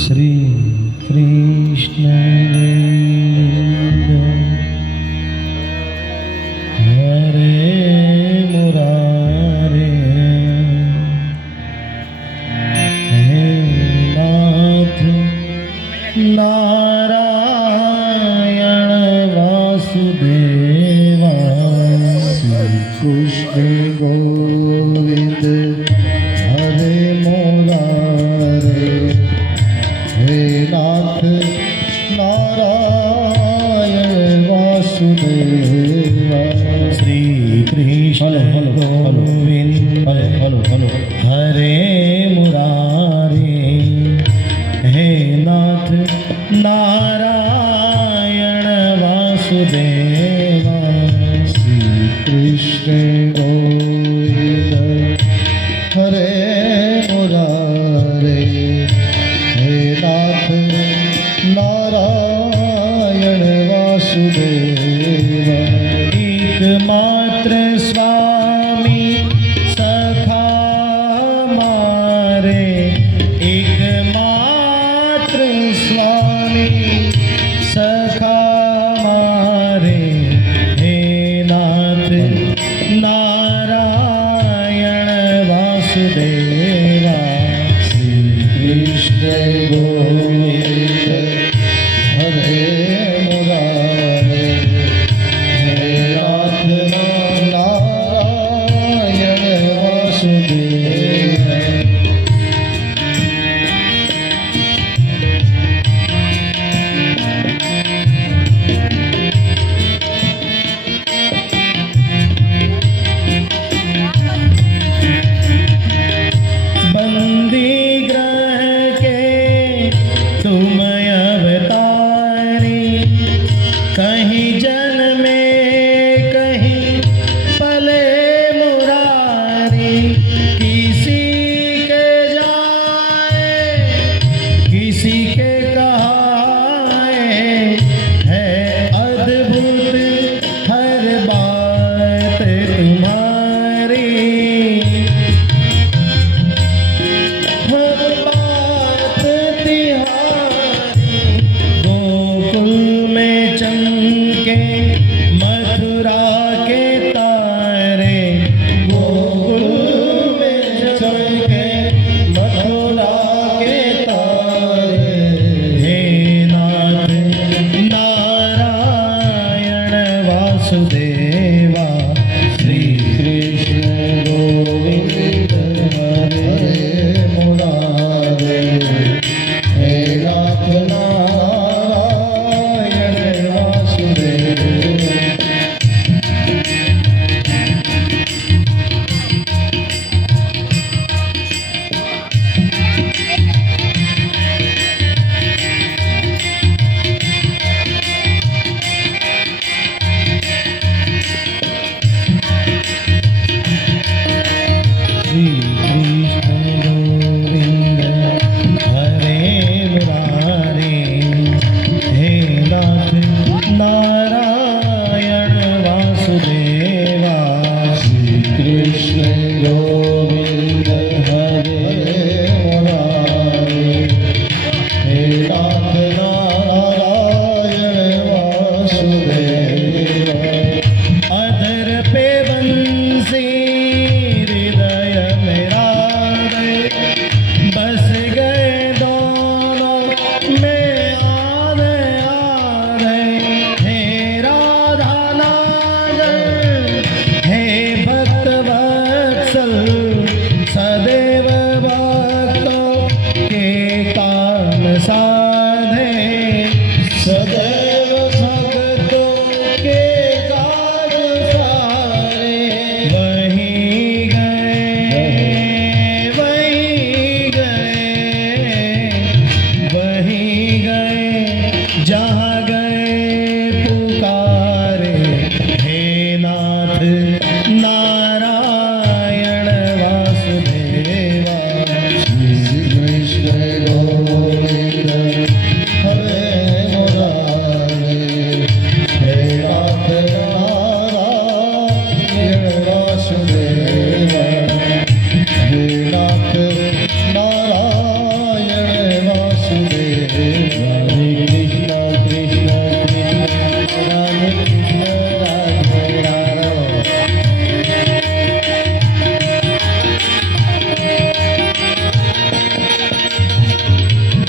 શ્રી કૃષ્ણ હરે મુરારે હે નાથ નારાયણ વાસુદેવા શ્રી કૃષ્ણ ગોવિંદ હરે મુરારે હે નાથ નારાયણ વાસુદેવા શ્રી કૃષ્ણ ગોવિંદ હરે મુરારે હે નાથ નારાયણ વાસુદેવા શ્રી કૃષ્ણ ગોવિંદ હરે મુરારે હે નાથ નારાયણ વાસુદેવા એકમાત્ર સ્વામી સખા મારે એકમાત્ર સ્વામી સખા મારે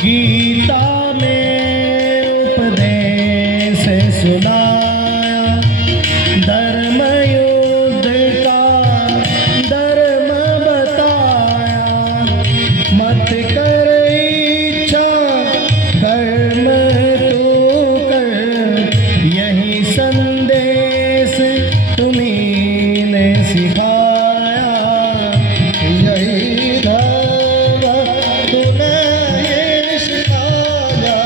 गीता में उपदेश सुनाया, धर्म युद्ध का धर्म बताया, मत कर इच्छा कर्म तू कर, यही संदेश तुम्हीं ने सिखाया, यही धर्म तुम्हें ये सिखाया।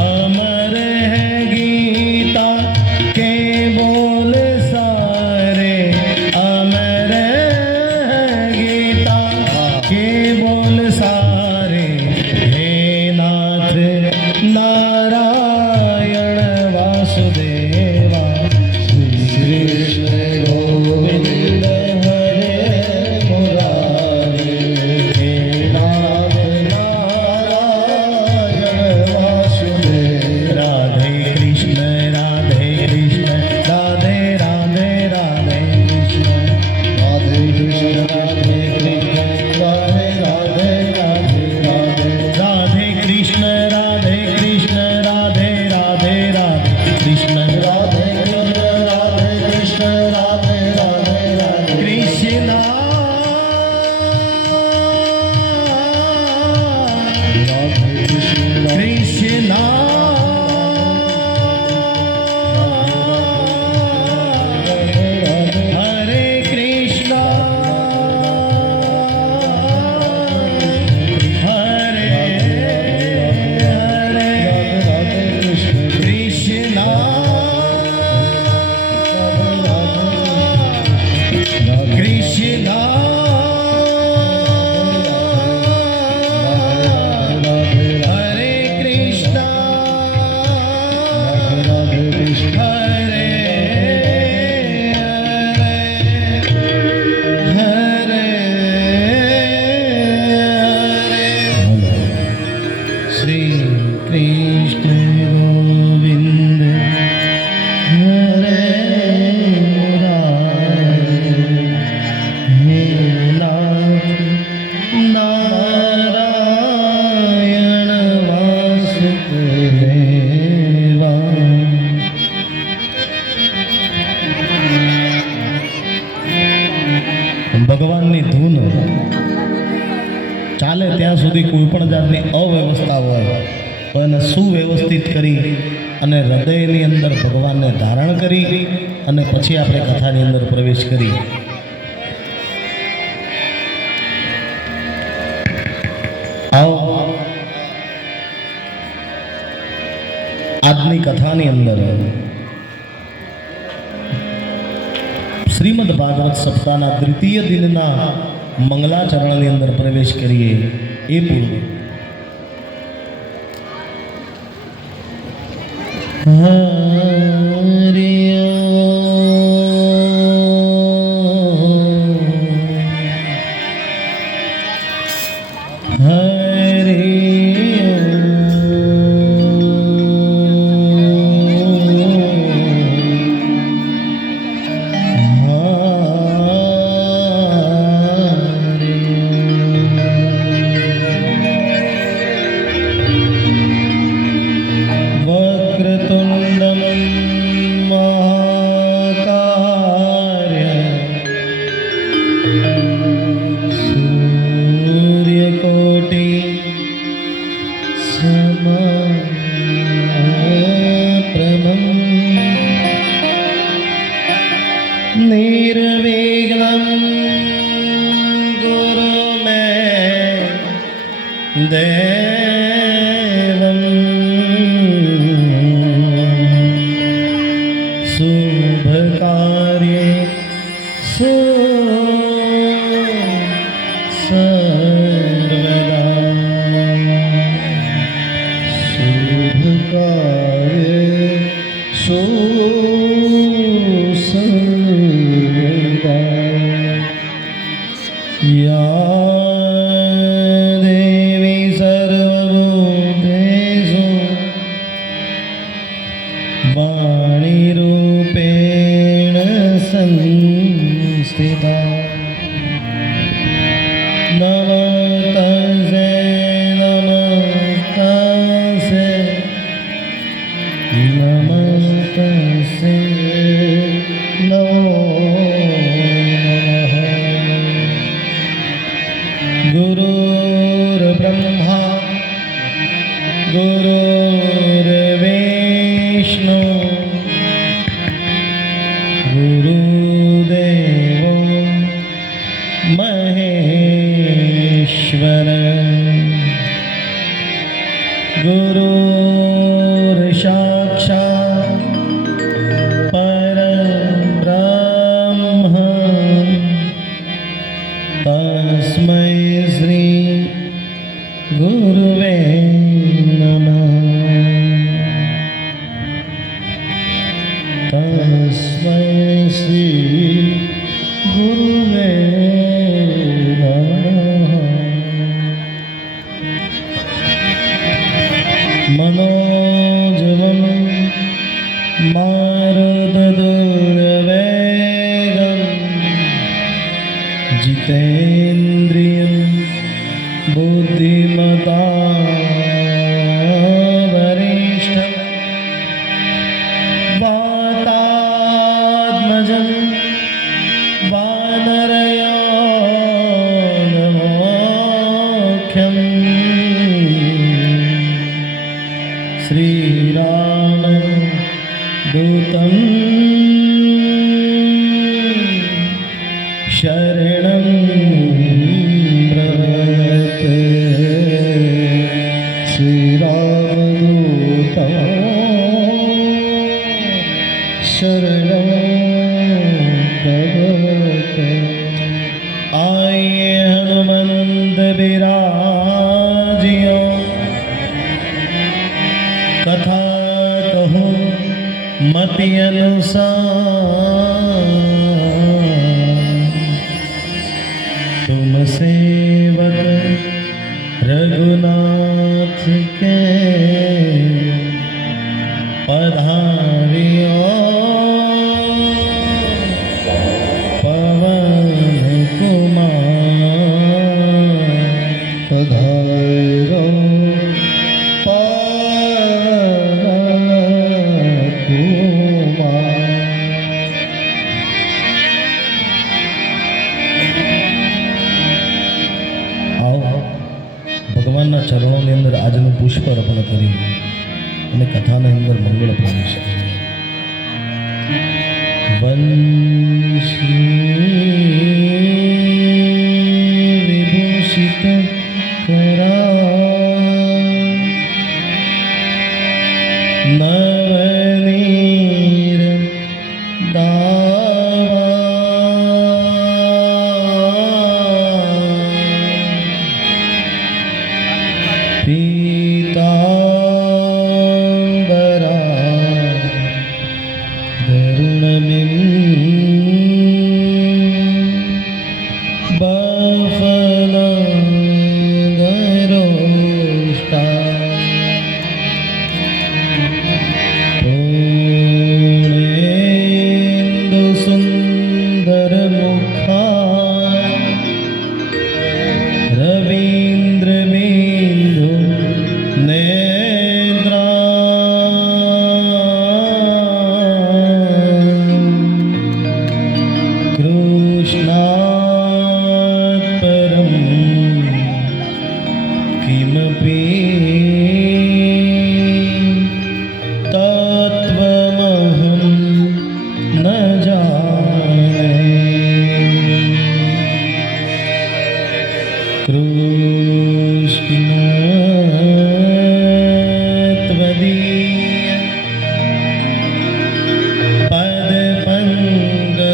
अमर है गीता के बोल सारे, अमर है गीता के बोल सारे, हे नाथ नारायण वासुदेवा, श्री कृष्ण गोविंद हरे मुरारे, हे नाथ नारायण वासुदेव। राधे कृष्ण राधे कृष्ण, राधे राधे राधे कृष्ण, राधे कृष्ण राधे कृष्ण, राधे राधे राधे राधे, राधे कृष्ण राधे कृष्ण, राधे राधे राधे कृष्ण, राधे कृष्ण राधे कृष्ण, राधे राधे राधे कृष्णा, राधे कृष्ण कृष्णा, हरे कृष्णा हरे हरे, कृष्णा कृष्णा, हरे कृष्णा हरे हरे श्री कृष्ण गोविंद हरे मुरारे, हे नाथ नारायण वासुदेवा। ભગવાનની ધૂન ચાલે ત્યાં સુધી કોઈ પણ જાતની અવ્યવસ્થા હોય તો એને સુવ્યવસ્થિત કરી અને હૃદયની અંદર ભગવાનને ધારણ કરી અને પછી આપણે કથાની અંદર પ્રવેશ કરી. આવો આજની કથાની અંદર શ્રીમદ ભાગવત સપ્તાહના દ્વિતીય દિનના મંગલાચરણની અંદર પ્રવેશ કરીએ એ પૂર્વે निर्विघ्नं गुरु में देवं शुभ कार्ये सर्वदा शुभ कार्ये या देवी सर्वभूतेषु ब्रह्मा गुरुर्विष्णु गुरुदेवो महेश्वर गुरुर्साक्षात् परब्रह्म तस्मै श्री गुरुवे नमः तस्मै श्री गुरुवे नमः मनोजवं मारुतदुर्वेगं जितेन्द्रियं बुद्धिमता वरिष्ठं वातात्मजं वानरयोनमोख्यं श्रीराम दूतं शरणं प्रपद्ये श्रीरामदूतं शरणं प्रपद्ये आइए हनुमंत बिराजियो कथा कहूँ मति अनुसार तुम सेवक रघुनाथ के पधारियो पवन कुमार पधारो ભગવાનના ચરણોની અંદર આજનું પુષ્પ અર્પણ કરી અને કથાના અંદર મંગળ પ્રવેશ કરીએ. વંશી વિભૂષિત કરા નવનીર पीताम्बरा धरुणबिम्ब बफलदरोष्टा पूर्णेन्दु सुन्दरमुखा रवीन्द्रबिन्दु कृष्णात् परं किमपि तत्त्वमहं न जाने कृष्ण त्वदीय पद पंकजरांग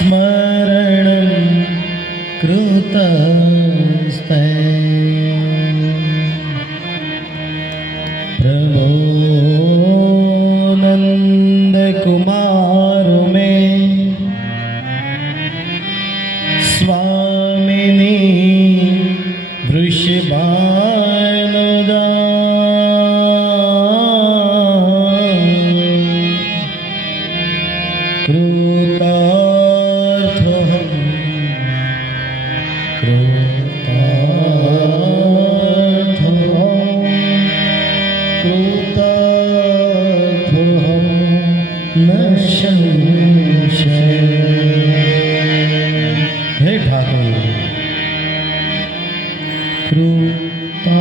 સ્મરણં કૃતસ્તે પ્રભો નંદકુમારો મે સ્વામિની વૃષભાનુદા હે ઠાકોર કૃતાર્થોહમ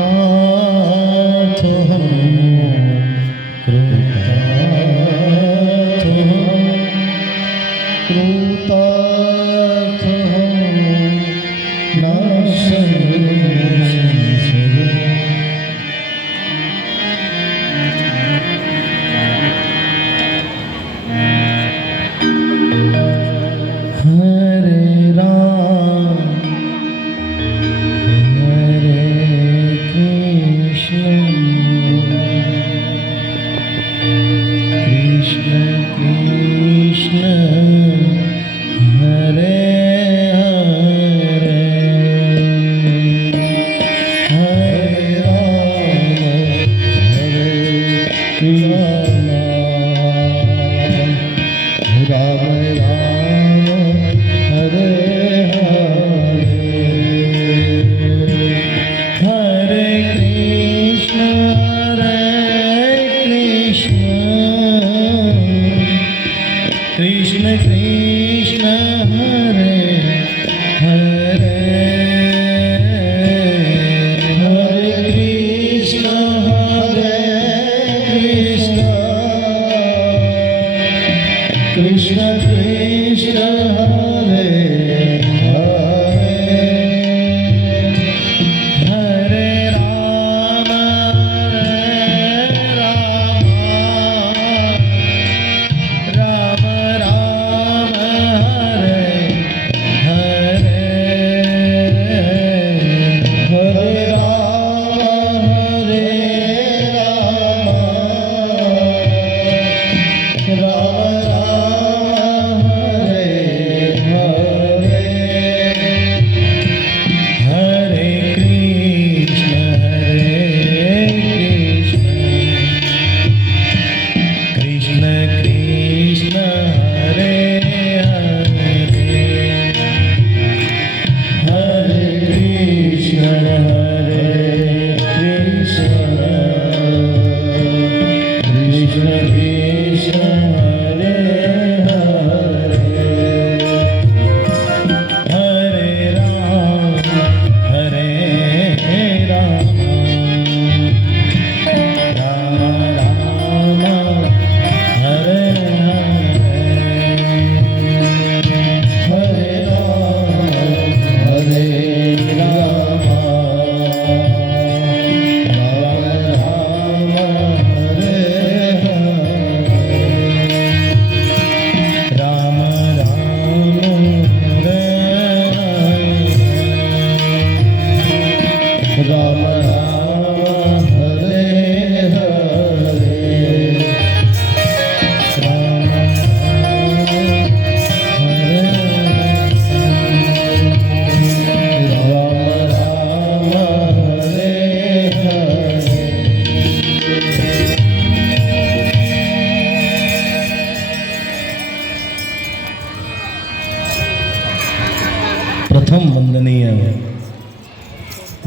પ્રથમ વંદનીય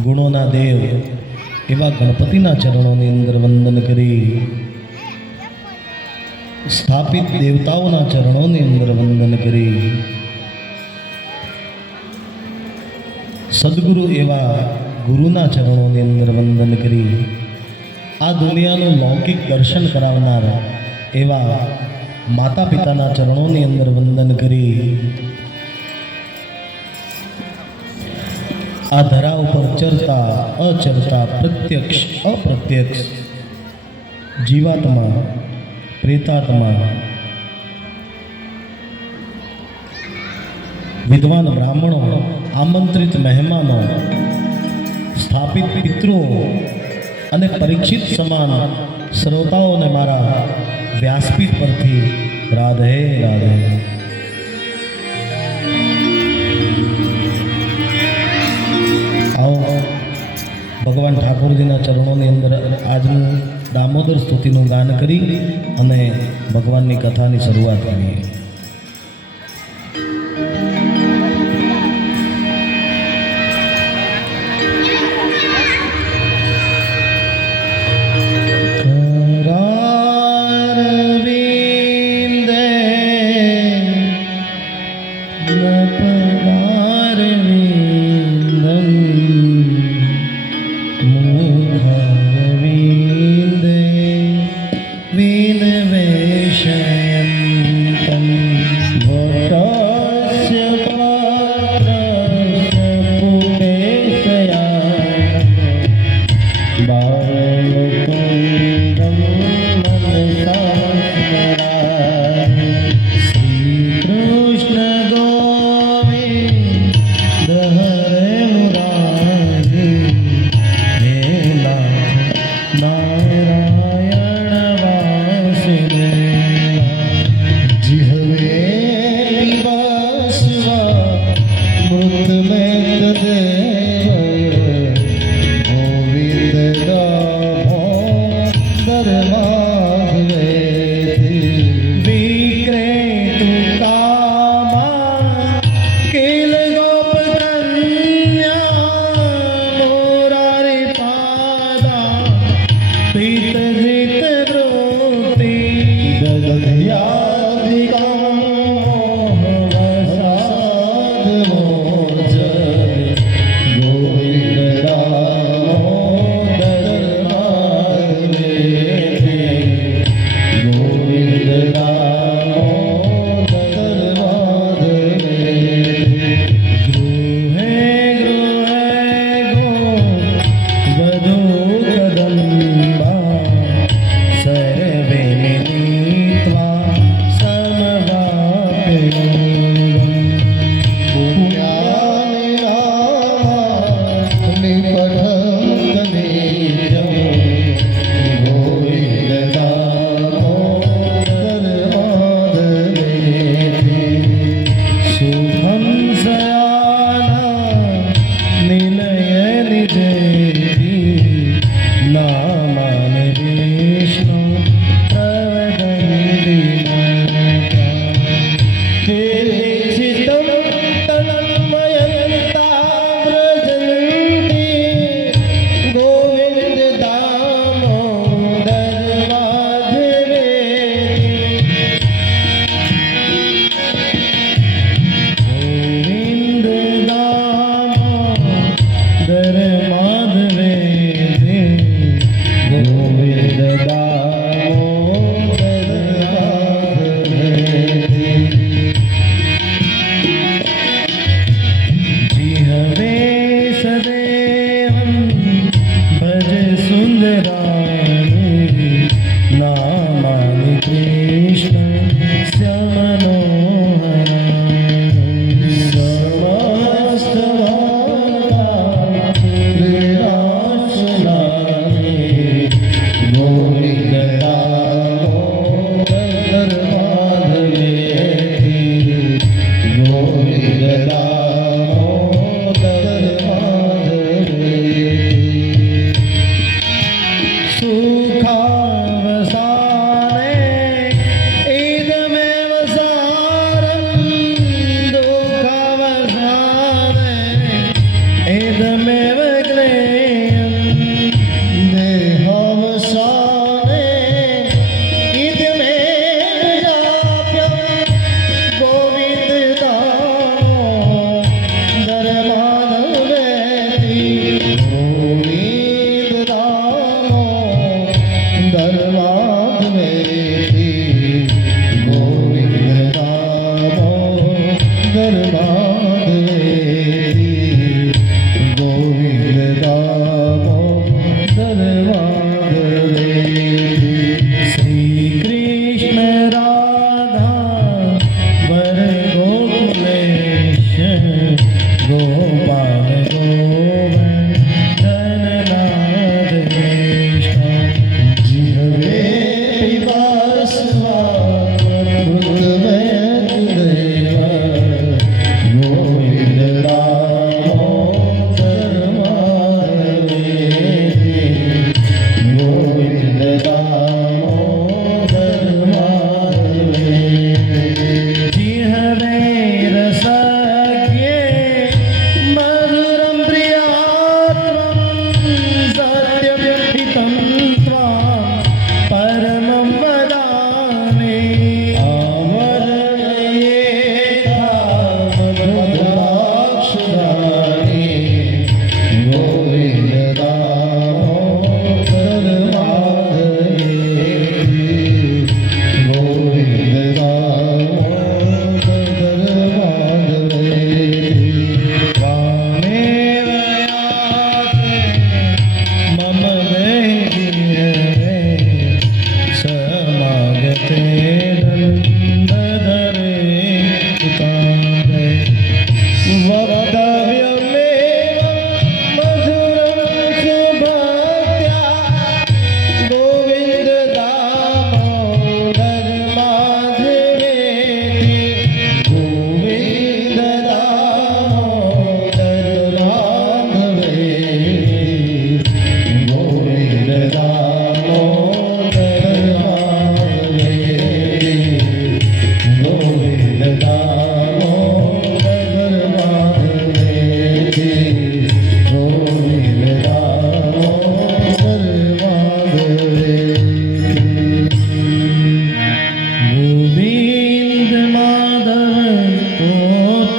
ગુણોના દેવ એવા ગણપતિના ચરણોની અંદર વંદન કરી, સ્થાપિત દેવતાઓના ચરણોની અંદર વંદન કરી, સદગુરુ એવા ગુરુના ચરણોની અંદર વંદન કરી, આ દુનિયાનું લૌકિક દર્શન કરાવનાર એવા માતા પિતાના ચરણોની અંદર વંદન કરી, આ ધરા ઉપર ચરતા અચરતા પ્રત્યક્ષ અપ્રત્યક્ષ જીવાત્મા પ્રેતાત્મા વિદ્વાન બ્રાહ્મણો, આમંત્રિત મહેમાનો, સ્થાપિત પિતૃઓ અને પરીક્ષિત સમાન શ્રોતાઓને મારા વ્યાસપીઠ પરથી રાધે રાધે. આવો ભગવાન ઠાકોરજીના ચરણોની અંદર આજનું દામોદર સ્તુતિનું ગાન કરી અને ભગવાનની કથાની શરૂઆત કરીએ.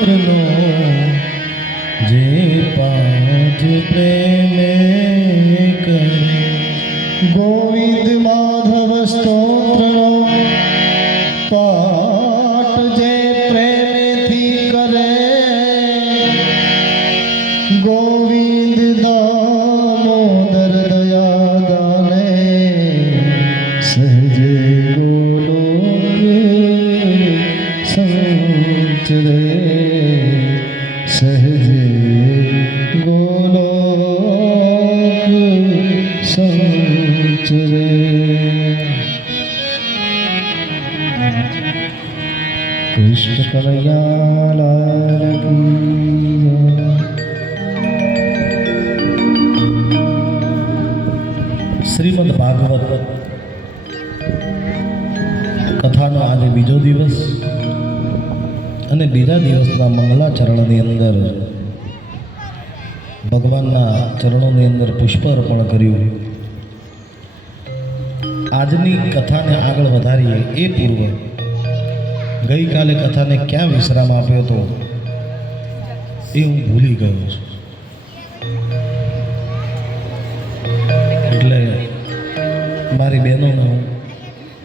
સ્તોત્રનો જે પાઠ પ્રેમે કરે ગોવિંદ માધવ સ્તોત્રનો પાઠ જે પ્રેમેથી કરે ગોવિંદ દામોદર દયા દાને સહજે ગોલોક સંચરે સહજે ગોલોક સંચરે કૃષ્ણ કનૈયા શ્રીમદ ભાગવત કથાનો આજે બીજો દિવસ અને બીજા દિવસના મંગલાચરણની અંદર ભગવાનના ચરણોની અંદર પુષ્પ અર્પણ કર્યું. આજની કથાને આગળ વધારીએ એ પૂર્વ ગઈકાલે કથાને ક્યાં વિશ્રામ આપ્યો હતો એ હું ભૂલી ગયો છું. એટલે મારી બહેનોને હું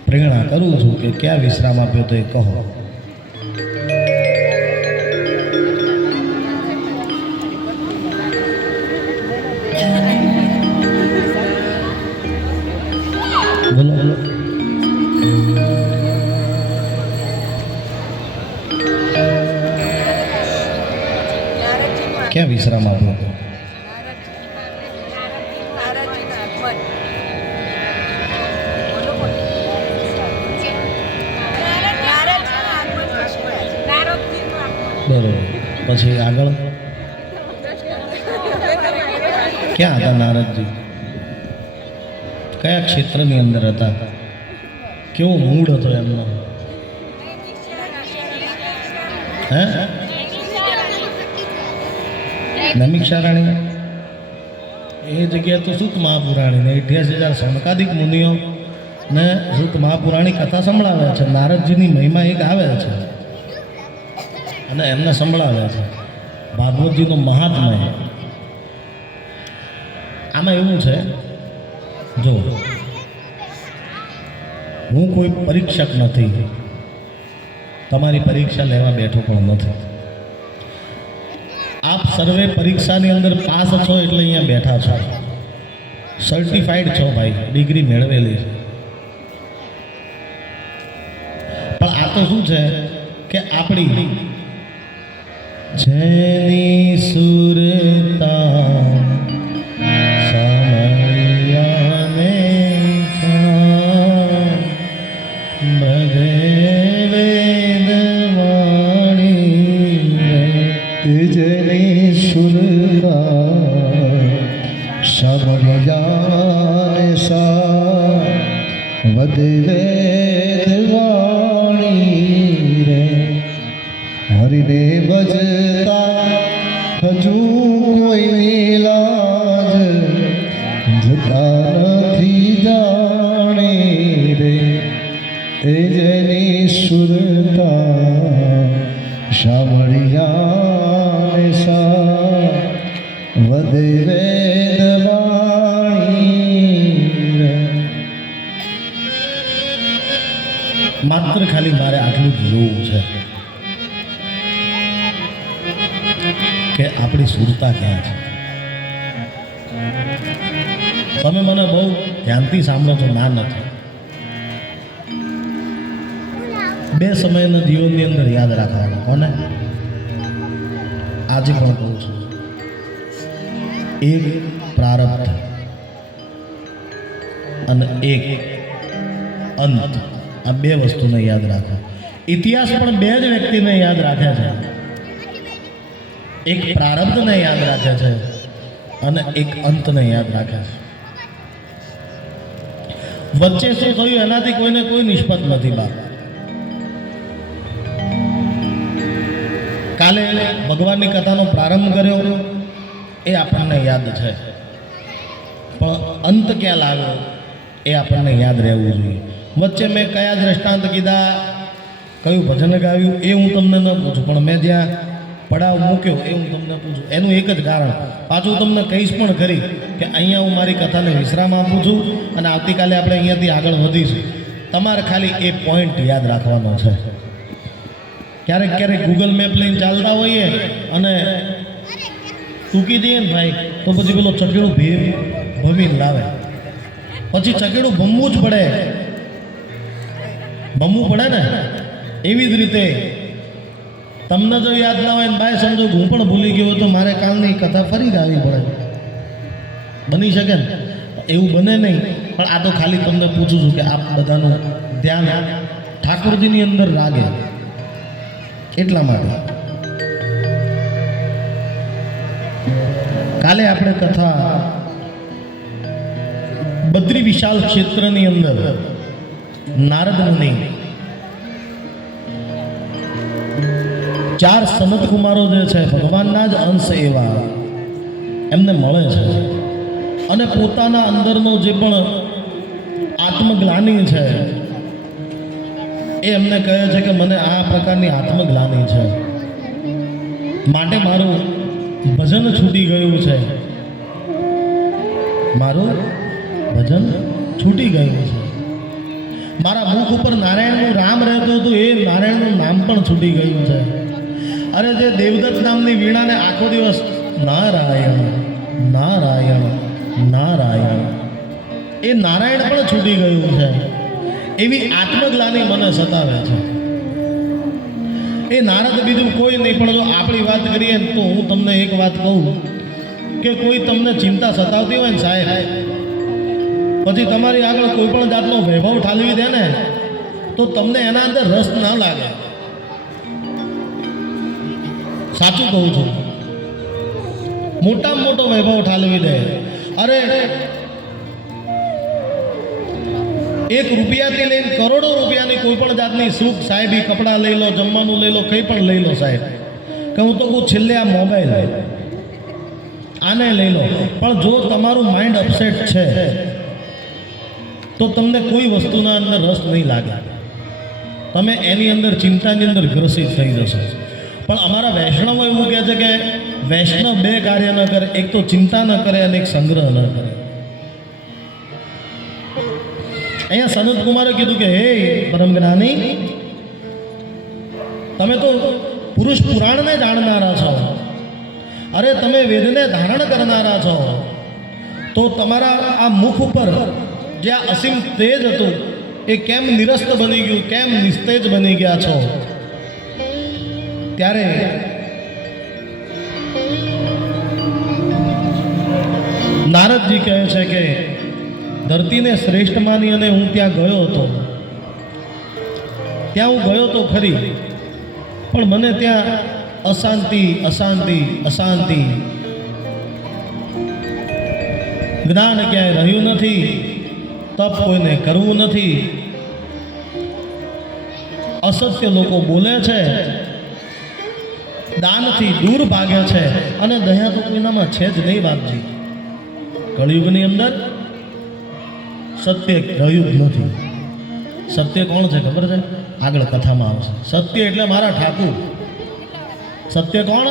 પ્રેરણા કરું છું કે ક્યાં વિશ્રામ આપ્યો તો એ કહો. બોલો બોલો. ક્યાં વિશ્રામ આપ્યો? બરોબર. પછી આગળ ક્યાં હતા નારદજી? કયા ક્ષેત્રની અંદર હતા? કેવો મૂડ હતો એમનો? હે નમિક્ષારાણી એ જગ્યાએ તો સુત મહાપુરાણી ને 88,000 સનકાદિક મુનિઓ ને સુત મહાપુરાણી કથા સંભળાવે છે. નારદજીની મહિમા એક આવે છે અને એમને સંભળાવે છે. ભાગવતજીનો મહાત્મય આમાં એવું છે, જો હું કોઈ પરીક્ષક નથી, તમારી પરીક્ષા લેવા બેઠો પણ નથી. આપ સર્વે પરીક્ષાની અંદર પાસ છો એટલે અહીંયા બેઠા છો, સર્ટિફાઈડ છો ભાઈ, ડિગ્રી મેળવેલી છે. પણ આ તો શું છે કે આપણી જેની સુરતા સામળિયાને બધે વેદવાણી જેની સુરતા સામળિયાને સા વધે વેદવાણી રે હરિને ભજતા હજુ કોઈ લાજ જતા નથી જાણે રે એ જેની સુરતા સામળિયાને સા વધે વેદવાણી રે. માત્ર ખાલી મારે આટલું જ જોવું છે કે આપણી સુરતા ક્યાં છે. તમે મને બહુ ધ્યાનથી સાંભળો છો, ના નથી. બે સમયના જીવનની અંદર યાદ રાખવાનું. કોને? આજે પણ કહું છું, એક પ્રારબ્ધ અને એક અંત, આ બે વસ્તુને યાદ રાખો. ઇતિહાસ પણ બે જ વ્યક્તિને યાદ રાખે છે. એક પ્રારબ્ધને યાદ રાખે છે અને એક અંતને યાદ રાખે છે. વચ્ચે શું થયું એનાથી કોઈને કોઈ નિષ્પત નથી. બાપ કાલે ભગવાનની કથાનો પ્રારંભ કર્યો એ આપણને યાદ છે, પણ અંત ક્યાં લાવ્યો એ આપણને યાદ રહેવું જોઈએ. વચ્ચે મેં કયા દ્રષ્ટાંત કીધા, કયું ભજન ગાવ્યું એ હું તમને ન પૂછું, પણ મેં જ્યાં પડાવ મૂક્યો એ હું તમને પૂછું, એનું એક જ કારણ, પાછું હું તમને કહીશ પણ ખરી કે અહીંયા હું મારી કથાને વિશ્રામ આપું છું અને આવતીકાલે આપણે અહીંયાથી આગળ વધીશું. તમારે ખાલી એ પોઈન્ટ યાદ રાખવાનો છે. ક્યારેક ક્યારેક ગૂગલ મેપ લઈને ચાલતા હોઈએ અને ચૂકી જઈએ ને ભાઈ, તો પછી પેલો ચકેડું ભમીને લાવે, પછી ચકેડું ભમવું જ પડે, ભમવું પડે ને. એવી જ રીતે તમને જો યાદ ના હોય ને ભાઈ સમજો હું પણ ભૂલી ગયો તો મારે કાલની કથા ફરી ગાવી પડે, બની શકે ને? એવું બને નહીં, પણ આ તો ખાલી તમને પૂછું છું કે આપ બધાનું ધ્યાન ઠાકોરજીની અંદર લાગે એટલા માટે. કાલે આપણે કથા બદ્રી વિશાળ ક્ષેત્રની અંદર નારદ મુનિ 4 સનત કુમારો જે છે ભગવાનના જ અંશ એવા એમને મળે છે અને પોતાના અંદરનો જે પણ આત્મગ્લાની છે એ એમને કહે છે કે મને આ પ્રકારની આત્મગ્લાની છે, માટે મારું ભજન છૂટી ગયું છે, મારું ભજન છૂટી ગયું છે. મારા મુખ ઉપર નારાયણનું નામ રહેતું હતું, એ નારાયણનું નામ પણ છૂટી ગયું છે. અરે જે દેવદત્ત નામની વીણાને આખો દિવસ નારાયણ નારાયણ નારાયણ, એ નારાયણ પણ છૂટી ગયું છે. એવી આત્મગ્લાની મને સતાવે છે. એ નારદ બીજું કોઈ નહીં, પણ જો આપણી વાત કરીએ તો હું તમને એક વાત કહું કે કોઈ તમને ચિંતા સતાવતી હોય ને સાહેબ, પછી તમારી આગળ કોઈ પણ જાતનો વૈભવ ઠાલવી દે ને તો તમને એના અંદર રસ ના લાગે. સાચું કહું છું. મોટામાં મોટો વૈભવ ઠાલવી દે, અરે 1 રૂપિયાથી લઈને કરોડો રૂપિયાની કોઈ પણ જાતની સુખ સાહેબી, કપડાં લઈ લો, જમવાનું લઈ લો, કંઈ પણ લઈ લો સાહેબ, કે હું તો કહું છેલ્લે આ મોબાઈલ આને લઈ લો, પણ જો તમારું માઇન્ડ અપસેટ છે તો તમને કોઈ વસ્તુના અંદર રસ નહીં લાગે, તમે એની અંદર ચિંતાની અંદર ગ્રસિત થઈ જશો. પણ અમારા વૈષ્ણવો એવું કહે છે કે વૈષ્ણવ 2 કાર્ય ન કરે, એક તો ચિંતા ન કરે અને એક સંગ્રહ ન કરે. અહીંયા સનત કુમારે કીધું કે હે પરમ જ્ઞાની, તમે તો પુરુષ પુરાણને જાણનારા છો, અરે તમે વેદને ધારણ કરનારા છો, તો તમારા આ મુખ ઉપર જે આ અસીમ તેજ હતું એ કેમ નિરસ્ત બની ગયું, કેમ નિસ્તેજ બની ગયા છો? ત્યારે નારદજી કહે છે કે ધરતીને શ્રેષ્ઠ માની અને હું ત્યાં ગયો હતો, ત્યાં હું ગયો તો ખરી, પણ મને ત્યાં અશાંતિ અશાંતિ અશાંતિ, જ્ઞાન ક્યાંય રહ્યું નથી, તપ કોઈને કરવું નથી, અસત્ય લોકો બોલે છે, દાનથી દૂર ભાગે છે, અને દયા તો કોઈનામાં છે જ નહીં બાપજી. કળિયુગની અંદર સત્ય રહ્યું જ નથી. સત્ય કોણ છે ખબર છે? આગળ કથામાં આવશે. સત્ય એટલે મારા ઠાકુર. સત્ય કોણ?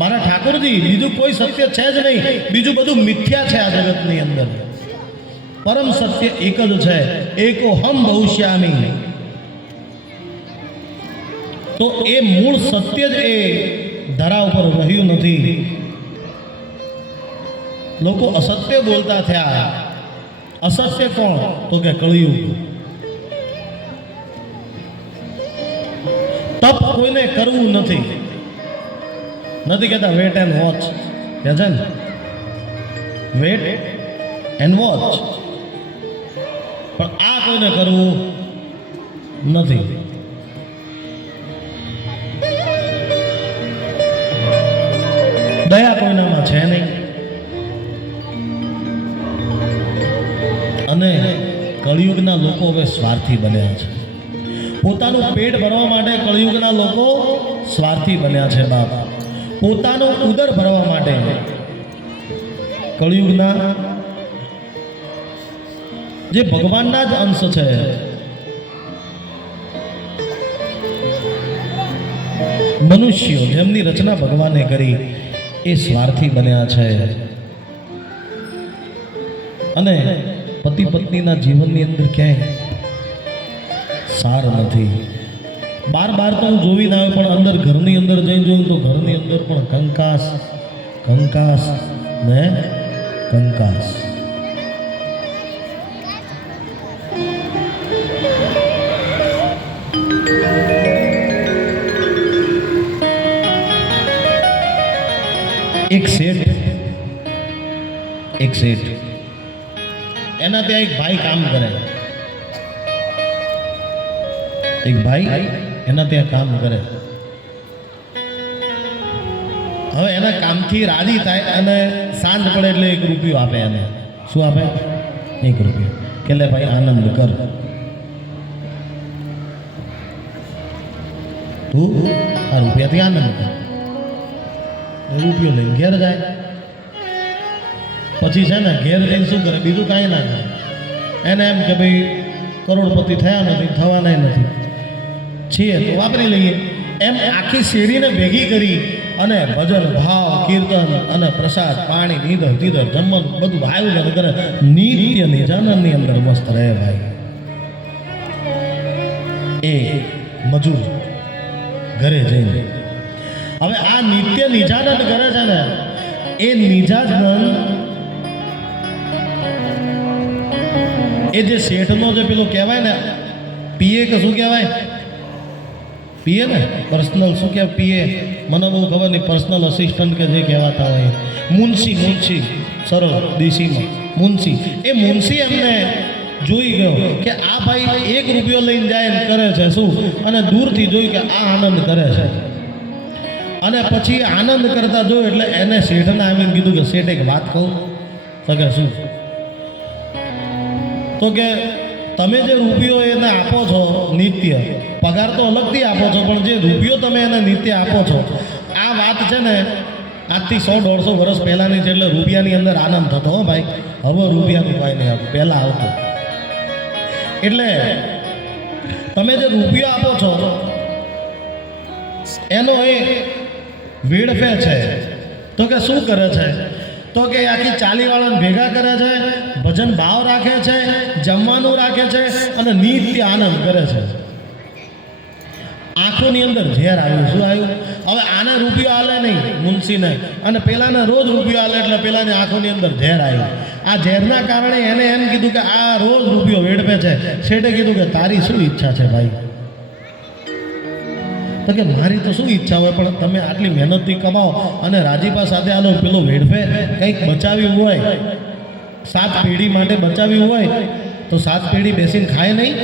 મારા ઠાકોરજી. બીજું કોઈ સત્ય છે જ નહીં, બીજું બધું મિથ્યા છે આ જગતની અંદર. પરમ સત્ય એક જ છે, એકો હમ બહુશ્યામી. તો એ મૂળ સત્ય જ એ ધરા ઉપર રહ્યું નથી. લોકો અસત્ય બોલતા થયા. અસત્ય કોણ? તો કે કળિયુગ. તપ કોઈને કરવું નથી. નથી કહેતા વેટ એન્ડ વોચ, કહે છે ને, વેટ એન્ડ વોચ. પણ આ કોઈને કરવું નથી. દયા કોઈનામાં છે નહીં. અને કળિયુગના લોકો હવે સ્વાર્થી બન્યા છે. પોતાનું પેટ ભરવા માટે કળિયુગના લોકો સ્વાર્થી બન્યા છે બાપ. પોતાનો ઉદર ભરવા માટે કળિયુગના જે ભગવાનના જ અંશ છે મનુષ્યો જેમની રચના ભગવાને કરી એ સ્વાર્થી બન્યા છે અને પતિ પત્નીના જીવનની અંદર ક્યાંય સાર નથી. બાર તો હું જોઈને આવ્યો, પણ અંદર ઘરની અંદર જઈને જોયું તો ઘરની અંદર પણ કંકાસ કંકાસ ને કંકાસ. એક શેઠ એના ત્યાં એક ભાઈ કામ કરે. એક ભાઈ એના ત્યાં કામ કરે. હવે એના કામથી રાજી થાય અને સાંજ પડે એટલે 1 રૂપિયો આપે એને. શું આપે? 1 રૂપિયો કે લે ભાઈ આનંદ કર, તું આ રૂપિયાથી આનંદ કર. રૂપિયો લઈને ઘેર જાય. પછી છે ને ઘેર જઈને શું કરે? બીજું કાંઈ ના કરે. એને એમ કે ભાઈ કરોડપતિ થયા નથી, થવાના નથી, છીએ તો વાપરી લઈએ. એમ આખી શેરીને ભેગી કરી અને ભજન ભાવ કીર્તન અને પ્રસાદ પાણી નીધર તીધર જમવાનું બધું ભાવ્યું કરે. નિત્ય નિજાનંદની અંદર મસ્ત રહે ભાઈ. એ મજૂર ઘરે જઈને હવે આ નિત્ય નિજાનંદ કરે છે ને, એ નિજાનંદ એ જે શેઠનો જે પેલો કહેવાય ને પીએ કે શું કહેવાય? પીએ ને પર્સનલ શું કહેવાય? પીએ મને બહુ ખબર નહીં. પર્સનલ અસિસ્ટન્ટ કે જે કહેવાતા હોય. મુનશી સરળ દેશીમાં મુનશી. એ મુનશી એમને જોઈ ગયો કે આ ભાઈ 1 રૂપિયો લઈને જાય ને કરે છે શું, અને દૂરથી જોયું કે આ આનંદ કરે છે. અને પછી આનંદ કરતા જોયું એટલે એને શેઠને આવીને કીધું કે શેઠ એક વાત કહું. તો કે શું? તો કે તમે જે રૂપિયો એને આપો છો નિત્ય, પગાર તો અલગથી આપો છો, પણ જે રૂપિયો તમે એને નિત્ય આપો છો, આ વાત છે ને આજથી 100-150 વર્ષ પહેલાંની છે. એટલે રૂપિયાની અંદર આનંદ થતો હો ભાઈ. હવે રૂપિયાનું કાંઈ નહીં આવતું, પહેલાં આવતું. એટલે તમે જે રૂપિયો આપો છો એનો એ વેડફે છે. તો કે શું કરે છે? તો કે આખી ચાલીવાળાને ભેગા કરે છે, ભજન ભાવ રાખે છે, જમવાનું રાખે છે અને નિત્ય આનંદ કરે છે. આંખોની અંદર ઝેર આવ્યું. શું આવ્યું? હવે આને રૂપિયો આલે નહીં મુનશીને, અને પેલાને રોજ રૂપિયો આલે એટલે પેલાની આંખોની અંદર ઝેર આવ્યું. આ ઝેરના કારણે એને એમ કીધું કે આ રોજ રૂપિયો વેડફે છે. શેઠે કીધું કે તારી શું ઈચ્છા છે ભાઈ? તો કે મારી તો શું ઈચ્છા હોય, પણ તમે આટલી મહેનતથી કમાઓ અને રાજીપા સાથે આલો પેલો વેડફે. કંઈક બચાવ્યું હોય, 7 પેઢી માટે બચાવ્યું હોય તો 7 પેઢી બેસીને ખાય નહીં?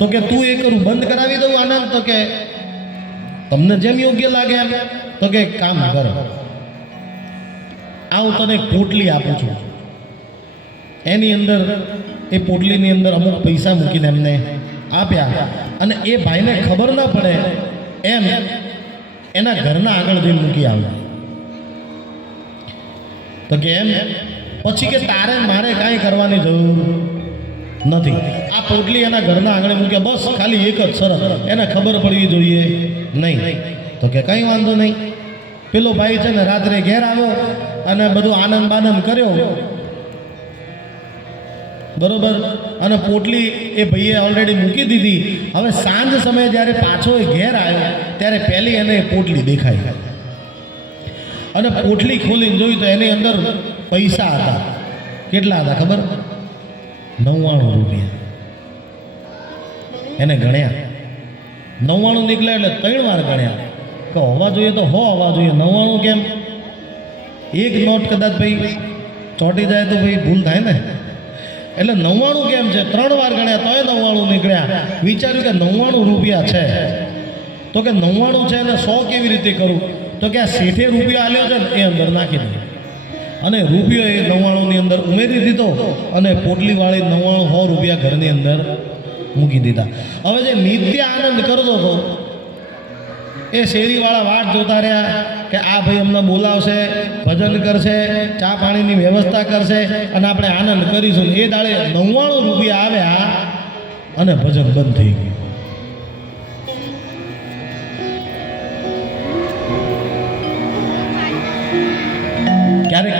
તો કે તું એ કરું બંધ કરાવી દઉં આનંદ? તો કે તમને જેમ યોગ્ય લાગે એમ. તો કે કામ કર, આ હું તને એક પોટલી આપું છું, એની અંદર એ પોટલીની અંદર અમુક પૈસા મૂકીને એમને આપ્યા, અને એ ભાઈને ખબર ના પડે એમ એના ઘરના આગળ જઈને મૂકી આવ્યા. તો કે એમ પછી કે તારે મારે કાંઈ કરવાની જરૂર નથી. આ પોટલી એના ઘરના આગળ મૂક્યા, બસ ખાલી એક જ શરત, એને ખબર પડવી જોઈએ નહીં. તો કે કંઈ વાંધો નહીં. પેલો ભાઈ છે ને રાત્રે ઘેર આવ્યો અને બધું આનંદ બાનંદ કર્યો બરોબર, અને પોટલી એ ભાઈએ ઓલરેડી મૂકી દીધી. હવે સાંજ સમયે જ્યારે પાછો એ ઘેર આવ્યો ત્યારે પહેલી એને પોટલી દેખાઈ, અને પોટલી ખોલીને જોઈ તો એની અંદર પૈસા હતા. કેટલા હતા ખબર? 99 રૂપિયા. એને ગણ્યા, 99 નીકળ્યા એટલે 3 વાર ગણ્યા કે હોવા જોઈએ તો હોવા જોઈએ. 99 કેમ? એક નોટ કદાચ ભાઈ ચોંટી જાય તો ભાઈ ભૂલ થાય ને. એટલે 99 કેમ છે? 3 વાર ગણ્યા તોય 99 નીકળ્યા. વિચાર્યું કે 99 રૂપિયા છે, તો કે 99 છે અને 100 કેવી રીતે કરું? તો કે આ શેઠે રૂપિયો આલ્યો છે ને એ અંદર નાખી દીધો, અને રૂપિયો એ 99 ની અંદર ઉમેરી દીધો, અને પોટલી વાળી 99 રૂપિયા ઘરની અંદર મૂકી દીધા. હવે જે નિત્ય આનંદ કરતો હતો એ શેરીવાળા વાટ જોતા રહ્યા કે આ ભાઈ અમને બોલાવશે, ભજન કરશે, ચા પાણીની વ્યવસ્થા કરશે અને આપણે આનંદ કરીશું. એ દાડે 99 રૂપિયા આવ્યા અને ભજન બંધ થઈ ગયું.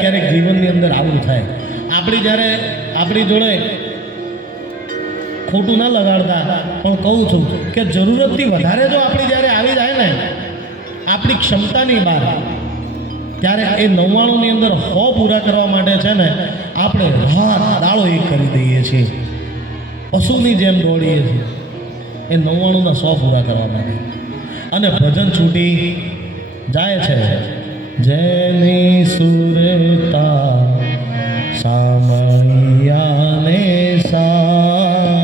ક્યારેક જીવનની અંદર આવું થાય. આપણી જોડે ખોટું ના લગાડતા, પણ કહું છું કે જરૂરતથી વધારે જો આપણી જ્યારે આવી જાય ને આપણી ક્ષમતાની બહાર, ત્યારે એ 99ની અંદર 100 પૂરા કરવા માટે છે ને આપણે રાત દાડો એક કરી દઈએ છીએ, પશુની જેમ દોડીએ છીએ એ 99ના 100 પૂરા કરવા માટે. અને ભજન છૂટી જાય છે. જેની સુરતા સામૈયાને સા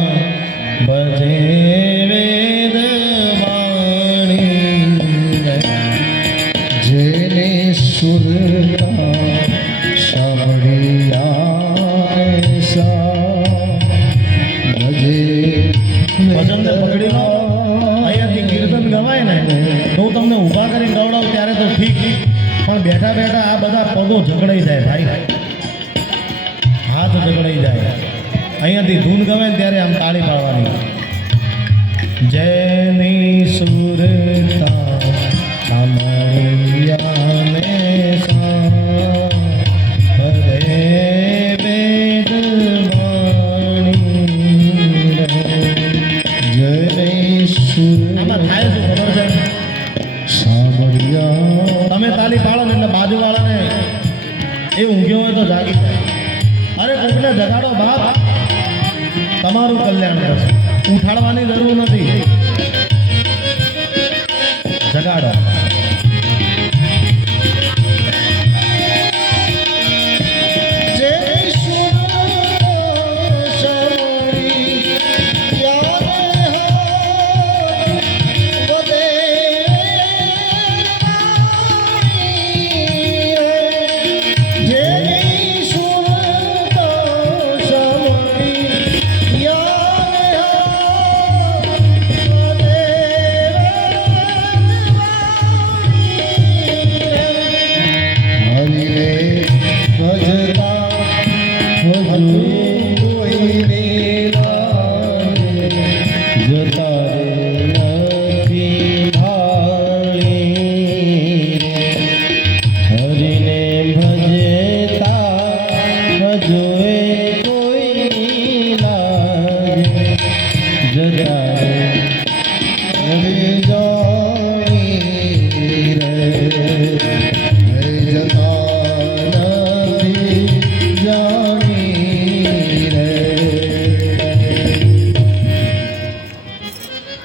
ભજે વેદ વાણી, જેને સુરતા સાંભળ્યા સા ભજે ભજનને પકડી લો. અહીંયાથી કીર્તન ગવાય ને તો હું તમને ઊભા કરીને ગવડાવું ત્યારે તો ઠીક, પણ બેઠા બેઠા આ બધા પગો ઝઘડાઈ જાય ભાઈ, હાથ ઝઘડાઈ જાય. અહીંયાથી ધૂન ગવાય ને ત્યારે આમ તાળી પાડવાની. જેની સુરતા સામૈયાને સા ભજે વેદ વાણી. જેને આમાં થાય શું ખબર છે? સાંભળ્યા તમે તાલી પાડો ને એટલે બાજુવાળાને એ ઊંઘ્યો હોય તો જાગી જાય. અરે કોકને જગાડો બાપ, તમારું કલ્યાણ કરશે. ઉઠાડવાની જરૂર નથી, જગાડો.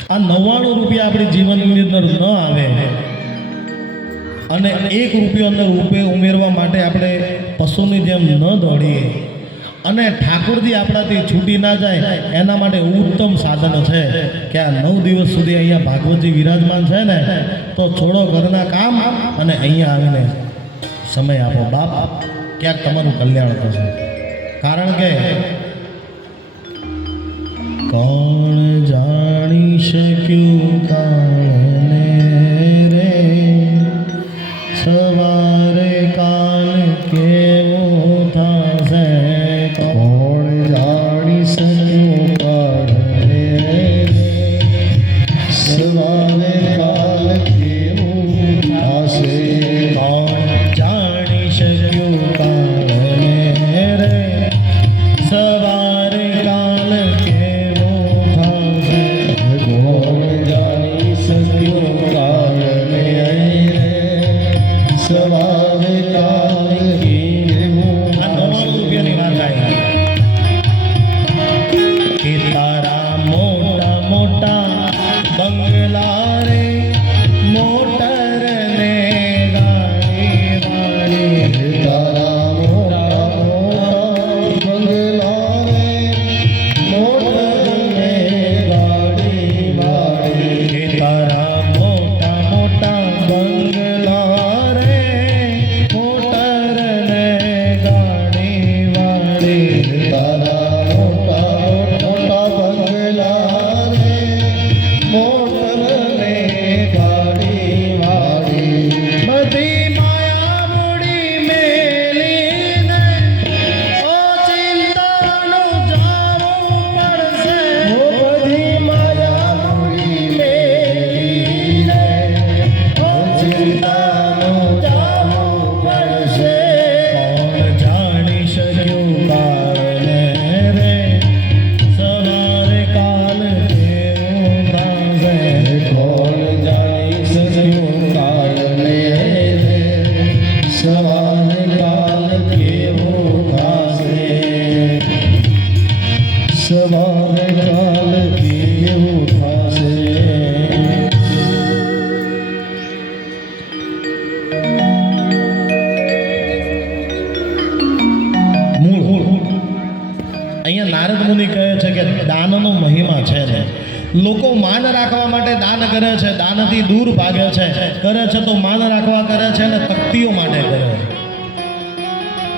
આ 99 રૂપિયા આપણી જીવનની અંદર ન આવે અને 1 રૂપિયો અંદર ઉમેરવા માટે આપણે પશુની જેમ ન દોડીએ અને ઠાકોરજી આપણાથી છૂટી ના જાય એના માટે ઉત્તમ સાધન છે કે આ 9 દિવસ સુધી અહીંયા ભાગવતજી વિરાજમાન છે ને, તો છોડો ઘરના કામ અને અહીંયા આવીને સમય આપો બાપ, ક્યાંક તમારું કલ્યાણ થશે. કારણ કે કોણ જાણી શક્યું કાળને રે, સવારે કાલ કેવું થશે. કોણ જાણી શક્યું કાળને રે, સવારે કાલ કેવું થશે. કોણ જાણી શક્યું કાળને રે, સવારે કાલ કેવું થશે. કોણ લોકો માન રાખવા માટે દાન કરે છે, દાનથી દૂર ભાગે છે, કરે છે તો માન રાખવા કરે છે અને તકતીઓ માટે કરે છે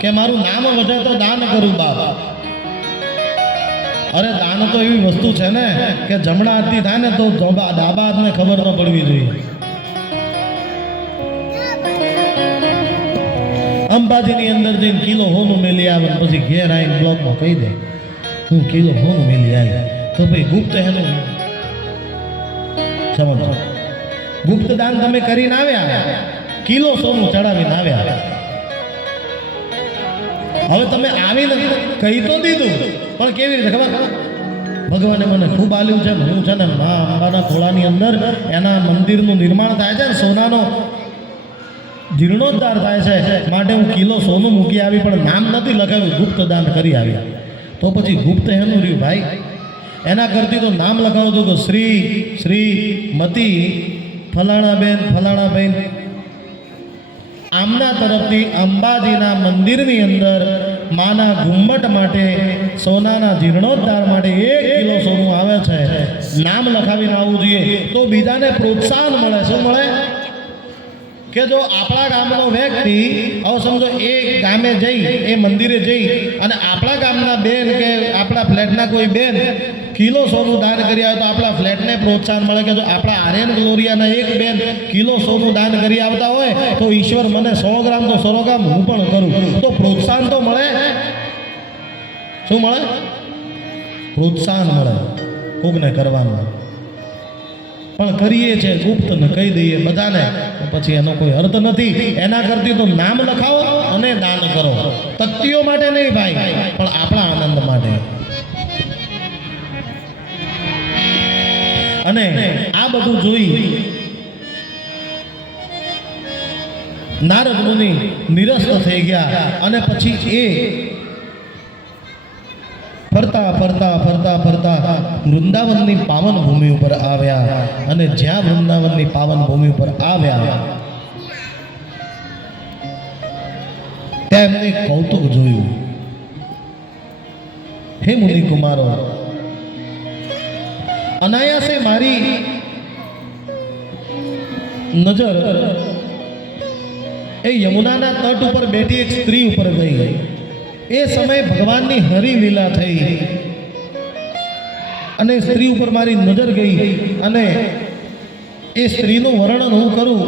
કે મારું નામ વધે તો દાન કરું બાપ. અરે દાન તો એવી વસ્તુ છે ને કે જમણા હાથથી થાય ને તો ડાબા હાથને ખબર ન પડવી જોઈએ. અંબાજીની અંદર જઈને કિલો હોનું મેલી આવે પછી ઘેર આવીને બ્લોકમાં કહી દે હું કિલો હોનું મેલી આવી, તો ભાઈ ગુપ્ત એનું સમજો. ગુપ્ત દાન તમે કરીને આવ્યા, કિલો સોનું ચડાવીને આવ્યા. હવે તમે આવીને કહી તો દીધું, પણ કેવી રીતે ખબર? ભગવાને મને ખૂબ આલ્યું છે, હું છે ને મા અંબાના ખોળાની અંદર એના મંદિરનું નિર્માણ થાય છે ને સોનાનો જીર્ણોદ્ધાર થાય છે, માટે હું કિલો સોનું મૂકી આવી, પણ નામ નથી લખાવ્યું, ગુપ્ત દાન કરી આવ્યા. તો પછી ગુપ્ત એનું રહ્યું ભાઈ. એના કરતી તો નામ લખાવતું કે શ્રી શ્રી મતી ફલાણા બેન આમના તરફથી અંબાજીના મંદિરની અંદર માના ઘુમ્મટ માટે સોનાના જીર્ણોદ્ધાર માટે 1 કિલો સોનું આવે છે. નામ લખાવીને આવવું જોઈએ તો બીજાને પ્રોત્સાહન મળે. શું મળે? કે જો આપણા ગામનો વ્યક્તિ હવે સમજો એ ગામે જઈ એ મંદિરે જઈ અને આપણા ગામના બેન કે આપણા ફ્લેટના કોઈ બેન કિલો સોનું દાન કરી આવે તો આપણા ફ્લેટને પ્રોત્સાહન મળે કે જો આપણા આર્યન ગ્લોરિયાના એક બેન કિલો સોનું દાન કરી આવતા હોય તો ઈશ્વર મને 100 ગ્રામ તો 100 ગ્રામ હું પણ કરું, તો પ્રોત્સાહન તો મળે. શું મળે? પ્રોત્સાહન મળે કોકને કરવાનું. પણ કરીએ છે ગુપ્તને કહી દઈએ બધાને, પછી એનો કોઈ અર્થ નથી. એના કરતી તો નામ લખાવો અને દાન કરો. તકતીઓ માટે નહીં ભાઈ, પણ આપણા આનંદ માટે. અને આ બધું જોઈ નારદ મુનિ નિરસ્ત થઈ ગયા અને પછી એ ફરતા વૃંદાવનની પાવન ભૂમિ ઉપર આવ્યા. અને જ્યાં વૃંદાવનની પાવન ભૂમિ ઉપર આવ્યા ત્યાં એમને કૌતુક જોયું. હે મુનિ કુમારો, અનાયાસે મારી નજર એ યમુનાના તટ ઉપર બેઠી એક સ્ત્રી ઉપર ગઈ. એ સમયે ભગવાનની હરિલીલા થઈ અને સ્ત્રી ઉપર મારી નજર ગઈ. અને એ સ્ત્રીનું વર્ણન હું કરું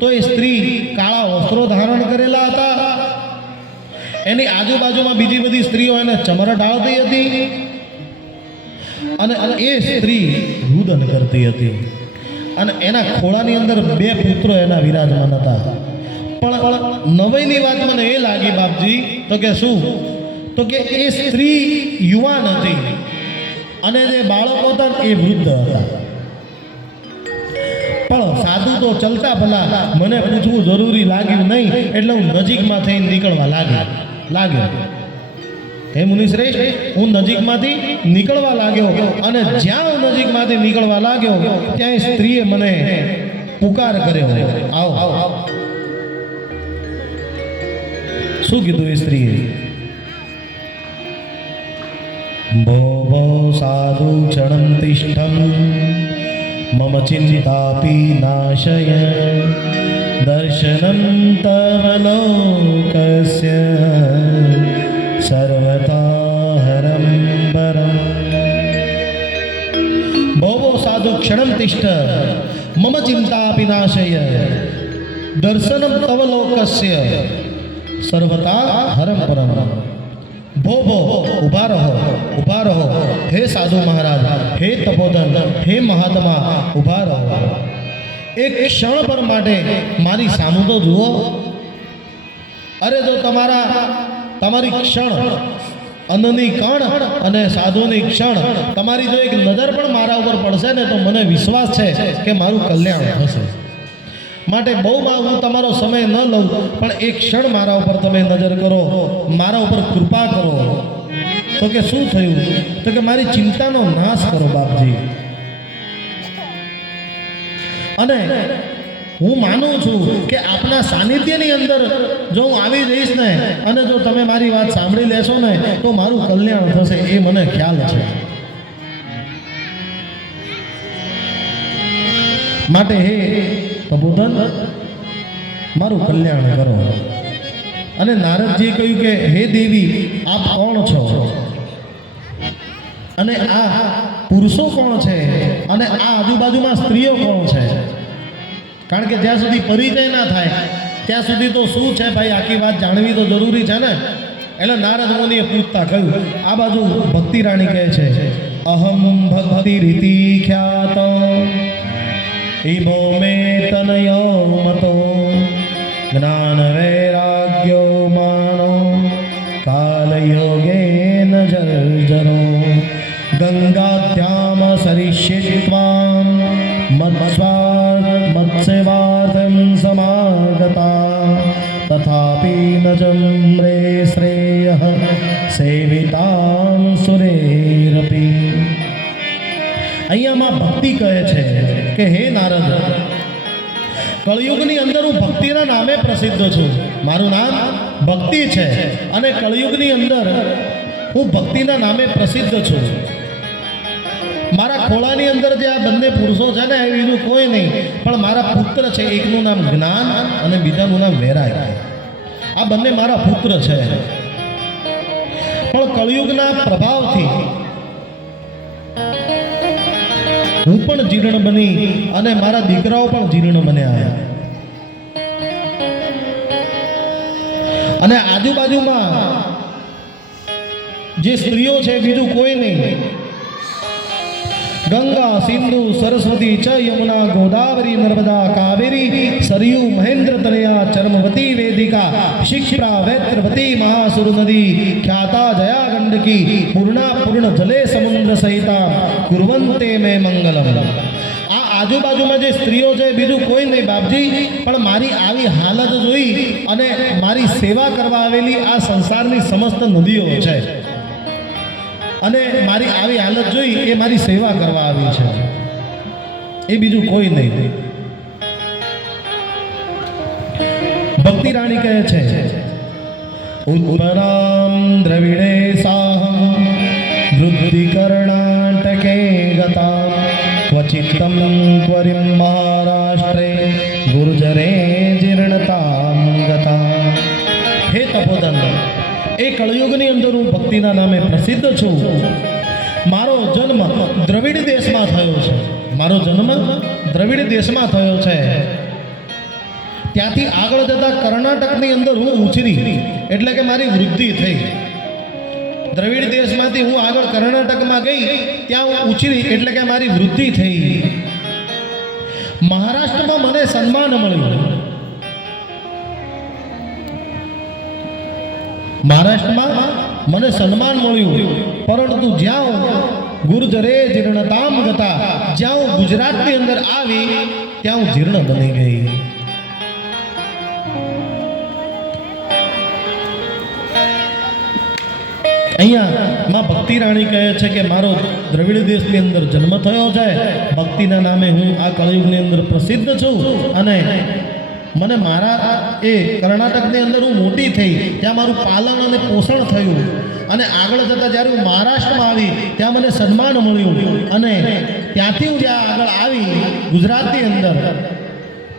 તો એ સ્ત્રી કાળા વસ્ત્રો ધારણ કરેલા હતા. એની આજુબાજુમાં બીજી બધી સ્ત્રીઓ એને ચમર ઢાળતી હતી અને એ સ્ત્રી રુદન કરતી હતી. અને એના ખોળાની અંદર 2 પુત્રો એના વિરાજમાન હતા. પણ નવાઈની વાત મને એ લાગી બાપજી, તો કે શું? તો કે એ સ્ત્રી યુવાન હતી અને જે બાળકો હતા એ વૃદ્ધ હતા. પણ સાધુ તો ચલતા ભલા, મને પૂછવું જરૂરી લાગ્યું નહીં એટલે હું નજીકમાં થઈને નીકળવા લાગ્યો. હે મુનિ શ્રેષ્ઠ, હું નજીકમાંથી નીકળવા લાગ્યો અને જ્યાં હું નજીકમાંથી નીકળવા લાગ્યો ત્યાં સ્ત્રીએ મને પુકાર કર્યો, આવો. શું કીધું એ સ્ત્રીએ? ભો સાધુ ક્ષણં તિષ્ઠં મમ ચિંતાપી નાશય દર્શનમ તવ લોકસ્ય સર્વતા હરમ પરમ. ભો સાધુ ક્ષણં તિષ્ઠ મમ ચિંતાપી નાશય દર્શનમ તવ લોકસ્ય સર્વતા હરમ પરમ. ભો ઉભા રહો હે સાધુ મહારાજ, હે તપોધન, હે મહાત્મા, ઉભા રહો. એક ક્ષણ પર માટે મારી સામુ તો જુઓ. અરે જો તમારી ક્ષણ અન્નની કણ અને સાધુની ક્ષણ તમારી જો એક નજર પણ મારા ઉપર પડશે ને તો મને વિશ્વાસ છે કે મારું કલ્યાણ થશે. માટે બહુ હું તમારો સમય ન લઉં, પણ એક ક્ષણ મારા ઉપર તમે નજર કરો, મારા ઉપર કૃપા કરો. તો કે શું થયું? તો કે મારી ચિંતાનો નાશ કરો બાપજી. અને હું માનું છું કે આપના સાનિધ્યની અંદર જો હું આવી જઈશ ને અને જો તમે મારી વાત સાંભળી લેશો ને તો મારું કલ્યાણ થશે, એ મને ખ્યાલ છે. માટે હે તપોધન મારું કલ્યાણ કરો. અને નારદજીએ કહ્યું કે હે દેવી આપ કોણ છો અને આ પુરુષો કોણ છે અને આ આજુબાજુમાં સ્ત્રીઓ કોણ છે? કારણ કે જ્યાં સુધી પરિચય ના થાય ત્યાં સુધી તો શું છે ભાઈ, આખી વાત જાણવી તો જરૂરી છે ને. એટલે નારદ મુનિએ પૂછતા કહ્યું, આ બાજુ ભક્તિ રાણી કહે છે, અહમ ભક્તિ રીતિ ખ્યાત ઇમો મે તનયો મતો જ્ઞાન વૈરાગ્યો માનો કાલ યોગેન જર્જરો ગંગાધ્યામ સરિષ્યિત્વામ મત્સ્યવાર્થમ સમાગતા તથાપી ન જમ્રે શ્રેય સેવિતાં સુરેરપી. અહીંયામાં ભક્તિ કહે છે કે હે નારદ, કળિયુગની અંદર હું ભક્તિના નામે પ્રસિદ્ધ છું. મારું નામ ભક્તિ છે અને કળિયુગની અંદર હું ભક્તિના નામે પ્રસિદ્ધ છું. મારા ખોળાની અંદર જે આ બંને પુરુષો છે ને, એ બીજું કોઈ નહીં પણ મારા પુત્ર છે. એકનું નામ જ્ઞાન અને બીજાનું નામ વૈરાગ્ય. આ બંને મારા પુત્ર છે. પણ કળિયુગના પ્રભાવથી હું પણ જીર્ણ બની અને મારા દીકરાઓ પણ જીર્ણ બન્યા. અને આજુબાજુમાં જે સ્ત્રીઓ છે બીજું કોઈ નહીં, ગંગા સિંધુ સરસ્વતી ચ યમુના ગોદાવરી નર્મદા કાવેરી સરયુ મહેન્દ્ર તનયા ચર્મવતી વેદિકા શિક્ષા વૈત્રવતી મહાસુર નદી ખ્યાતા જયા ગંડકી પૂર્ણા પૂર્ણ જલે સમુદ્ર સહિતા કુર્વંતે મે મંગલમ. આ આજુબાજુમાં જે સ્ત્રીઓ છે બીજું કોઈ નહીં બાપજી, પણ મારી આવી હાલત જોઈ અને મારી સેવા કરવા આવેલી આ સંસારની સમસ્ત નદીઓ છે અને મારી આવી હાલત જોઈ એ મારી સેવા કરવા આવી છે, એ બીજું કોઈ નહીં. ભક્તિ રાણી કહે છે, ઉત્તરામ દ્રવિડે સાહમ વૃદ્ધિ કર્ણાટકે ગતા ક્વચિત્તમ ક્વરિમ મહારાષ્ટ્રે ગુર્જરે જીર્ણતામ ગતા. હે તપોધન, એ કળયુગની અંદર હું ભક્તિના નામે પ્રસિદ્ધ છું. મારો જન્મ દ્રવિડ દેશમાં થયો છે. મારો જન્મ દ્રવિડ દેશમાં થયો છે. ત્યાંથી આગળ જતા કર્ણાટકની અંદર હું ઉછરી, એટલે કે મારી વૃદ્ધિ થઈ. દ્રવિડ દેશમાંથી હું આગળ કર્ણાટકમાં ગઈ, ત્યાં હું ઉછરી એટલે કે મારી વૃદ્ધિ થઈ. મહારાષ્ટ્રમાં મને સન્માન મળ્યું. મહારાષ્ટ્રમાં મને સન્માન મળ્યું, પરંતુ જ્યાં ગુર્જરે જીર્ણતામ ગતા, જ્યાં હું ગુજરાતની અંદર આવી ત્યાં હું જીર્ણ બની ગઈ. અહીંયા માં ભક્તિ રાણી કહે છે કે મારો દ્રવિડ દેશની અંદર જન્મ થયો છે. ભક્તિના નામે હું આ કળયુગની અંદર પ્રસિદ્ધ છું અને મને મારા એ કર્ણાટકની અંદર હું મોટી થઈ, ત્યાં મારું પાલન અને પોષણ થયું અને આગળ જતાં જ્યારે હું મહારાષ્ટ્રમાં આવી ત્યાં મને સન્માન મળ્યું અને ત્યાંથી હું જ્યાં આગળ આવી ગુજરાતની અંદર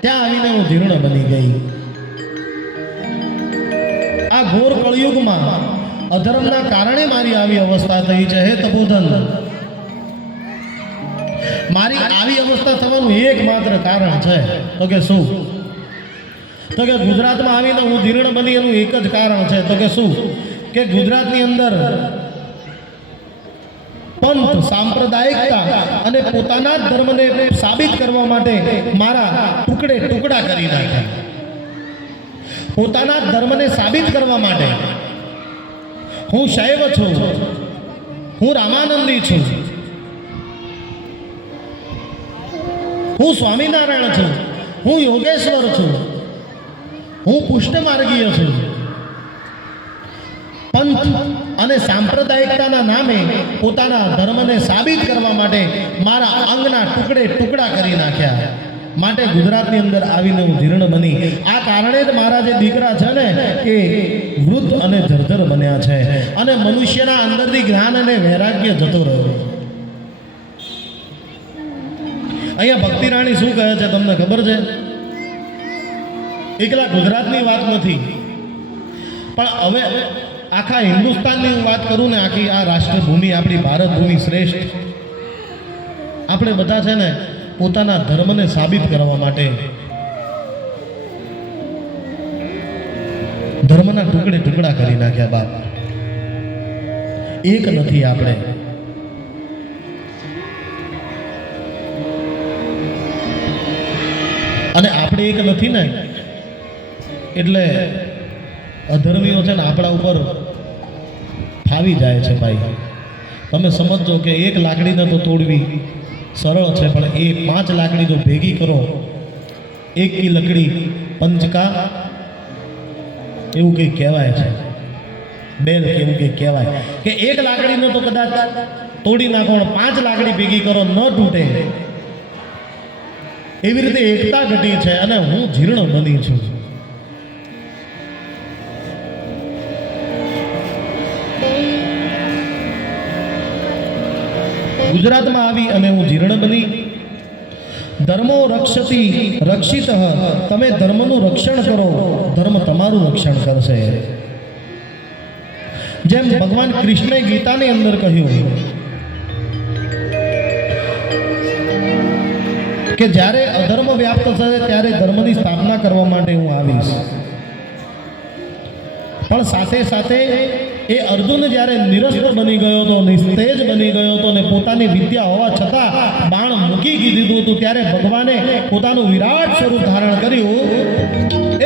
ત્યાં આવીને હું જીર્ણ બની ગઈ. આ ઘોર કળયુગમાં અધર્મના કારણે મારી આવી અવસ્થા થઈ છે. હે તપોધન, મારી આવી અવસ્થા થવાનું એકમાત્ર કારણ છે તો કે શું? તો કે ગુજરાતમાં આવીને હું જીર્ણ બની એનું એક જ કારણ છે. તો કે શું? કે ગુજરાતની અંદર પંથ સાંપ્રદાયિકતા અને પોતાના જ ધર્મને સાબિત કરવા માટે મારા ટુકડે ટુકડા કરી નાખ્યા. પોતાના જ ધર્મને સાબિત કરવા માટે હું શૈવ છું, હું રામાનંદી છું, હું સ્વામિનારાયણ છું, હું યોગેશ્વર છું, હું પુષ્ટમાર્ગીય છું. પંથ અને સાંપ્રદાયિકતાના નામે પોતાના ધર્મને સાબિત કરવા માટે મારા અંગના ટુકડે ટુકડા કરી નાખ્યા. માટે ગુજરાતની અંદર આવીને હું જીર્ણ બની. આ કારણે જ મારા જે દીકરા છે ને એ વૃદ્ધ અને જર્જર બન્યા છે અને મનુષ્યના અંદરથી જ્ઞાન અને વૈરાગ્ય જતો રહ્યો. અહીંયા ભક્તિ રાણી શું કહે છે તમને ખબર છે? એકલા ગુજરાતની વાત નથી, પણ હવે આખા હિન્દુસ્તાનની હું વાત કરું ને, આખી આ રાષ્ટ્રભૂમિ આપણી ભારત ભૂમિ શ્રેષ્ઠ, આપણે બધા છે ને પોતાના ધર્મને સાબિત કરવા માટે ધર્મના ટુકડે ટુકડા કરી નાખ્યા બાપ. એક નથી આપણે. અને આપણે એક નથી ને એટલે અધર્મીઓ છે ને આપણા ઉપર ફાવી જાય છે ભાઈ. તમે સમજો કે એક લાકડીને તો તોડવી સરળ છે, પણ એ 5 લાકડી જો ભેગી કરો, એક કી લકડી પંચકા એવું કંઈક કહેવાય છે, બેલ કે એવું કંઈક કહેવાય કે એક લાકડીને તો કદાચ તોડી નાખો, 5 લાકડી ભેગી કરો ન તૂટે. એવી રીતે એકતા ઘટી છે અને હું જીર્ણ બની છું. ગુજરાતમાં આવી અને હું જીર્ણ બની. ધર્મો રક્ષતી રક્ષિત, તમે ધર્મનું રક્ષણ કરો, ધર્મ તમારું રક્ષણ કરશે. જેમ ભગવાન કૃષ્ણએ ગીતાની અંદર કહ્યું કે જ્યારે અધર્મ વ્યાપ્ત થશે ત્યારે ધર્મની સ્થાપના કરવા માટે હું આવીશ. પણ સાથે સાથે એ અર્જુન જ્યારે નિરસ્ત્ર બની ગયો હતો, નિસ્તેજ બની ગયો હતો ને પોતાની વિદ્યા હોવા છતાં બાણ મૂકી દીધું હતું, ત્યારે ભગવાને પોતાનું વિરાટ સ્વરૂપ ધારણ કર્યું.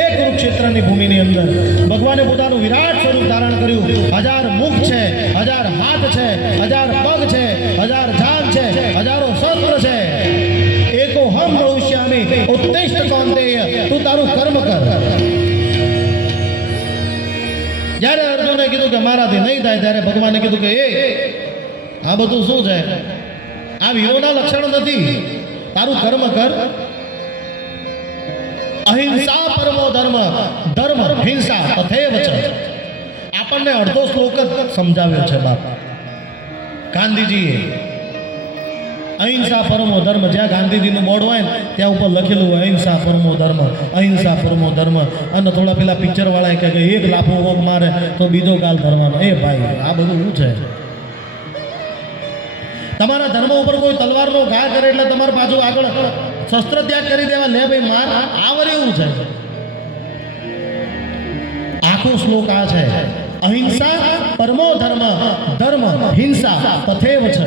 એ કુરુક્ષેત્રની ભૂમિની અંદર ભગવાને પોતાનું વિરાટ સ્વરૂપ ધારણ કર્યું. 1000 મુખ છે, 1000 હાથ છે, 1000 પગ છે, 1000 જાંઘ છે, હજારો શસ્ત્ર છે. એકો હમ ભવિષ્યામિ ઉત્તિષ્ઠ કૌંતેય, તું તારું કર્મ કર. જ્યારે અર્જુને કીધું કે મારાથી નહીં થાય, ત્યારે ભગવાને કીધું કે આ બધું શું છે? આ વીરોના લક્ષણ નથી, તારું કર્મ કર. અહિંસા પરમો ધર્મ, ધર્મ હિંસા તથૈવ ચ. આપણને અડધો શ્લોક જ સમજાવ્યો છે બાપ ગાંધીજીએ. અહિંસા પરમો ધર્મ, જ્યાં ગાંધીજીનું બોર્ડ હોય ને ત્યાં ઉપર લખેલું હોય અહિંસા પરમો ધર્મ, અહિંસા પરમો ધર્મ. અને થોડા પેલા પિક્ચર વાળા કહે કે એક લાફો રોગ મારે તો બીજો ગાલ ધરવાનો. એ ભાઈ આ બધું શું છે? તમારા ધર્મ ઉપર કોઈ તલવારનો ઘા કરે એટલે તમારે પાછું આગળ શસ્ત્ર ત્યાગ કરી દેવા, લે ભાઈ માર. આવર એવું છે. આખો શ્લોક આ છે, અહિંસા પરમો ધર્મ, ધર્મ હિંસા તથૈવ ચ.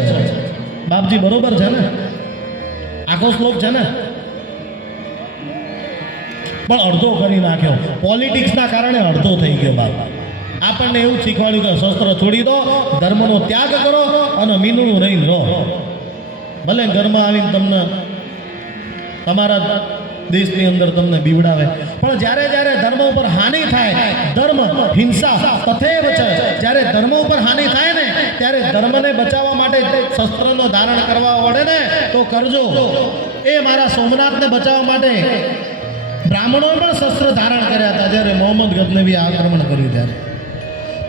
બાપજી બરોબર છે ને? આખો શ્લોક છે ને? પણ અડધો કરી નાખ્યો. પોલિટિક્સના કારણે અડધો થઈ ગયો બાપ. આપણને એવું શીખવાડ્યું કે શસ્ત્ર છોડી દો, ધર્મનો ત્યાગ કરો અને મીંડું રહીને રહો. ભલે ઘરમાં આવીને તમને તમારા દેશની અંદર તમને બીવડાવે, પણ જ્યારે જ્યારે ધર્મ ઉપર હાનિ થાય, ધર્મ હિંસા તથૈવ ચ. જ્યારે ધર્મ ઉપર હાનિ થાય ને ત્યારે ધર્મને બચાવવા માટે શસ્ત્રનો ધારણ કરવા પડે ને તો કરજો. એ મારા સોમનાથને બચાવવા માટે બ્રાહ્મણોએ પણ શસ્ત્ર ધારણ કર્યા હતા. જ્યારે મોહમ્મદ ગઝનવીએ આક્રમણ કર્યું ત્યારે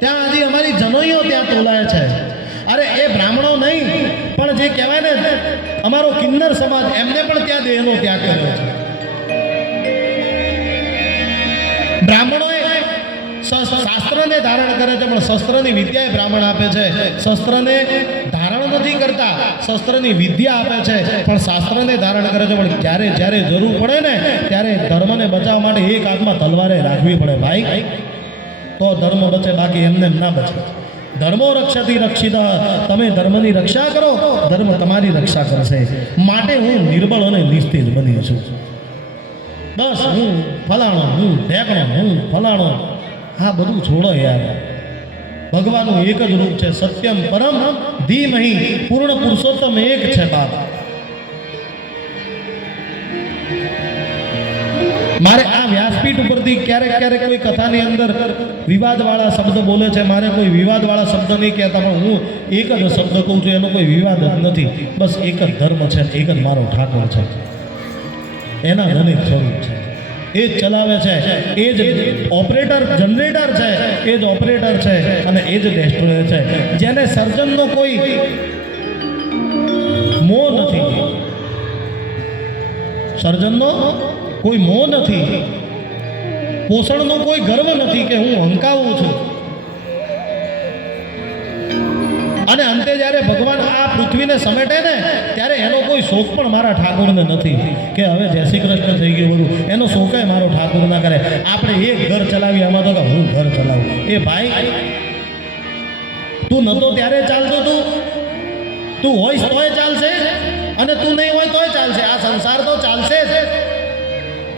ત્યાં હજી અમારી જનોઈઓ ત્યાં તોલાય છે. અરે એ બ્રાહ્મણો નહીં, પણ જે કહેવાય ને અમારો કિન્નર સમાજ, એમને પણ ત્યાં દેહનો ત્યાગ કર્યો છે. બ્રાહ્મણોએ શાસ્ત્રને ધારણ કરે છે, પણ શસ્ત્રની વિદ્યા એ બ્રાહ્મણ આપે છે. શસ્ત્રને ધારણ નથી કરતા, શસ્ત્રની વિદ્યા આપે છે, પણ શાસ્ત્રને ધારણ કરે છે. પણ જ્યારે જ્યારે જરૂર પડે ને ત્યારે ધર્મને બચાવવા માટે એક હાથમાં તલવારે રાખવી પડે ભાઈ, તો ધર્મ બચે, બાકી એમને ના બચે. ધર્મો રક્ષતી રક્ષિત, તમે ધર્મની રક્ષા કરો, ધર્મ તમારી રક્ષા કરશે. માટે હું નિર્બળ અને નિસ્તેજ બની છું. બસ હું ફલાણો, હું ઢેકણો, હું ફલાણો, આ બધું છોડો યાર. ભગવાનનું એક જ રૂપ છે, સત્યમ પરમ ધીમહિ, પૂર્ણ પુરુષોત્તમ એક છે બાપ. મારે આ વ્યાસપીઠ ઉપરથી ક્યારેક ક્યારેક કોઈ કથાની અંદર વિવાદવાળા શબ્દ બોલે છે, મારે કોઈ વિવાદવાળા શબ્દ નહીં કહેતા, પણ હું એક જ શબ્દ કહું છું, એનો કોઈ વિવાદ જ નથી. બસ એક જ ધર્મ છે, એક જ મારો ઠાકોર છે, એના ધનિક સ્વરૂપ છે, એ જ ચલાવે છે, એ જ ઓપરેટર જનરેટર છે, એ જ ઓપરેટર છે અને એ જ ડેસ્ટ્રોયર છે. જેને સર્જનનો કોઈ મોહ નથી, સર્જનનો કોઈ મોહ નથી, પોષણનો કોઈ ગર્વ નથી કે હું હંકાવું છું. અને અંતે જ્યારે ભગવાન આ પૃથ્વીને સમેટે ને ત્યારે એનો કોઈ શોખ પણ મારા ઠાકોરને નથી કે હવે જય શ્રી કૃષ્ણ થઈ ગયું બધું. એનો શોખ મારો ઠાકોર ના કરે. આપણે એક ઘર ચલાવીએ, આમાં તો કે હું ઘર ચલાવું. એ ભાઈ, તું નતો ત્યારે ચાલતો, તું હોઈશ તોય ચાલશે અને તું નહીં હોય તોય ચાલશે. આ સંસાર તો ચાલશે જ.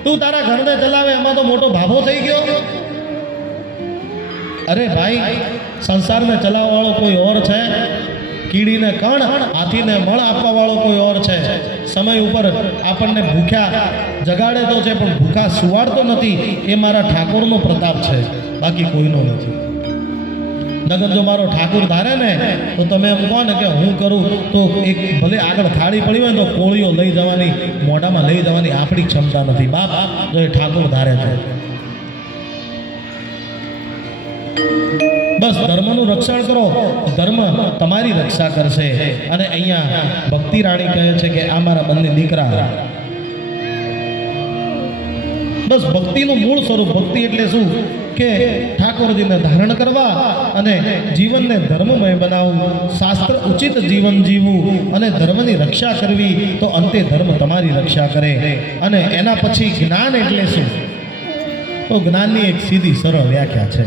તું તારા ઘરને ચલાવે એમાં તો મોટો ભાભો થઈ ગયો. અરે ભાઈ, સંસારને ચલાવવા વાળો કોઈ ઓર છે, કીડીને કણ હાથીને મળ આપવા વાળો કોઈ ઓર છે. સમય ઉપર આપણને ભૂખ્યા જગાડે તો છે પણ ભૂખા સુવાડતો નથી. એ મારા ઠાકોરનો પ્રતાપ છે, બાકી કોઈનો નથી. નગર જો મારો ઠાકોર ધારે ને તો તમે એમ કહો ને કે હું કરું તો એક ભલે આગળ થાળી પડી હોય તો કોળીઓ લઈ જવાની, મોઢામાં લઈ જવાની આપણી ક્ષમતા નથી બાપ, જો એ ઠાકોર ધારે છે. બસ ધર્મનું રક્ષણ કરો, ધર્મ તમારી રક્ષા કરશે. અને અહીંયા ભક્તિ રાણી કહે છે કે આ મારા બંને દીકરા, બસ ભક્તિનું મૂળ સ્વરૂપ. ભક્તિ એટલે શું કે ઠાકોરજીને ધારણ કરવા અને જીવનને ધર્મમય બનાવવું, શાસ્ત્ર ઉચિત જીવન જીવવું અને ધર્મની રક્ષા કરવી. તો અંતે ધર્મ તમારી રક્ષા કરે. અને એના પછી જ્ઞાન એટલે શું? તો જ્ઞાનની એક સીધી સરળ વ્યાખ્યા છે,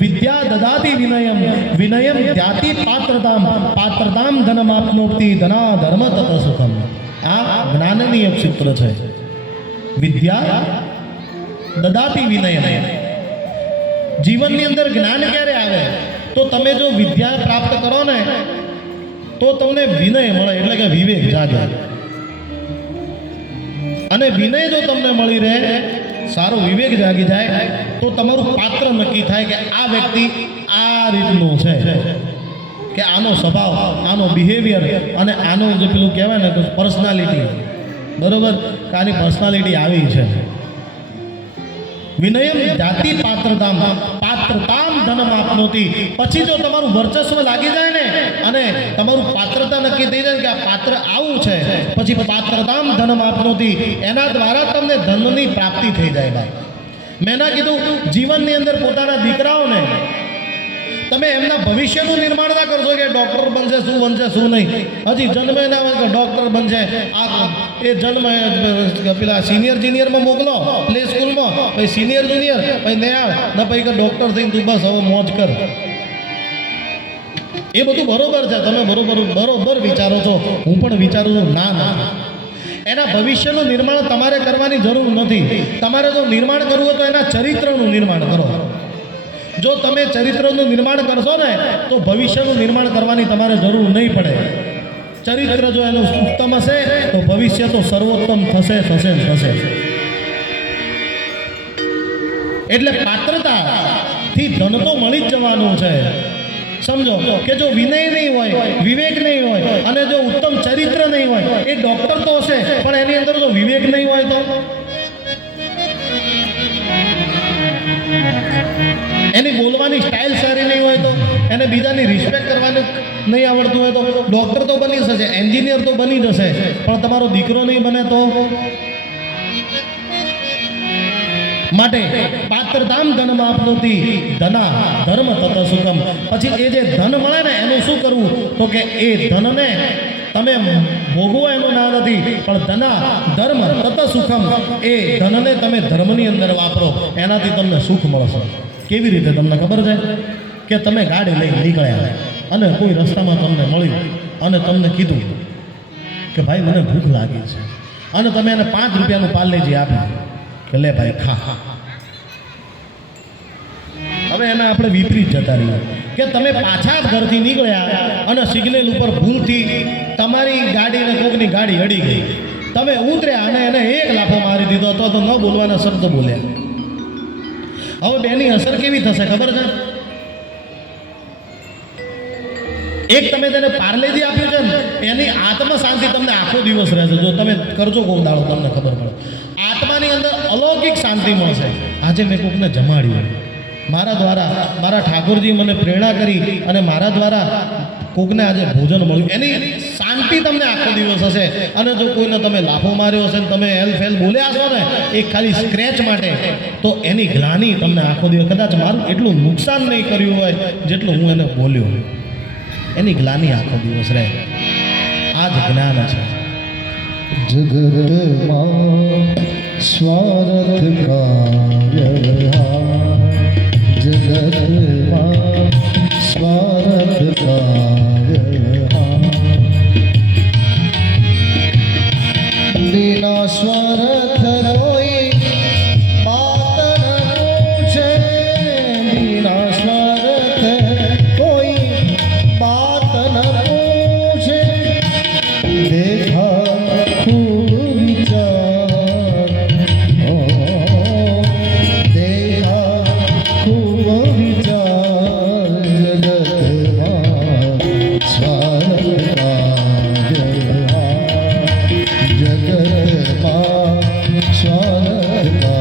વિદ્યા દદાતિ વિનયમ, વિનયમ દ્યાતિ પાત્રતામ, પાત્રતામ ધનમાપ્નોતિ, ધના ધર્મ તત સુખમ. આ જ્ઞાનની એક સૂત્ર છે. વિદ્યા દદાતિ વિનયમ. જીવનની અંદર જ્ઞાન ક્યારે આવે? તો તમે જો વિદ્યા પ્રાપ્ત કરો ને તો તમને વિનય મળે, એટલે કે વિવેક જાગે. અને વિનય જો તમને મળી રહે, સારો વિવેક જાગી જાય, તો તમારું પાત્ર નક્કી થાય કે આ વ્યક્તિ આ રીતનો છે, કે આનો સ્વભાવ, આનો બિહેવિયર અને આનો જે પેલું કહેવાય ને કે પર્સનાલિટી, બરોબર, કે આની પર્સનાલિટી આવી છે. વિનયમ જાતિ પાત્રતામ, પાત્રતામ ધનમ આપનોતી. પછી જો તમારું વર્ચસ્વ લાગી જાય ને અને તમારું પાત્રતા નક્કી થઈ જાય કે આ પાત્ર આવું છે, પછી પાત્રતામ ધનમ આપનોતી, એના દ્વારા તમને ધનની પ્રાપ્તિ થઈ જાય. ભાઈ, મેં ના કીધું જીવનની અંદર પોતાના દીકરાઓને તમે એમના ભવિષ્યનું નિર્માણ ના કરશો કે ડૉક્ટર બનશે, શું બનશે શું નહીં. હજી જન્મે ના હોય કે ડૉક્ટર બનશે. આ એ જન્મ પેલા સિનિયર જુનિયરમાં મોકલો પ્લે સ્કૂલમાં, પછી સિનિયર જુનિયર, પછી ને આવ ને પછી કે ડૉક્ટર થઈને તું બસ હવે મોજ કર. એ બધું બરોબર છે, તમે બરોબર વિચારો છો, હું પણ વિચારું છું. ના, એના ભવિષ્યનું નિર્માણ તમારે કરવાની જરૂર નથી. તમારે જો નિર્માણ કરવું હોય તો એના ચરિત્રનું નિર્માણ કરો. જો તમે ચરિત્રનું નિર્માણ કરશો ને તો ભવિષ્યનું નિર્માણ કરવાની તમારે જરૂર નહીં પડે. ચરિત્ર જો એનું ઉત્તમ હશે તો ભવિષ્ય તો સર્વોત્તમ થશે. એટલે પાત્રતાથી ધન તો મળી જ જવાનું છે. સમજો કે જો વિનય નહીં હોય, વિવેક નહીં હોય અને જો ઉત્તમ ચરિત્ર નહીં હોય, એ ડૉક્ટર તો હશે પણ એની અંદર જો વિવેક નહીં હોય તો એની બોલવાની સ્ટાઇલ સારી નહીં હોય, તો એને બીજાની રિસ્પેક્ટ કરવાનું નહીં આવડતું હોય, તો ડૉક્ટર તો બની જશે, એન્જિનિયર તો બની જશે, પણ તમારો દીકરો નહીં બને તો. માટે પાત્રતામ ધનમ આપનોતી, ધના ધર્મ તત સુખમ. પછી એ જે ધન મળે ને એનું શું કરવું? તો કે એ ધનને તમે ભોગવો એનું ના નથી, પણ ધના ધર્મ તત સુખમ. એ ધનને તમે ધર્મની અંદર વાપરો, એનાથી તમને સુખ મળશે. કેવી રીતે તમને ખબર છે? કે તમે ગાડી લઈને નીકળ્યા અને કોઈ રસ્તામાં તમને મળ્યું અને તમને કીધું કે ભાઈ મને ભૂખ લાગી છે, અને તમે એને 5 રૂપિયાનું પાર્લેજી આપ્યું કે લે ભાઈ ખા. હવે એના આપણે વિપરીત જતા રહીએ કે તમે પાછા જ ઘરથી નીકળ્યા અને સિગ્નલ ઉપર ભૂલથી તમારી ગાડીને કોકની ગાડી અડી ગઈ, તમે ઉતર્યા અને એને 1 લાફો મારી દીધો તો ન બોલવાના શબ્દ બોલ્યા. હવે બેની અસર કેવી થશે ખબર છે? એક તમે તેને પાર્લેજી આપ્યું છે ને એની આત્મ શાંતિ તમને આખો દિવસ રહેશે. જો તમે કરજો કોક દાડો તમને ખબર પડે, આત્માની અંદર અલૌકિક શાંતિ મળશે. આજે મેં કોકને જમાડ્યું, મારા દ્વારા ઠાકોરજી મને પ્રેરણા કરી અને મારા દ્વારા કોકને આજે ભોજન મળ્યું, એની શાંતિ શાંતિ તમને આખો દિવસ હશે. અને જો કોઈને તમે લાફો માર્યો હશે ને તમે એલ ફેલ બોલ્યા છો ને એ ખાલી સ્ક્રેચ માટે, તો એની ગ્લાની તમને આખો દિવસ, કદાચ મારું એટલું નુકસાન નહીં કર્યું હોય જેટલું હું એને બોલ્યો, એની ગ્લાની આખો દિવસ રહે. આ જ જ્ઞાન છે. જગતમાં સ્વાર્થ કાર્ય, જગતમાં સ્વાર્થ કાર્ય, बिना स्वार्थ कोई बात न पूछे, बिना स्वार्थ कोई बात न पूछे, देखा खूब विचार, ओ देखा खूब विचार, जगतમાં स्वार्थ कार्य, जगतમાં स्वार्थ कार्य.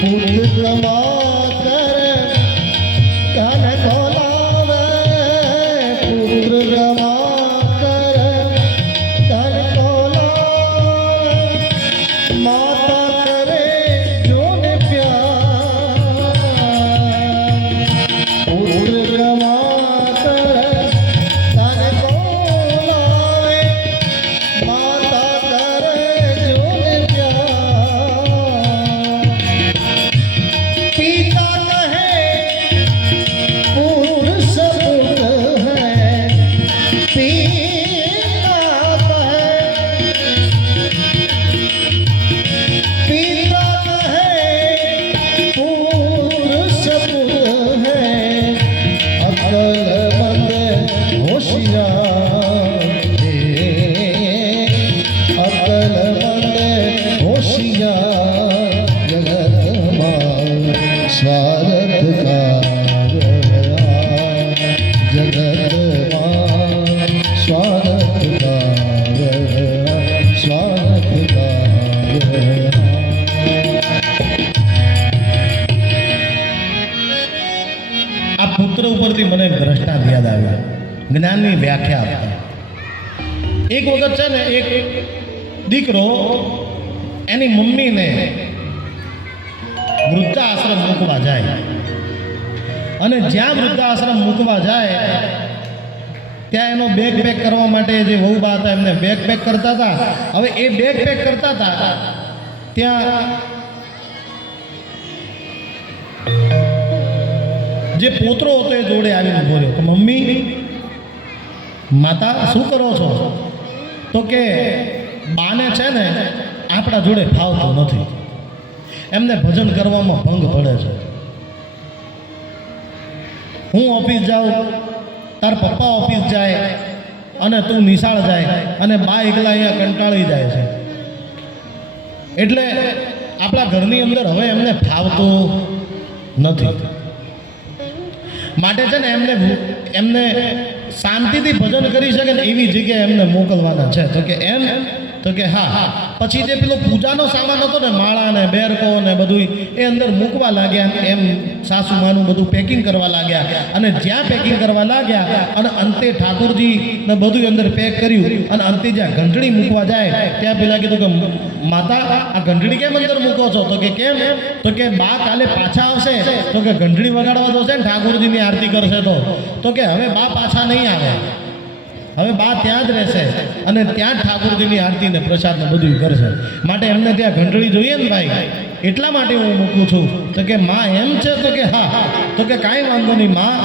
પુત્ર કમા કરે ધન ખોલાવે, પુત્ર કમા કરે ધન ખોલાવે, માતા કરે જોને પ્યાર, પુત્ર કમા કરે ધન ખોલાવે, માતા કરે જોને પ્યાર, पिता कहे पुत्र सपुत है, पिता कहे, पिता कहे पुत्र सपुत है, अक्लमंद होशियार है, अक्लमंद होशियार, जगतમાં स्वार्थ कार्य, जगतમાં स्वार्थ कार्य, स्वार्थ कार्य. આ પુત્ર ઉપરથી મને એક દ્રષ્ટાંત યાદ આવ્યું, જ્ઞાનની વ્યાખ્યા આપતા. એક વખત છે ને એક દીકરો એની મમ્મીને વૃદ્ધાશ્રમ મૂકવા જાય, અને જ્યાં વૃદ્ધાશ્રમ મૂકવા જાય ત્યાં એનો બેગ પેક કરવા માટે જે વહુ બા હતા એમને બેગ પેક કરતા હતા. હવે એ બેગ પેક કરતા હતા ત્યાં જે પોતરો હતો એ જોડે આવીને ઉભો રહ્યો કે મમ્મી, માતા શું કરો છો? તો કે બાને છે ને આપણા જોડે ફાવતું નથી, એમને ભજન કરવામાં ભંગ પડે છે. હું ઓફિસ જાઉં, તાર પપ્પા ઓફિસ જાય અને તું નિશાળ જાય, અને બા એકલા અહીંયા કંટાળી જાય છે. એટલે આપણા ઘરની અંદર હવે એમને ફાવતું નથી. માટે છે ને એમને શાંતિથી ભજન કરી શકે ને એવી જગ્યાએ એમને મોકલવાના છે. તો કે એમ, તો કે હા. પછી જે પેલો પૂજાનો સામાન હતો ને, માળા ને બેરકો ને બધું, એ અંદર મૂકવા લાગ્યા. એમ સાસુમાનું બધું પેકિંગ કરવા લાગ્યા, અને જ્યાં પેકિંગ કરવા લાગ્યા અને અંતે ઠાકોરજી ને બધું અંદર પેક કર્યું, અને અંતે જ્યાં ઘંટડી મૂકવા જાય ત્યાં પેલા કીધું કે માતા, આ ઘંટડી કેમ અંદર મૂકો છો? તો કે કેમ? તો કે બા કાલે પાછા આવશે, તો કે ઘંટડી વગાડવા જશે ને ઠાકોરજીની આરતી કરશે, તો કે હવે બા પાછા નહીં આવે, હવે બા ત્યાં જ રહેશે અને ત્યાં જ ઠાકોરજીની આરતી ને પ્રસાદ ને બધું કરશે. માટે એમને ત્યાં ઘંટડી જોઈએ ને ભાઈ, એટલા માટે હું મૂકું છું. તો કે માં એમ છે? તો કે હા. તો કે કાંઈ વાંધો નહીં માં,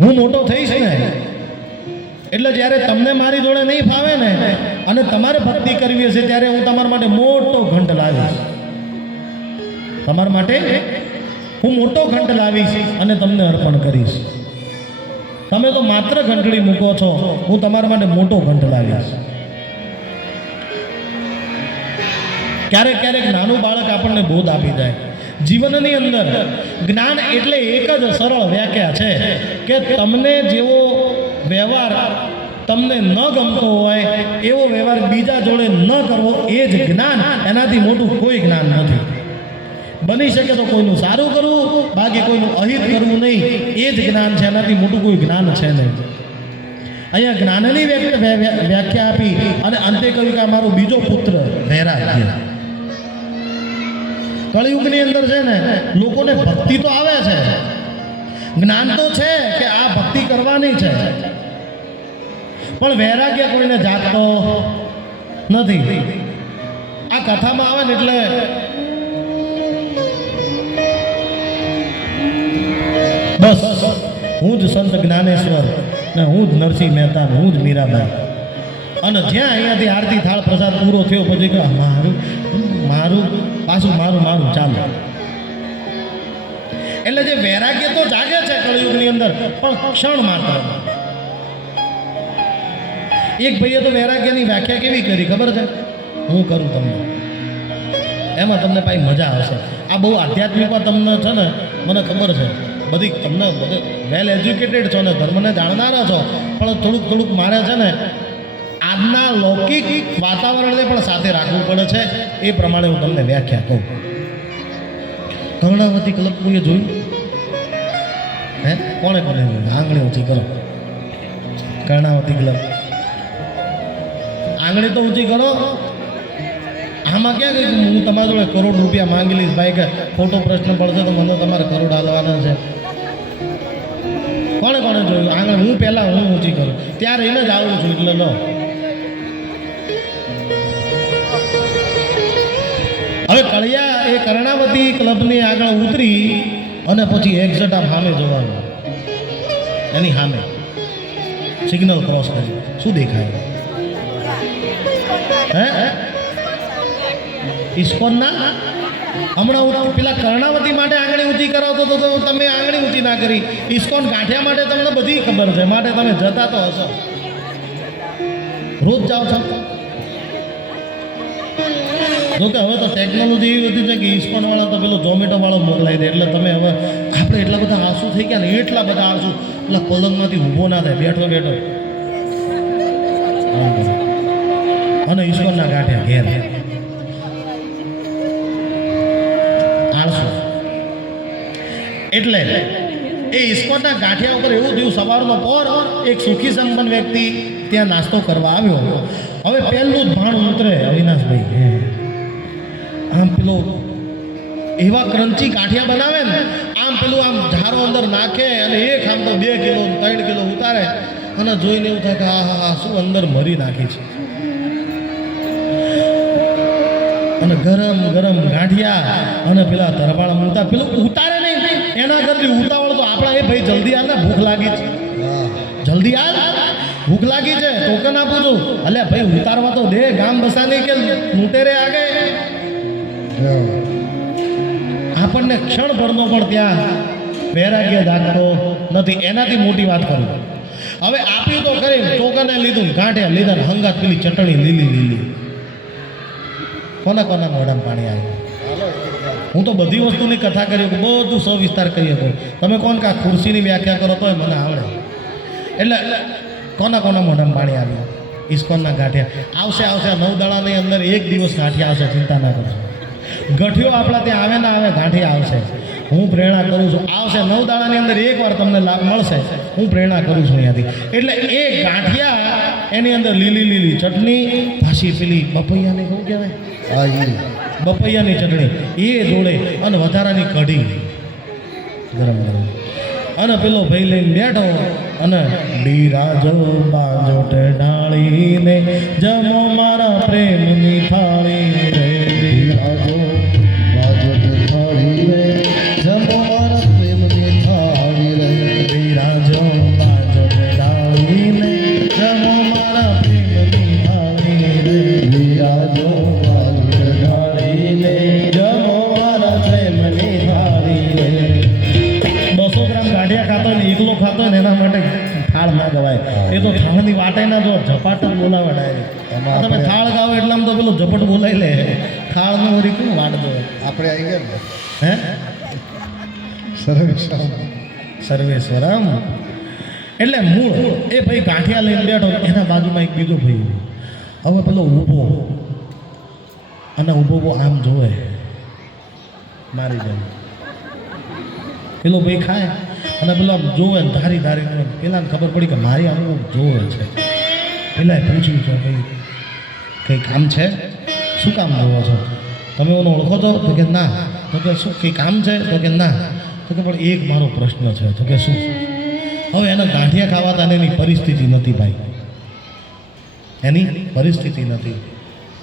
હું મોટો થઈશ ને એટલે જ્યારે તમને મારી જોડે નહીં ફાવે ને અને તમારે ભક્તિ કરવી હશે ત્યારે હું તમારા માટે મોટો ઘંટ લાવીશ. તમારા માટે હું મોટો ઘંટ લાવીશ અને તમને અર્પણ કરીશ. તમે તો માત્ર ઘંટડી મૂકો છો, હું તમારા માટે મોટો ઘંટ લાવીશ. ક્યારેક ક્યારેક નાનું બાળક આપણને બોધ આપી જાય. જીવનની અંદર જ્ઞાન એટલે એક જ સરળ વ્યાખ્યા છે કે તમને જેવો વ્યવહાર તમને ન ગમતો હોય એવો વ્યવહાર બીજા જોડે ન કરવો, એ જ જ્ઞાન. એનાથી મોટું કોઈ જ્ઞાન નથી. બની શકે તો કોઈનું સારું કરવું, બાકી કોઈનું અહિત કરવું નહીં, એ જ જ્ઞાન છે. એનાથી મોટું કોઈ જ્ઞાન છે નહીં. અહીંયા જ્ઞાનની વ્યાખ્યા આપી અને અંતે કહ્યું કે આ મારો બીજો પુત્ર વૈરાગ્ય. કળિયુગની અંદર છે ને, લોકોને ભક્તિ તો આવે છે, જ્ઞાન તો છે કે આ ભક્તિ કરવાની છે, પણ વૈરાગ્ય કોઈને જાગતો નથી. આ કથામાં આવે ને એટલે બસ હું જ સંત જ્ઞાનેશ્વર ને હું જ નરસિંહ મહેતા, હું જ મીરાબાઈ. અને જ્યાં અહીંયાથી આરતી થાળ પ્રસાદ પૂરો થયો પછી કે મારું મારું પાછું મારું મારું ચાલો. એટલે જે વૈરાગ્ય તો જાગે છે કળિયુગની અંદર, પણ ક્ષણ માત્ર. એક ભાઈએ તો વૈરાગ્યની વ્યાખ્યા કેવી કરી ખબર છે? હું કરું તમને, એમાં તમને પાછી મજા આવશે. આ બહુ આધ્યાત્મિકમાં તમને છે ને, મને ખબર છે બધી, તમને બધે વેલ એજ્યુકેટેડ છો ને, ધર્મને જાણનારા છો, પણ થોડુંક મારે છે ને આજના લૌકિક વાતાવરણને પણ સાથે રાખવું પડે છે. એ પ્રમાણે હું તમને વ્યાખ્યા કહું. કર્ણાવતી ક્લબ કોઈએ જોયું? હે, કોણે જોયું? આંગળી ઊંચી કરો. કર્ણાવતી ક્લબ આંગળી તો ઊંચી કરો. આમાં ક્યાં ગઈ? હું તમારા જોડે કરોડ રૂપિયા માંગી લઈશ ભાઈ, કે ખોટો પ્રશ્ન પડશે તો મને તમારે કરોડ હાલવાના છે. કોણે જોયું? આંગળી હું પહેલાં હું ઊંચી કરું, ત્યાં રહીને જ આવું છું. એટલે લો, હવે કળિયા એ કર્ણાવતી ક્લબની આગળ ઉતરી અને પછી એક્ઝેટ આમ સામે જોવાનું. એની સામે સિગ્નલ ક્રોસ કરી શું દેખાય? હે, ઇસ્કોનના હમણાં પેલા કર્ણાવતી માટે આંગળી ઊંચી કરાવતો તો તમે આંગળી ઊંચી ના કરી. ઇસ્કોન ગાંઠિયા માટે તમને બધી ખબર છે, માટે તમે જતા તો હશો, રોજ જાઓ છો. જોકે હવે તો ટેકનોલોજી એવી બધી છે કે ઇસ્કોન વાળા તો પેલો ઝોમેટો વાળો મોકલાવી દે. એટલે તમે હવે આપણે એટલા બધા આંસુ થઈ ગયા ને, એટલા બધા આંસુ એટલે પલંગમાંથી ઊભો ના થાય, બેઠો અને ઇસ્કોનના ગાંઠિયા ઘેર આળસુ. એટલે એ ઇસ્કોનના ગાંઠિયા ઉપર એવું થયું, સવારનો પોર એક સુખી સંપન્ન વ્યક્તિ ત્યાં નાસ્તો કરવા આવ્યો. હવે પહેલું જ ભાણ ઉતરે અવિનાશભાઈ, આમ પેલો એવા ક્રંચી ગાંઠિયા બનાવે ને, આમ પેલું આમ ઝારો અંદર નાખે અને એક આમ તો 2 કિલો 3 કિલો ઉતારે અને જોઈને એવું થાય કે હા શું અંદર મરી નાખી છે. અને ગરમ ગરમ ગાંઠિયા અને પેલા તરવાળા મૂકતા, પેલું ઉતારે નહીં, એના કરતી ઉતાવળ તો આપણા. એ ભાઈ જલ્દી આવ ને, ભૂખ લાગી છે, જલ્દી આવ, ભૂખ લાગી છે, ટોકન આપું છું. અલ્યા ભાઈ ઉતારવા તો દે, ગામ બસાની કે મુટેરે આગે. આપણને ક્ષણભરનો પણ ત્યાં વૈરાગ્ય જાગતો નથી. એનાથી મોટી વાત કરું, હવે આપ્યું તો ખરી, ટોકને લીધું, ગાંઠિયા લીધા, હંગાત પેલી ચટણી લીલી. કોના મોઢામાં પાણી આવ્યું? હું તો બધી વસ્તુની કથા કરી, બધું સવિસ્તાર કરી હતું. તમે કોણ કે આ ખુરશીની વ્યાખ્યા કરો તો મને આવડે. એટલે કોના મોઢામાં પાણી આવ્યું? ઇસ્કોનના ગાંઠિયા આવશે. 9 દાડાની અંદર 1 દિવસ ગાંઠિયા આવશે, ચિંતા ના કરશો. ગઠિયો આપણા ત્યાં આવે ના આવે, ગાંઠિયા આવશે. હું પ્રેરણા કરું છું, આવશે 9 દાડાની અંદર એકવાર તમને લાભ મળશે. હું પ્રેરણા કરું છું અહીંયાથી. એટલે એ ગાંઠિયા એની અંદર લીલી ચટણી, પાછી પેલી બપૈયાની શું કહેવાય, બપૈયાની ચટણી એ જોડે, અને વધારાની કઢી ગરમ અને પેલો ભાઈ લઈને બેઠો અને બિરાજો બાજોટ ઢાળીને, જમો મારા પ્રેમની થાળી રે. બિરાજો બાજોટ થાળીને, જમો મારા પ્રેમની થાળી રે. બિરાજો બાજોટ ઢાળીને, જમો મારા પ્રેમની થાળી રે. બિરાજો બાજોટ ઢાળીને, જમો મારા પ્રેમની થાળી રે. 200 ગ્રામ ગાંઠિયા ખાતો ને એકલો ખાતો ને એના માટે થાળ ના ગવાય. એ તો થાળની વાટે ના જો, ઝપાટ જ બોલાવે ડાયરેક્ટ. તમે થાળ ગાવો એટલે આમ તો પેલો ઝપટ બોલાવી લે. થાળનું વળી કોણ વાટ દો? આપણે આવી ગયા ને, હે સર્વેશ્વરમ. સર્વેશ્વરમ. એટલે મૂળ એ ભાઈ ગાંઠિયા લઈને બેઠો, એના બાજુમાં એક બીજો ભાઈ. હવે પેલો ઊભો અને ઊભો આમ જોવે મારી જેમ. પેલો ભાઈ ખાય અને પેલો આમ જોવે ને ધારી ધારી. પેલાને ખબર પડી કે મારી આમ જોવે છે. પેલા પૂછ્યું છે ભાઈ કંઈ કામ છે? શું કામ જોવો છો? તમે ઓને ઓળખો છો? તો કે ના. તો કે શું કંઈ કામ છે? તો કે ના. તો કે પણ એક મારો પ્રશ્ન છે. તો કે શું? હવે એના ગાંઠિયા ખાવાતા એની પરિસ્થિતિ નથી ભાઈ, એની પરિસ્થિતિ નથી.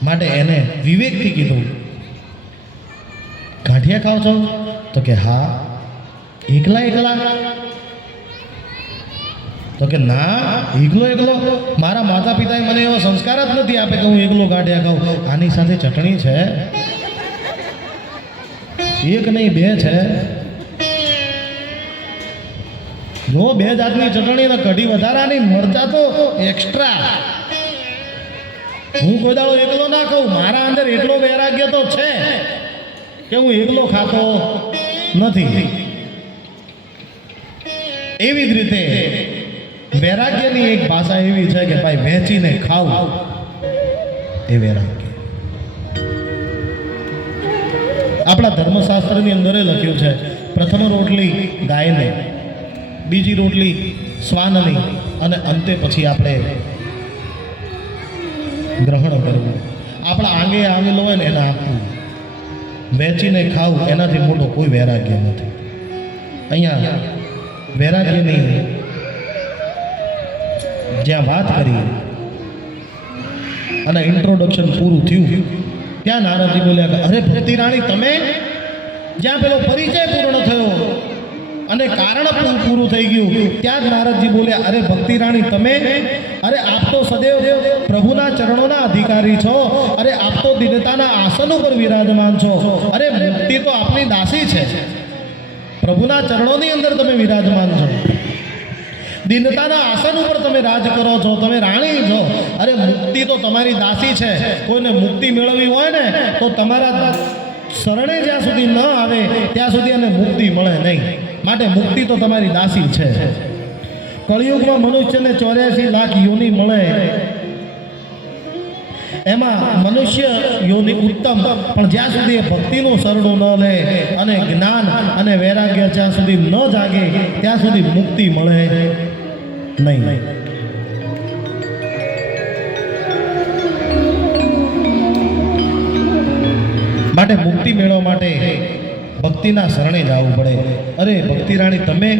માટે એને વિવેકથી કીધું, ગાંઠિયા ખાવ છો? તો કે હા. એકલા એકલા? તો કે ના, એકલો એકલો. મારા માતા પિતાએ મને એવો સંસ્કાર જ નથી આપે કે હું એકલો ગાંઠિયા ખાઉં. આની સાથે ચટણી છે, એક નહીં બે છે. જો બે જાતની ચટણી ને કઢી વધારાની, મરચા તો એક્સ્ટ્રા. હું કોઈ દાડો એકલો ના ખાઉં. મારા અંદર એટલો વૈરાગ્ય તો છે કે હું એકલો ખાતો નથી. એવી જ રીતે વૈરાગ્યની એક ભાષા એવી છે કે ભાઈ વહેંચીને ખાવું એ વૈરાગ્ય. આપણા ધર્મશાસ્ત્રની અંદર લખ્યું છે, પ્રથમ રોટલી ગાયને, બીજી રોટલી શ્વાનની, અને અંતે પછી આપણે ગ્રહણ કરવું. આપણા આંગે આવેલો હોય ને એને આપવું. વહેંચીને ખાવું એનાથી મોટો કોઈ વૈરાગ્ય નથી. અહીંયા વૈરાગ્યની જ્યાં વાત કરી અને ઇન્ટ્રોડક્શન પૂરું થયું, ત્યાં નારદજી બોલ્યા કે અરે ભક્તિ રાણી, તમે જ્યાં પેલો પરિચય પૂર્ણ થયો અને કારણ પૂરું થઈ ગયું, ત્યાં જ નારદજી બોલ્યા અરે ભક્તિ રાણી, તમે અરે આપ તો સદૈવ પ્રભુના ચરણોના અધિકારી છો. અરે આપ તો દિનતાના આસન ઉપર વિરાજમાન છો. અરે મુક્તિ તો આપની દાસી છે. પ્રભુના ચરણોની અંદર તમે વિરાજમાન છો. દિનતાના આસન ઉપર તમે રાજ કરો છો. તમે રાણી છો. અરે મુક્તિ તો તમારી દાસી છે. કોઈને મુક્તિ મેળવવી હોય ને તો તમારા શરણે જ્યાં સુધી ન આવે ત્યાં સુધી એને મુક્તિ મળે નહીં. માટે મુક્તિ તો તમારી દાસી છે. કળિયુગમાં મનુષ્યને 84 લાખ યોનિ મળે, એમાં મનુષ્ય યોનિ ઉત્તમ. પણ જ્યાં સુધી એ ભક્તિનું શરણું ન લે અને જ્ઞાન અને વૈરાગ્ય જ્યાં સુધી ન જાગે ત્યાં સુધી મુક્તિ મળે નહીં. માટે મુક્તિ મેળવવા માટે ભક્તિના શરણે જવું પડે. અરે ભક્તિ રાણી, તમે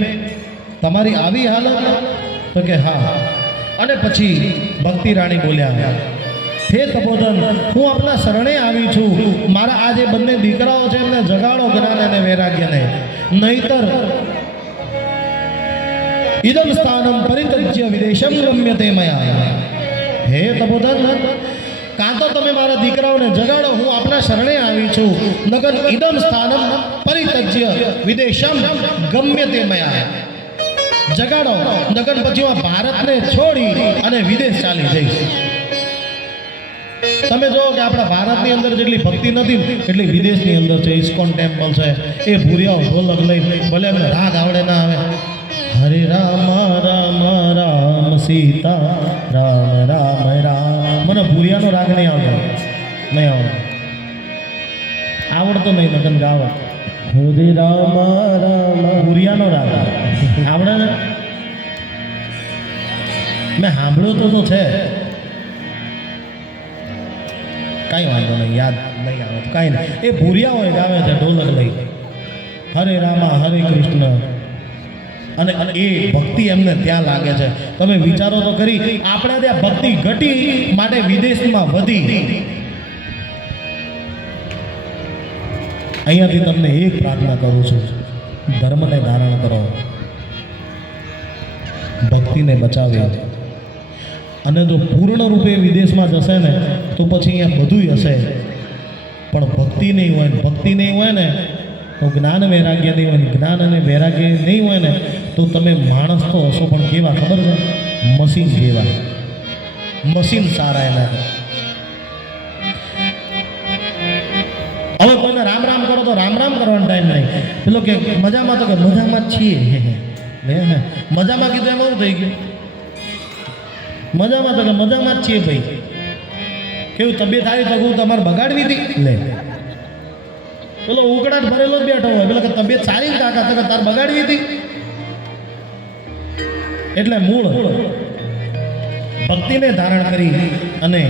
તમારી આવી હાલત? તો કે હા. અને પછી ભક્તિ રાણી બોલ્યા, હે તપોધન, હું આપના શરણે આવી છું. મારા આ જે બંને દીકરાઓ છે એમને જગાડો જ્ઞાન અને વૈરાગ્યને, નહીતર ઇદમ સ્થાનમ પરિત્યજ્ય વિદેશમ ગમ્યતે મયા. હે તપોધન, કાં તો તમે મારા દીકરાઓને જગાડો, હું આપના શરણે આવી છું. નગર ઇદમ સ્થાનમ પરિત્યજ્ય વિદેશમ ગમ્યતે મયા. જગાડો, નગર પછી હું ભારતને છોડી અને વિદેશ ચાલી જઈશ. તમે જો કે આપણા ભારતની અંદર જેટલી ભક્તિ નથી એટલી વિદેશની અંદર છે. ઇસ્કોન ટેમ્પલ છે, એ ભૂરિયાઓ ઢોલક લઈ, ભલે એમને રાગ આવડે ના આવે, હરે રામ રામ રામ સીતા રામ રામ રામ. મને ભૂરિયાનો રાગ નહીં આવતો, નહીં આવડતો, આવડતો નહીં. નગન ગાવ હરે રામ રામ, ભૂરિયાનો રાગ આવડે ને? મેં સાંભળ્યું તો છે, કાંઈ વાંધો નહીં, યાદ નહીં આવે તો કાંઈ નહીં. એ ભૂરિયા હોય ગાવે છે ઢોલક લઈ, હરે રામા હરે કૃષ્ણ. અને એ ભક્તિ એમને ત્યાં લાગે છે. તમે વિચારો તો ખરી, આપણા ત્યાં ભક્તિ ઘટી માટે વિદેશમાં વધી. અહીંયાથી તમને એક પ્રાર્થના કરું છું, ધર્મને ધારણ કરો, ભક્તિને બચાવી. અને જો પૂર્ણ રૂપે વિદેશમાં જશે ને તો પછી અહીંયા બધું હશે, પણ ભક્તિ નહીં હોય. ભક્તિ નહીં હોય ને તો જ્ઞાન વૈરાગ્ય નહીં હોય. જ્ઞાન અને વૈરાગ્ય નહીં હોય ને તો તમે માણસ તો હશો, પણ કેવા ખબર છે? મશીન જેવા. મશીન સારા એના. હવે કોઈને રામ રામ કરો તો રામ રામ કરવાનો ટાઈમ નહીં. પેલો કે મજામાં, તો કે મજામાં જ છીએ. હે મજામાં કીધું એમ એવું થઈ ગયું મજામાં તો કે મજામાં જ છીએ ભાઈ કેવું તબિયત આવી તો હું તમારે બગાડવી હતી લે પેલો ઉકળાટ ભરેલો જ બેઠો હોય પેલો કે તબિયત સારી કાકા તો કે તાર બગાડવી હતી એટલે મૂળ ભક્તિને ધારણ કરી અને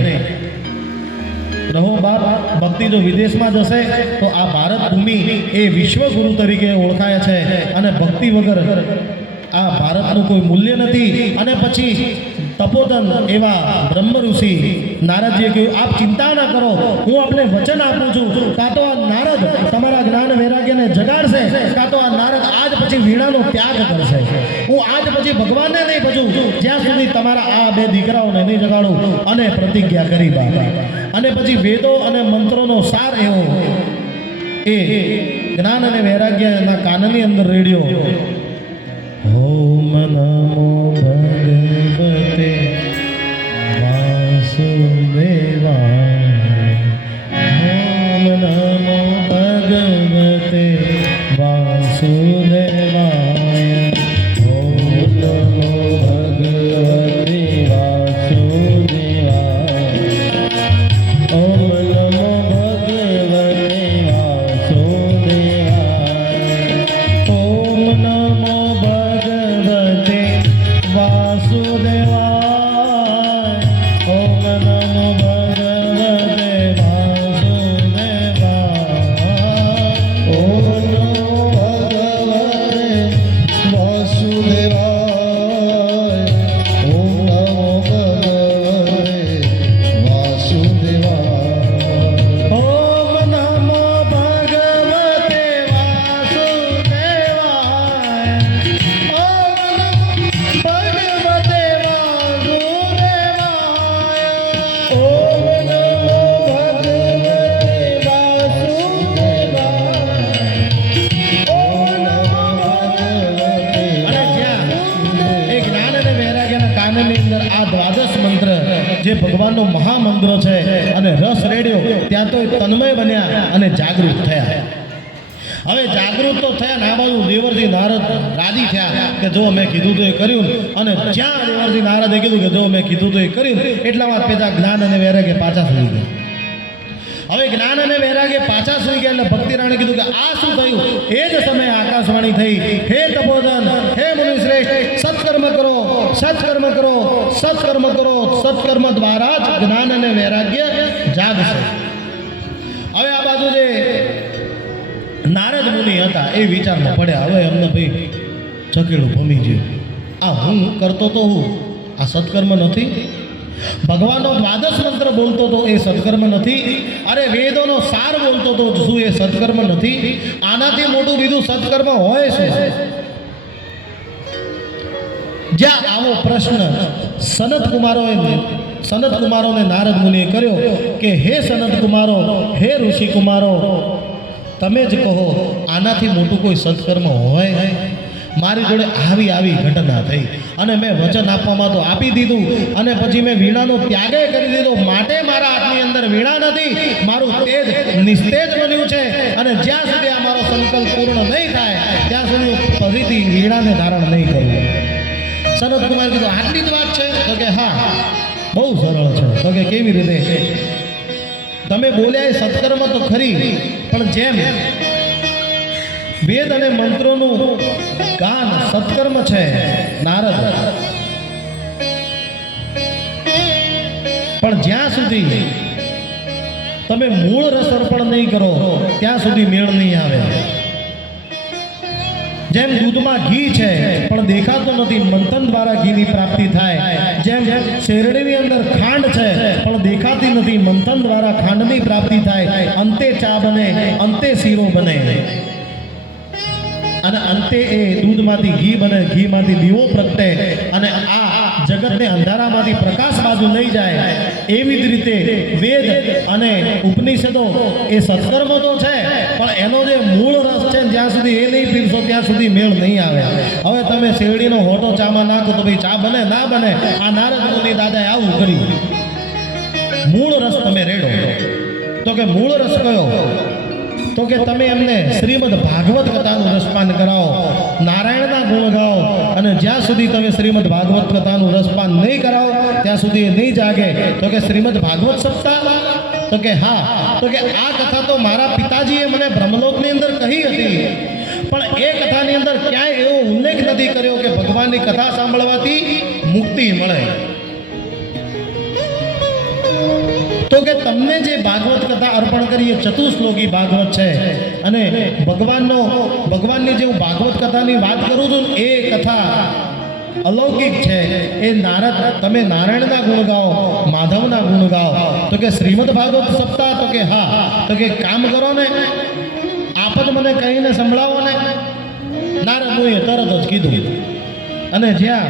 રહો બાપ ભક્તિ જો વિદેશમાં જશે તો આ ભારત ભૂમિ એ વિશ્વગુરુ તરીકે ઓળખાય છે અને ભક્તિ વગર આ ભારતનું કોઈ મૂલ્ય નથી અને પછી તપોધન એવા બ્રહ્મ ઋષિ નારદજીએ કહ્યું આપ ચિંતા ના કરો હું આપને વચન આપું છું કાં તો આ નારદ તમારા જ્ઞાન વૈરાગ્યને જગાડશે કાં તો આ નારદ આજ પછી વીણાનો ત્યાગ કરશે હું આજ પછી ભગવાનને નહીં ભજું જ્યાં સુધી તમારા આ બે દીકરાઓને નહીં જગાડું અને પ્રતિજ્ઞા કરી બાબા અને પછી વેદો અને મંત્રોનો સાર એવો એ જ્ઞાન અને વૈરાગ્યના કાનની અંદર રેડિયો ઓમ નમો ભગવતે વાસુદેવાય ઓમ નમો ભગવતે વાસુદેવાય ઓમ નમો ભગવતે વાસુદેવાય ઓમ નમો ભગવતે વાસુદેવાય ઓમ નમો ભગવતે વાસુદેવાય ઓમ નમો ભગવતે વાસુદેવાય ઓમ નમો ભગવતે વાસુદેવાય ઓમ નમો ભગવતે વાસુદેવાય ઓમ નમો ભગવતે વાસુદેવાય ઓમ નમો ભગવતે વાસુદેવાય ઓમ નમો ભગવતે વાસુદેવાય ઓમ નમો ભગવતે અને જ્યાં એ જ્ઞાન અને વૈરાગ્યના કાનની અંદર આ દ્વાદશ મંત્ર જે ભગવાનનો મહામંત્ર છે અને રસ રેડ્યો ત્યાં તો એ તન્મય બન્યા અને જાગૃત થયા હવે જાગૃત તો થયા ને આ બાજુ દેવરજી નારદ રાજી થયા કે જો મેં કીધું તો એ કર્યું અને જ્યાં દેવરજી નારદે કીધું કે જો મેં કીધું તો એ કર્યું એટલામાં પેલા જ્ઞાન અને વૈરાગ્ય પાછા સુઈ ગયા હવે જ્ઞાન અને વૈરાગ્ય પાછા સુઈ ગયા એટલે ભક્તિ રાણી કીધું કે આ શું થયું એ જ સમયે આકાશવાણી થઈ હે તપોધન હે મુનિશ્રેષ્ઠ સત્કર્મ કરો સત્કર્મ કરો સત્કર્મ કરો સત્કર્મ દ્વારા જ જ્ઞાન અને વૈરાગ્ય જાગશે હવે આ બાજુ જે નારદ મુનિ હતા એ વિચારમાં પડ્યા હવે અમને ભાઈ ચકેડું ભમી ગયું આ હું કરતો તો હું આ સત્કર્મ નથી ભગવાનનો દ્વાદશ મંત્ર બોલતો તો એ સત્કર્મ નથી અરે વેદોનો સાર બોલતો તો શું એ સત્કર્મ નથી આનાથી મોટું બીજું સત્કર્મ હોય શું જ્યાં આવો પ્રશ્ન સનત કુમારોને નારદ મુનિએ કર્યો કે હે સનત કુમારો હે ઋષિ કુમારો તમે જ કહો આનાથી મોટું કોઈ સત્કર્મ હોય મારી જોડે આવી ઘટના થઈ અને મેં વચન આપવામાં તો આપી દીધું અને પછી મેં વીણાનો ત્યાગે કરી દીધો માટે મારા હાથની અંદર વીણા નથી મારું તેજ નિસ્તેજ બન્યું છે અને જ્યાં સુધી આ મારો સંકલ્પ પૂર્ણ નહીં થાય ત્યાં સુધી હું ફરીથી વીણાને ધારણ નહીં કરું સનત કુમાર કીધું આટલી જ વાત છે તો કે હા બહુ સરળ છે તો કે કેવી રીતે તમે બોલ્યા એ સત્કર્મ તો ખરી પણ જેમ વેદ અને મંત્રોનું ગાન સત્કર્મ છે નારદ પણ જ્યાં સુધી તમે મૂળ રસ અર્પણ નહીં કરો ત્યાં સુધી મેળ નહીં આવે જેમ દૂધમાં ઘી છે પણ દેખાતું નથી મંથન દ્વારા ઘીની પ્રાપ્તિ થાય જેમ શેરડીની અંદર ખાંડ છે પણ દેખાતી નથી મંથન દ્વારા ખાંડની પ્રાપ્તિ થાય અંતે ચા બને અંતે શીરો બને અને અંતે એ દૂધમાંથી ઘી બને ઘીમાંથી દીવો પ્રગટે અને આ જગતને અંધારામાંથી પ્રકાશ બાજુ લઈ જાય એવી જ રીતે વેદ અને ઉપનિષદો એ સત્કર્મ તો છે પણ એનો જે મૂળ રસ છે જ્યાં સુધી એ નહીં પીરશો ત્યાં સુધી મેળ નહીં આવે હવે તમે શેરડીનો હોટો ચામાં નાખો તો ભાઈ ચા બને ના બને આ નારદ મુનિ દાદાએ આવું કર્યું મૂળ રસ તમે રેડો તો કે મૂળ રસ કયો તો કે તમે એમને શ્રીમદ ભાગવત કથાનું રસપાન કરાવો, નારાયણના ગુણ ગાઓ, અને જ્યાં સુધી તમે શ્રીમદ ભાગવત કથાનું રસપાન નહીં કરાવો ત્યાં સુધી એ નહીં જાગે. તો કે શ્રીમદ ભાગવત સપ્તાહ? તો કે હા. તો કે આ કથા તો મારા પિતાજીએ મને બ્રહ્મલોકની અંદર કહી હતી, પણ એ કથાની અંદર ક્યાંય એવો ઉલ્લેખ નથી કર્યો કે ભગવાનની કથા સાંભળવાથી મુક્તિ મળે. તો કે તમને જે ભાગવત કથા અર્પણ કરી એ ચતુશ્લોકી ભાગવત છે, અને ભગવાનની જે હું ભાગવત કથાની વાત કરું છું એ કથા અલૌકિક છે. એ તમે નારાયણના ગુણ ગાઓ, માધવના ગુણ ગાઓ. તો કે શ્રીમદ ભાગવત સપ્તાહ? તો કે હા. તો કે કામ કરો ને, આપ જ મને કહીને સંભળાવો ને. નારદ મુનિએ તરત જ કીધું, અને જ્યાં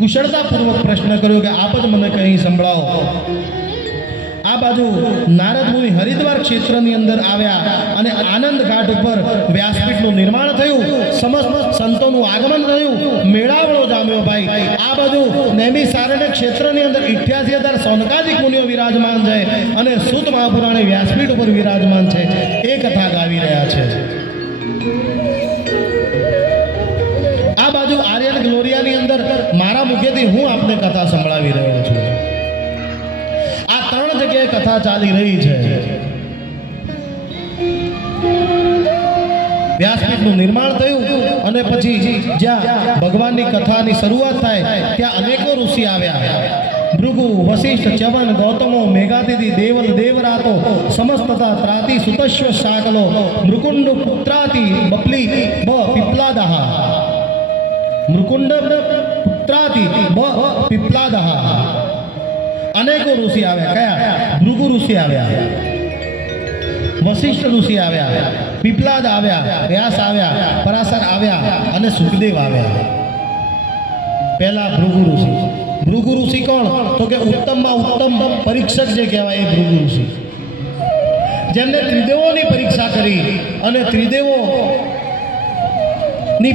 કુશળતાપૂર્વક પ્રશ્ન કર્યો કે આપ જ મને કહી સંભળાવો. આ બાજુ નારદ મુનિ હરિદ્વાર ક્ષેત્રની અંદર આવ્યા અને આનંદ ઘાટ ઉપર વ્યાસપીઠનું નિર્માણ થયું, સમસ્ત સંતોનું આગમન થયું, મેળાવડો જામ્યો ભાઈ. આ બાજુ નૈમિષારણ્ય ક્ષેત્રની અંદર 88,000 સૌનકાદિક મુનિઓ વિરાજમાન છે, અને સૂત મહાપુરાણે વ્યાસપીઠ ઉપર વિરાજમાન છે, એ કથા ગાવી રહ્યા છે. આ બાજુ આર્યન ગ્લોરિયાની અંદર મારા મુખેથી હું આપને કથા સંભળાવી રહ્યો છું. આ 3 જગ્યાએ કથા ચાલી રહી છે. વ્યાસપીઠનું નિર્માણ થયું, અને પછી જ્યાં ભગવાનની કથાની શરૂઆત થાય ત્યાં અનેકો ઋષિ આવ્યા. ભૃગુ, વશિષ્ઠ, ચ્યવન, ગૌતમો, મેઘાતિથિ, દેવલ, દેવરાતો, સમસ્તતા, ત્રાતિ, સુતશ્વ, શાકલો, મૃકુંડ, પુત્રાતિ, બપલી, પીપલાદહ. મૃકુંડ, પુત્રાતિ, પીપલાદહ. અનેકો ઋષિ આવ્યા. કયા? ભૃગુ ઋષિ આવ્યા, વશિષ્ઠ ઋષિ આવ્યા, પીપલાદ આવ્યા, વ્યાસ આવ્યા, પરાશર આવ્યા, અને સુખદેવ આવ્યા. પહેલા ભૃગુ ઋષિ. ભૃગુ ઋષિ કોણ? તો કે ઉત્તમમાં ઉત્તમ પરીક્ષક જે કહેવાય એ ભૃગુ ઋષિ, જેમને ત્રિદેવોની પરીક્ષા કરી, અને ત્રિદેવોની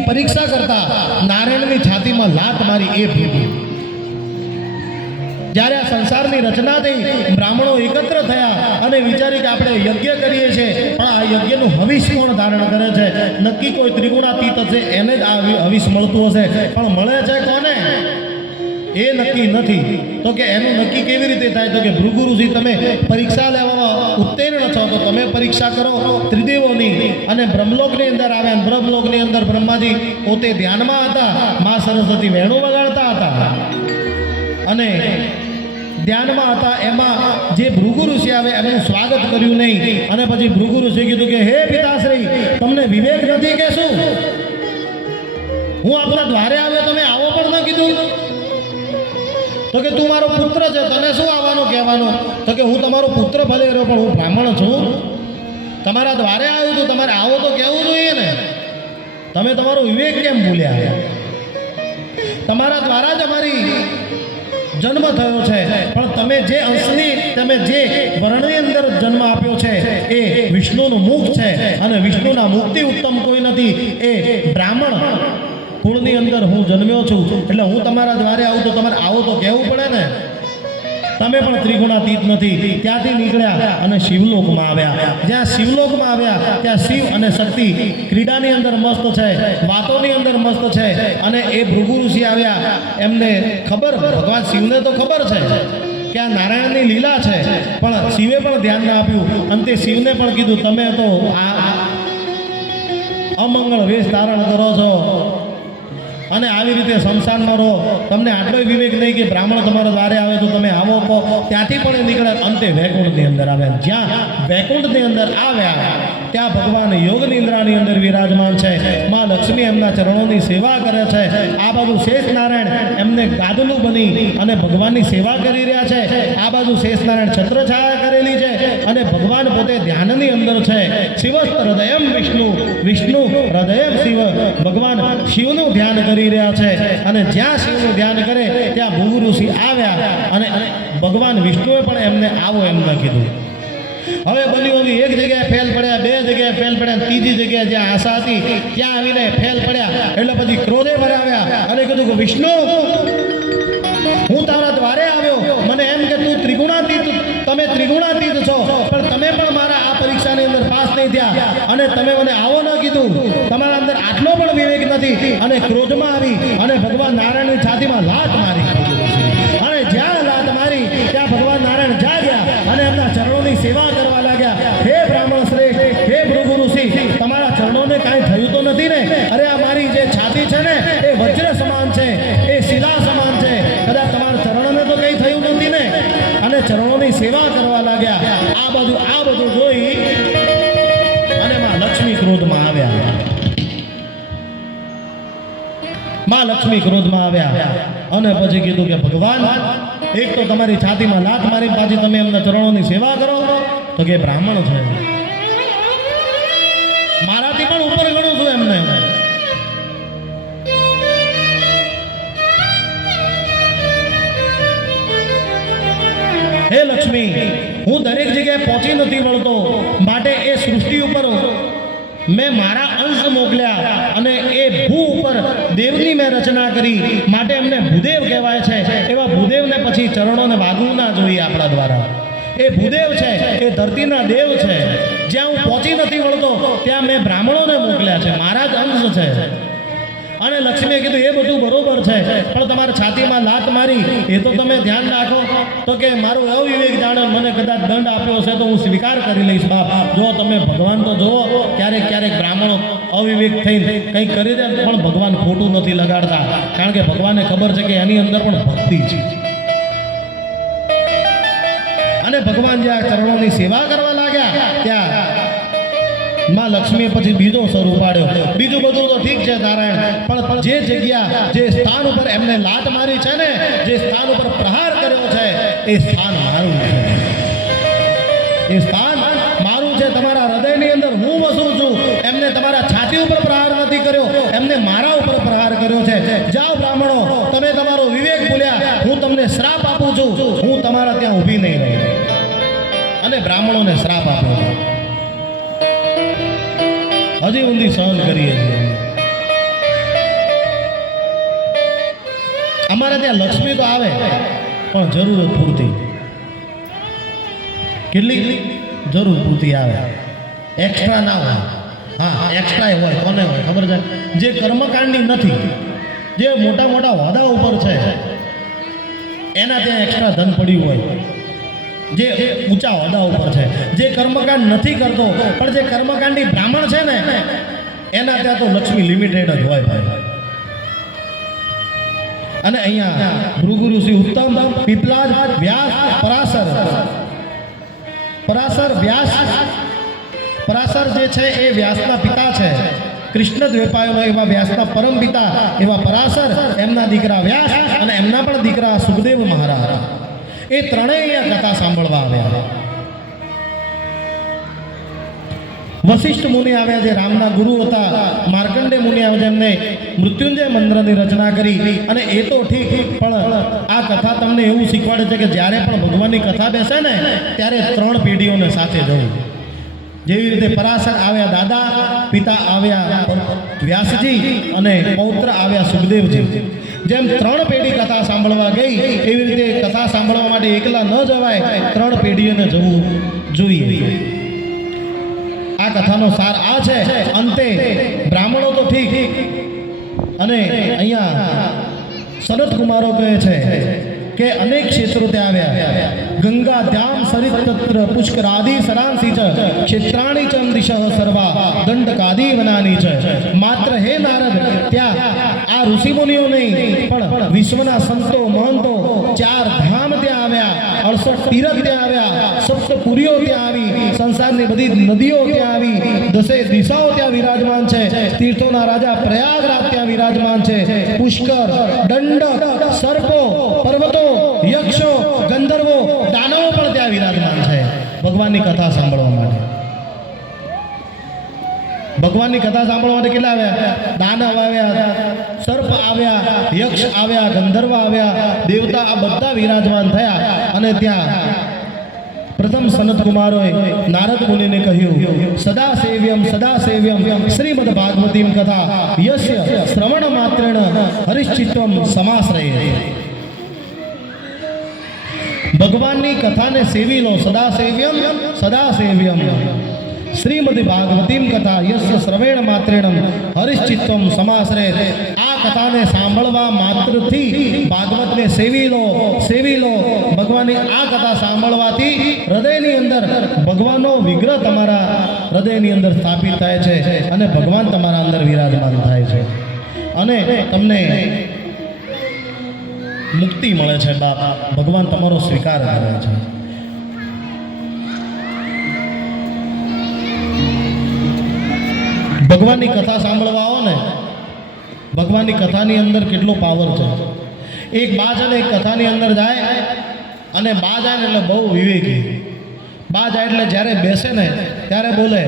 પરીક્ષા કરતા નારાયણની છાતીમાં લાત મારી એ ભૃગુ. જ્યારે આ સંસારની રચના થઈ, બ્રાહ્મણો એકત્ર થયા અને વિચારી કે આપણે યજ્ઞ કરીએ છીએ, પણ આ યજ્ઞનું હવિષ કોણ ધારણ કરે છે? નક્કી કોઈ ત્રિગુણાતીત હશે એને જ આ હવિષ મળતું હશે, પણ મળે છે કોને એ નક્કી નથી. તો કે એનું નક્કી કેવી રીતે થાય? તો કે ભૃગુ ઋષિ, તમે પરીક્ષા લેવામાં ઉત્તીર્ણ છો તો તમે પરીક્ષા કરો ત્રિદેવોની. અને બ્રહ્મલોકની અંદર આવ્યા. બ્રહ્મલોકની અંદર બ્રહ્માજી પોતે ધ્યાનમાં હતા, મા સરસ્વતી વેણુ વગાડતા હતા, અને ધ્યાનમાં હતા. એમાં જે ભૃગુ ઋષિ આવે એનું સ્વાગત કર્યું નહીં, અને પછી ભૃગુ ઋષિ કીધું કે હે પિતાશ્રી, તમને વિવેક નથી કે શું? હું આપણા દ્વારે આવ્યો, તમે આવો પણ ન કીધું. તો કે તું મારો પુત્ર છે, તને શું આવવાનું કહેવાનું? તો કે હું તમારો પુત્ર ભલે રહ્યો, પણ હું બ્રાહ્મણ છું. તમારા દ્વારે આવ્યું છું, તમારે આવો તો કહેવું જોઈએ ને. તમે તમારો વિવેક કેમ ભૂલ્યા? તમારા દ્વારા જ અમારી જન્મ થયો છે, પણ તમે જે અંશની, તમે જે વર્ણની અંદર જન્મ આપ્યો છે એ વિષ્ણુનું મુખ છે, અને વિષ્ણુના મુખથી ઉત્તમ કોઈ નથી. એ બ્રાહ્મણ કુળની અંદર હું જન્મ્યો છું, એટલે હું તમારા દ્વારે આવું તો તમારે આવો તો કહેવું પડે ને. તમે પણ ત્રિગુણાતીત નથી. ત્યાંથી નીકળ્યા અને શિવલોકમાં આવ્યા. જ્યાં શિવલોકમાં આવ્યા ત્યાં શિવ અને શક્તિ ક્રીડાની અંદર મસ્ત છે, વાતોની અંદર મસ્ત છે. અને એ ભૃગુ ઋષિ આવ્યા, એમને ખબર, ભગવાન શિવને તો ખબર છે કે આ નારાયણની લીલા છે, પણ શિવે પણ ધ્યાન ના આપ્યું. અંતે શિવને પણ કીધું, તમે તો આ અમંગળ વેશ ધારણ કરો છો, અને આવી રીતે સંસારમાં રહો, તમને આટલો વિવેક નહીં કે બ્રાહ્મણ તમારા દ્વારે આવે તો તમે આવો કહો. ત્યાંથી પણ એ નીકળ્યા, અંતે વૈકુંઠની અંદર આવ્યા. જ્યાં વૈકુંઠની અંદર આવ્યા ત્યાં ભગવાન યોગ નિદ્રાની અંદર વિરાજમાન છે. માં લક્ષ્મી એમના ચરણોની સેવા કરે છે. આ બાજુ શેષ નારાયણ એમને ગાદલું બની અને ભગવાનની સેવા કરી રહ્યા છે. આ બાજુ શેષ નારાયણ છત્રછાયા કરેલી છે, અને ભગવાન પોતે ધ્યાનની અંદર છે. શિવસ્ત હૃદયમ વિષ્ણુ, વિષ્ણુ હૃદયમ શિવ. ભગવાન શિવનું ધ્યાન કરી રહ્યા છે, અને જ્યાં શિવનું ધ્યાન કરે ત્યાં ભૃગુ ઋષિ આવ્યા, અને ભગવાન વિષ્ણુએ પણ એમને આવો એમને કીધું. હવે બન્યું એક જગ્યાએ ફેલ પડ્યા, 2 જગ્યાએ ફેલ પડ્યા, ત્રીજી જગ્યાએ જ્યાં આશા હતી ત્યાં આવીને ફેલ પડ્યા. એટલે પછી ક્રોધે ભરાવ્યા અને કીધું કે વિષ્ણુ, હું તારા દ્વારે આવ્યો, મને એમ કે તું ત્રિગુણાતીત, તમે ત્રિગુણાતીત છો, પણ તમે પણ મારા આ પરીક્ષાની અંદર પાસ નહીં થયા અને તમે મને આવો ન કીધું, તમારા અંદર આટલો પણ વિવેક નથી અને ક્રોધમાં આવી અને ભગવાન નારાયણની છાતીમાં લાત મારી. અને જ્યાં લાત મારી ત્યાં ભગવાન નારાયણ જાગ્યા અને એમના ચરણોની સેવા કરવા લાગ્યા. હે બ્રાહ્મણ શ્રેષ્ઠ, હે ભૃગુઋષિ, તમારા ચરણોને કાંઈ થયું તો નથી ને? અરે આ મારી જે છાતી છે ને એ વજ્ર સમાન છે, એ શિલા સમાન છે, કદાચ તમારા ચરણોને તો કંઈ થયું નથી ને? અને ચરણોની સેવા કરવા લાગ્યા. આ બધું જોઈ અને માં લક્ષ્મી ક્રોધમાં આવ્યા. માં લક્ષ્મી ક્રોધમાં આવ્યા અને પછી કીધું કે ભગવાન, એક તો તમારી છાતીમાં લાત મારી, પાછી તમે એમના ચરણોની સેવા કરો. તો કે બ્રાહ્મણ છે, મારાથી પણ ઉપર ગણું છું એમને. હે લક્ષ્મી, હું દરેક જગ્યાએ પહોંચી નથી વળતો, માટે એ સૃષ્ટિ ઉપર મેં મારા અંશ મોકલ્યા અને એ ભૂ ઉપર દેવની મેં રચના કરી, માટે એમને ભૂદેવ કહેવાય છે. એવા ભૂદેવને પછી ચરણોને વાગવું ના જોઈએ આપણા દ્વારા. એ ભૂદેવ છે, એ ધરતીના દેવ છે. જ્યાં હું પહોંચી નથી વળતો ત્યાં મેં બ્રાહ્મણોને મોકલ્યા છે, મારા જ અંશ છે. અને લક્ષ્મીએ કીધું એ બધું બરોબર છે, પણ તમારા છાતીમાં લાત મારી એ તો તમે ધ્યાન રાખો. તો કે મારું અવિવેક જાણે મને કદાચ દંડ આપ્યો છે તો હું સ્વીકાર કરી લઈશ બાપ. જો તમે ભગવાન તો જુઓ, ક્યારેક બ્રાહ્મણો અવિવેક થઈને કંઈક કરી દે, પણ ભગવાન ખોટું નથી લગાડતા, કારણ કે ભગવાનને ખબર છે કે એની અંદર પણ ભક્તિ છે. અને ભગવાન જ્યાં ચરણોની સેવા કરવા લાગ્યા ત્યાં માં લક્ષ્મીએ પછી બીજો સ્વરૂપ પાડ્યો. બીજું બધું તો ઠીક છે નારાયણ, પણ જે જગ્યા, જે સ્થાન ઉપર એમને લાત મારી છે ને, જે સ્થાન ઉપર પ્રહાર કર્યો છે, એ સ્થાન મારું છે. એ સ્થાન મારું છે. તમારા હૃદયની અંદર હું વસું છું. એમને તમારા છાતી ઉપર પ્રહાર નથી કર્યો, એમને મારા ઉપર પ્રહાર કર્યો છે. જાઓ બ્રાહ્મણો, તમે તમારો વિવેક ભૂલ્યા, હું તમને શ્રાપ આપું છું, હું તમારા ત્યાં ઊભી નહીં રહી. અને બ્રાહ્મણોને શ્રાપ આપ્યો છે. હજી ઊંધી સહન કરીએ છીએ. અમારે ત્યાં લક્ષ્મી તો આવે પણ જરૂરત પૂરતી. કેટલી જરૂર પૂરતી આવે, એક્સ્ટ્રા ના હોય. હા, એક્સ્ટ્રા હોય, કોને હોય ખબર છે? જે કર્મકાંડી નથી, જે મોટા મોટા હોદ્દા ઉપર છે, એના ત્યાં એક્સ્ટ્રા ધન પડ્યું હોય. જે ઊંચા હોદ્દા ઉપર છે, જે કર્મકાંડ નથી કરતો પણ જે કર્મકાંડી બ્રાહ્મણ છે ને, એના ત્યાં તો લક્ષ્મી લિમિટેડ જ હોય ભાઈ. અને અહીંયા ભૃગુ ઋષિ, ઉત્તમ, પીપલાદ, વ્યાસ, પરાશર જે છે એ વ્યાસના પિતા છે. કૃષ્ણ દ્વૈપાયનો એવા વ્યાસના પરમ પિતા એવા પરાશર, એમના દીકરા વ્યાસ અને એમના પણ દીકરા સુખદેવ મહારાજ, એ ત્રણેય કથા સાંભળવા આવ્યા. વશિષ્ઠ મુનિ આવ્યા, જે રામના ગુરુ હતા. માર્કંડે મુનિ આવ્યા, જેમને મૃત્યુંજય મંત્રની રચના કરી. અને એ તો ઠીક, પણ આ કથા તમને એવું શીખવાડે છે કે જ્યારે પણ ભગવાનની કથા બેસે ને ત્યારે ત્રણ પેઢીઓને સાથે જવું. જેવી રીતે પરાશર આવ્યા દાદા, પિતા આવ્યા વ્યાસજી અને પૌત્ર આવ્યા સુખદેવજી. જેમ ત્રણ પેઢી કથા સાંભળવા ગઈ, એવી રીતે કથા સાંભળવા માટે એકલા ન જવાય, ત્રણ પેઢીઓને જવું જોઈએ. આ કથાનો સાર આ છે. અંતે બ્રાહ્મણો તો ઠીક, અને અહીંયા સનત કુમારો કહે છે કે અનેક ક્ષેત્રો ત્યાં આવ્યા. ગંગા ધ્યામ સરિત તત્ર પુષ્કરાદિ સરાંસી ચ ક્ષેત્રાણી ચ દિશઃ સર્વા દંડકાદિ વનાની ચ. માત્ર હે નારદ, ત્યાં આ ઋષિમુનિઓ નહીં પણ વિશ્વના સંતો મહંતો 4 ધામ ત્યાં આવ્યા, 68 તીરથ ત્યાં આવ્યા, 7 પુરીઓ ત્યાં આવી, સંસારની બધી નદીઓ ત્યાં આવી, 10 દિશાઓ ત્યાં વિરાજમાન છે, તીર્થોના રાજા પ્રયાગરાજ ત્યાં વિરાજમાન છે, પુષ્કર, દંડક, સર્પો, પર્વતો, યક્ષો, ગંધર્વો, દાનવો પણ ત્યાં વિરાજમાન છે ભગવાનની કથા સાંભળવા માટે. ભગવાનની કથા સાંભળવા માટે કેટલા આવ્યા? દાનવ આવ્યા, સર્પ આવ્યા, યક્ષ આવ્યા, ગંધર્વ આવ્યા, દેવતા, આ બધા વિરાજમાન થયા. અને ત્યાં પ્રથમ સનત કુમારોએ નારદ મુનિને કહ્યું, સદા સેવ્યમ શ્રીમદ ભાગવતીમ કથા યસ્ય શ્રવણ માત્રેણ હરિશ્ચિત્વમ સમાશ્રયે. ભગવાનની કથાને સેવી લો. સદા સેવ્યમ શ્રીમદ્ ભાગવતીમ કથા યસ્ય શ્રવેણ માત્રેણ હરિશ્ચિત્તમ સમાસરે. આ કથાને સાંભળવા માત્રથી ભાગવતને સેવી લો. ભગવાનની આ કથા સાંભળવાથી હૃદયની અંદર ભગવાનનો વિગ્રહ તમારા હૃદયની અંદર સ્થાપિત થાય છે અને ભગવાન તમારા અંદર વિરાજમાન થાય છે અને તમને મુક્તિ મળે છે. બાપ ભગવાન તમારો સ્વીકાર કરે છે. ભગવાનની કથા સાંભળવા આવો ને, ભગવાનની કથાની અંદર કેટલો પાવર છે. એક બા છે ને એક કથાની અંદર જાય અને બા જાય ને એટલે બહુ વિવેકી. બા જાય એટલે જ્યારે બેસે ને ત્યારે બોલે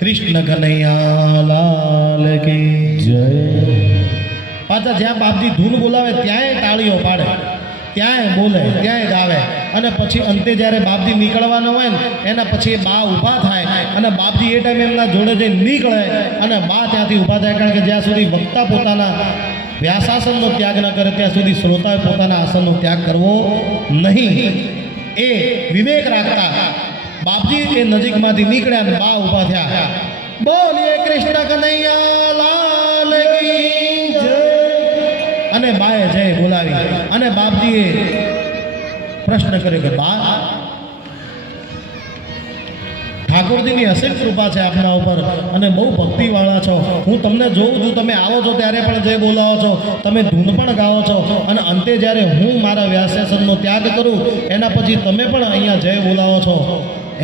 કૃષ્ણ કનૈયા લાલ કી જય. પાછા જ્યાં બાપજી ધૂન બોલાવે ત્યાંય તાળીઓ પાડે, ત્યાંય બોલે, ત્યાંય ગાવે. અને પછી અંતે જ્યારે બાપજી નીકળવાના હોય ને એના પછી બા ઊભા થાય અને બાપજી એ ટાઈમે એમના જોડે જઈને નીકળે અને બા ત્યાંથી ઊભા થાય. કારણ કે જ્યાં સુધી વક્તા પોતાના વ્યાસાસનનો ત્યાગ ન કરે ત્યાં સુધી શ્રોતાએ પોતાના આસનનો ત્યાગ કરવો નહીં. એ વિવેક રાખતા બાપજી એ નજીકમાંથી નીકળ્યા અને બા ઊભા થયા. બોલીએ કૃષ્ણ કનૈયા લાલ કી જય. અને બાએ જય બોલાવી અને બાપજીએ પ્રશ્ન કર્યો કે બા, ઠાકોરજીની અસીમ કૃપા છે આપના ઉપર અને બહુ ભક્તિવાળા છો. હું તમને જોઉં છું, તમે આવો છો ત્યારે પણ જય બોલાવો છો, તમે ધૂન પણ ગાઓ છો અને અંતે જ્યારે હું મારા વ્યાસાસનનો ત્યાગ કરું એના પછી તમે પણ અહીંયા જય બોલાવો છો.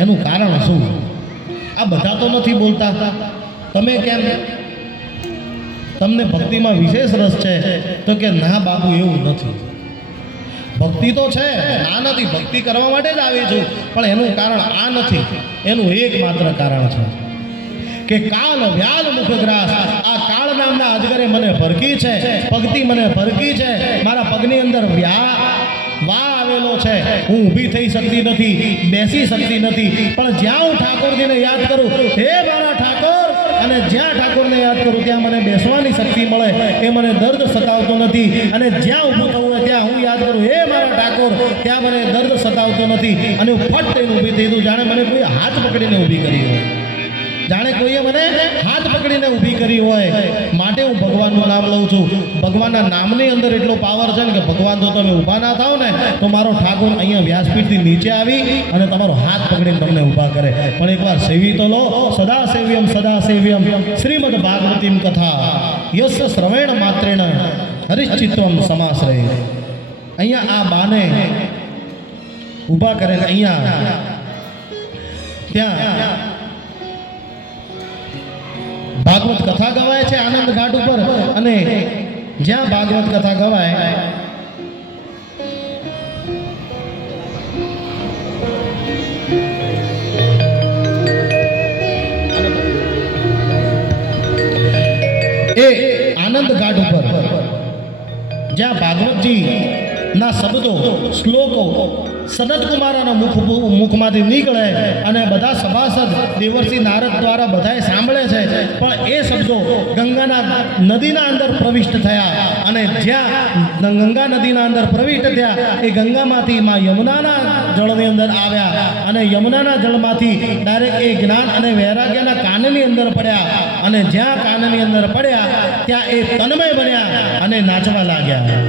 એનું કારણ શું? આ બધા તો નથી બોલતા, તમે કેમ? તમને ભક્તિમાં વિશેષ રસ છે? તો કે ના બાપુ એવું નથી. ભક્તિ તો છે, આ નથી. ભક્તિ કરવા માટે જ આવી છું, પણ એનું કારણ આ નથી. એનું એકમાત્ર કારણ છે કે કાલ વ્યાલ મુખગ્રાસ, આ કાળ નામના અજગરે મને ભરકી છે, પગથી મને ભરકી છે. મારા પગની અંદર વા આવેલો છે. હું ઊભી થઈ શકતી નથી, બેસી શકતી નથી. પણ જ્યાં હું ઠાકોરજીને યાદ કરું, હે મારા ઠાકોર, અને જ્યાં ઠાકોરને યાદ કરું ત્યાં મને બેસવાની શક્તિ મળે. એ મને દર્દ સતાવતો નથી. અને જ્યાં ઊભું થવું હોય ત્યાં હું યાદ કરું, હે મારા ઠાકોર, ત્યાં મને દર્દ સતાવતો નથી. અને હું ફટ થઈને ઊભી થઈ દઉં, જાણે મને કોઈ હાથ પકડીને ઊભી કરી હોય, જાણે કોઈએ મને હાથ પકડીને ઊભી કરી હોય. માટે હું ભગવાનનું નામ લઉં છું. ભગવાનના નામની અંદર એટલો પાવર છે ને કે ભગવાન તો તમે ઊભા ના થાવ ને તો મારો ઠાકોર અહીંયા વ્યાસપીઠથી નીચે આવી અને તમારો હાથ પકડીને તમને ઊભા કરે. પણ એકવાર સેવી તો લો. સદા સેવ્યમ શ્રીમદ્ ભાગવતીમ કથા યસ્ય શ્રવેણ માત્રેણ હરિશ્ચિત્તમ સમાશ્રય. અહીંયા આ બાને ઊભા કરે ને અહીંયા ત્યાં ભાગવત કથા ગવાય છે આનંદ ઘાટ ઉપર. અને જ્યાં ભાગવત કથા ગવાય એ આનંદ ઘાટ ઉપર જ્યાં ભાગવતજી ના શબ્દો શ્લોકો સનત કુમારના મુખમાંથી નીકળે અને બધા સભાસદ દેવર્ષિ નારદ દ્વારા બધાએ સાંભળે છે. પણ એ શબ્દો ગંગાના નદીના અંદર પ્રવિષ્ટ થયા અને જ્યાં ગંગા નદીના અંદર પ્રવિષ્ટ થયા એ ગંગામાંથી માં યમુનાના જળની અંદર આવ્યા અને યમુનાના જળમાંથી ડાયરેક્ટ એ જ્ઞાન અને વૈરાગ્યના કાનની અંદર પડ્યા. અને જ્યાં કાનની અંદર પડ્યા ત્યાં એ તન્મય બન્યા અને નાચવા લાગ્યા.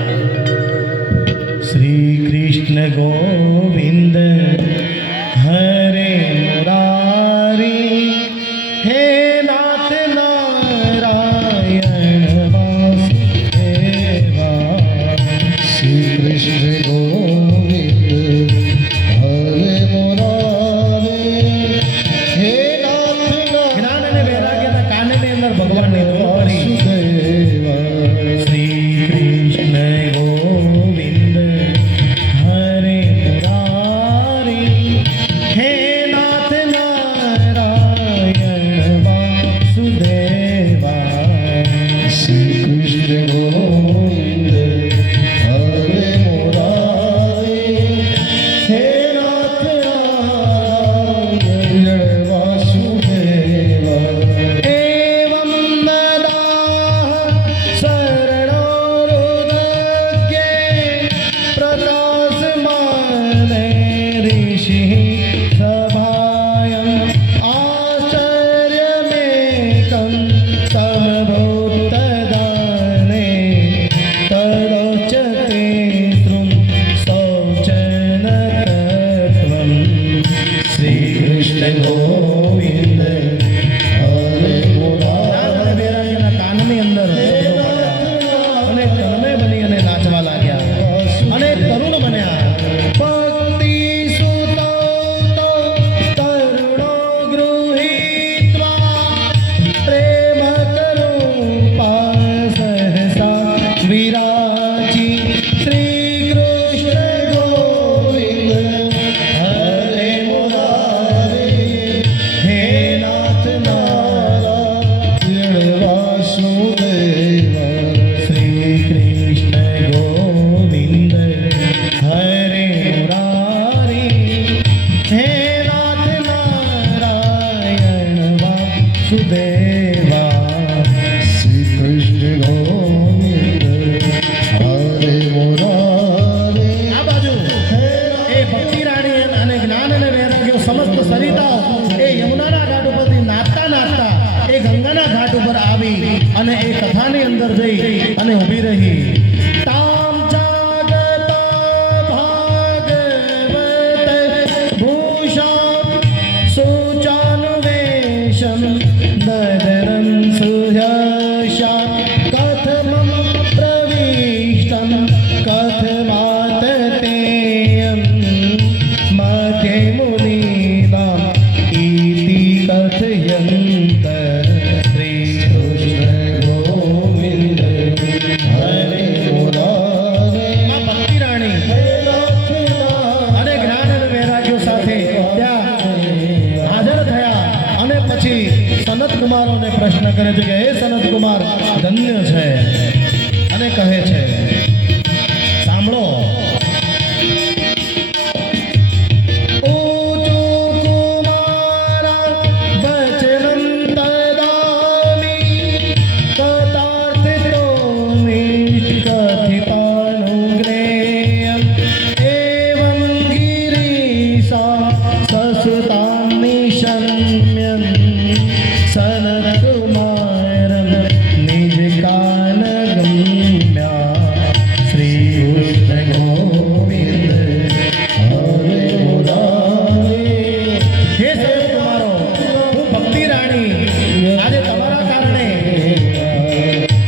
શ્રી કૃષ્ણ ગોવિંદ હરે મુરારી, હે નાથ નારાયણ વાસુદેવા. શ્રી કૃષ્ણ ગોવિંદ હરે મુરારી, હે નાથ જ્ઞાન અને વૈરાગ્યના કાનની અંદર ભગવાનની ધૂન પડી. વાસુદેવા. શ્રી કૃષ્ણ ગોવિંદ હરે મુરારી, વાસુદેવા શ્રી કૃષ્ણ ગોવિંદ હરે મુરારે આ બાજુ એ ભક્તિ રાણી અને જ્ઞાન અને વૈરાગ્ય સમસ્ત સરિતાઓ એ યમુનાના ઘાટ ઉપરથી નાચતા નાચતા એ ગંગાના ઘાટ ઉપર આવી અને એ કથાની અંદર જઈ અને ઊભી રહી તામ જાગતા ભાગવત ભૂષણ સુચાનુવેશમ નદરં સુયશા કથમં પ્રવિષ્ટં કથમાત તેયં મધ્ય મુનિનામ ઇતિ કથયંત શ્રી કૃષ્ણ ગોવિંદ હરે મુરારે માં ભક્તિ રાણી અને જ્ઞાન અને વૈરાગ્યો સાથે ત્યાં હાજર થયા અને પછી સનત કુમારોને પ્રશ્ન કરે છે કે હે સનત કુમાર ધન્ય છે અને કહે છે સાંભળો ઊંચુ કુમારા વચનં તદામી તથાર્થિતો નિષ્કથિતાનુગ્નેયં એવં ગિરીશા સસુતાં નિશમ્યં સનત્કુમારં નિજકાનગમ્યા શ્રી કૃષ્ણ ગોવિંદ હરે મુરારે હે સનતકુમારો હું ભક્તિ રાણી આજે તમારા કારણે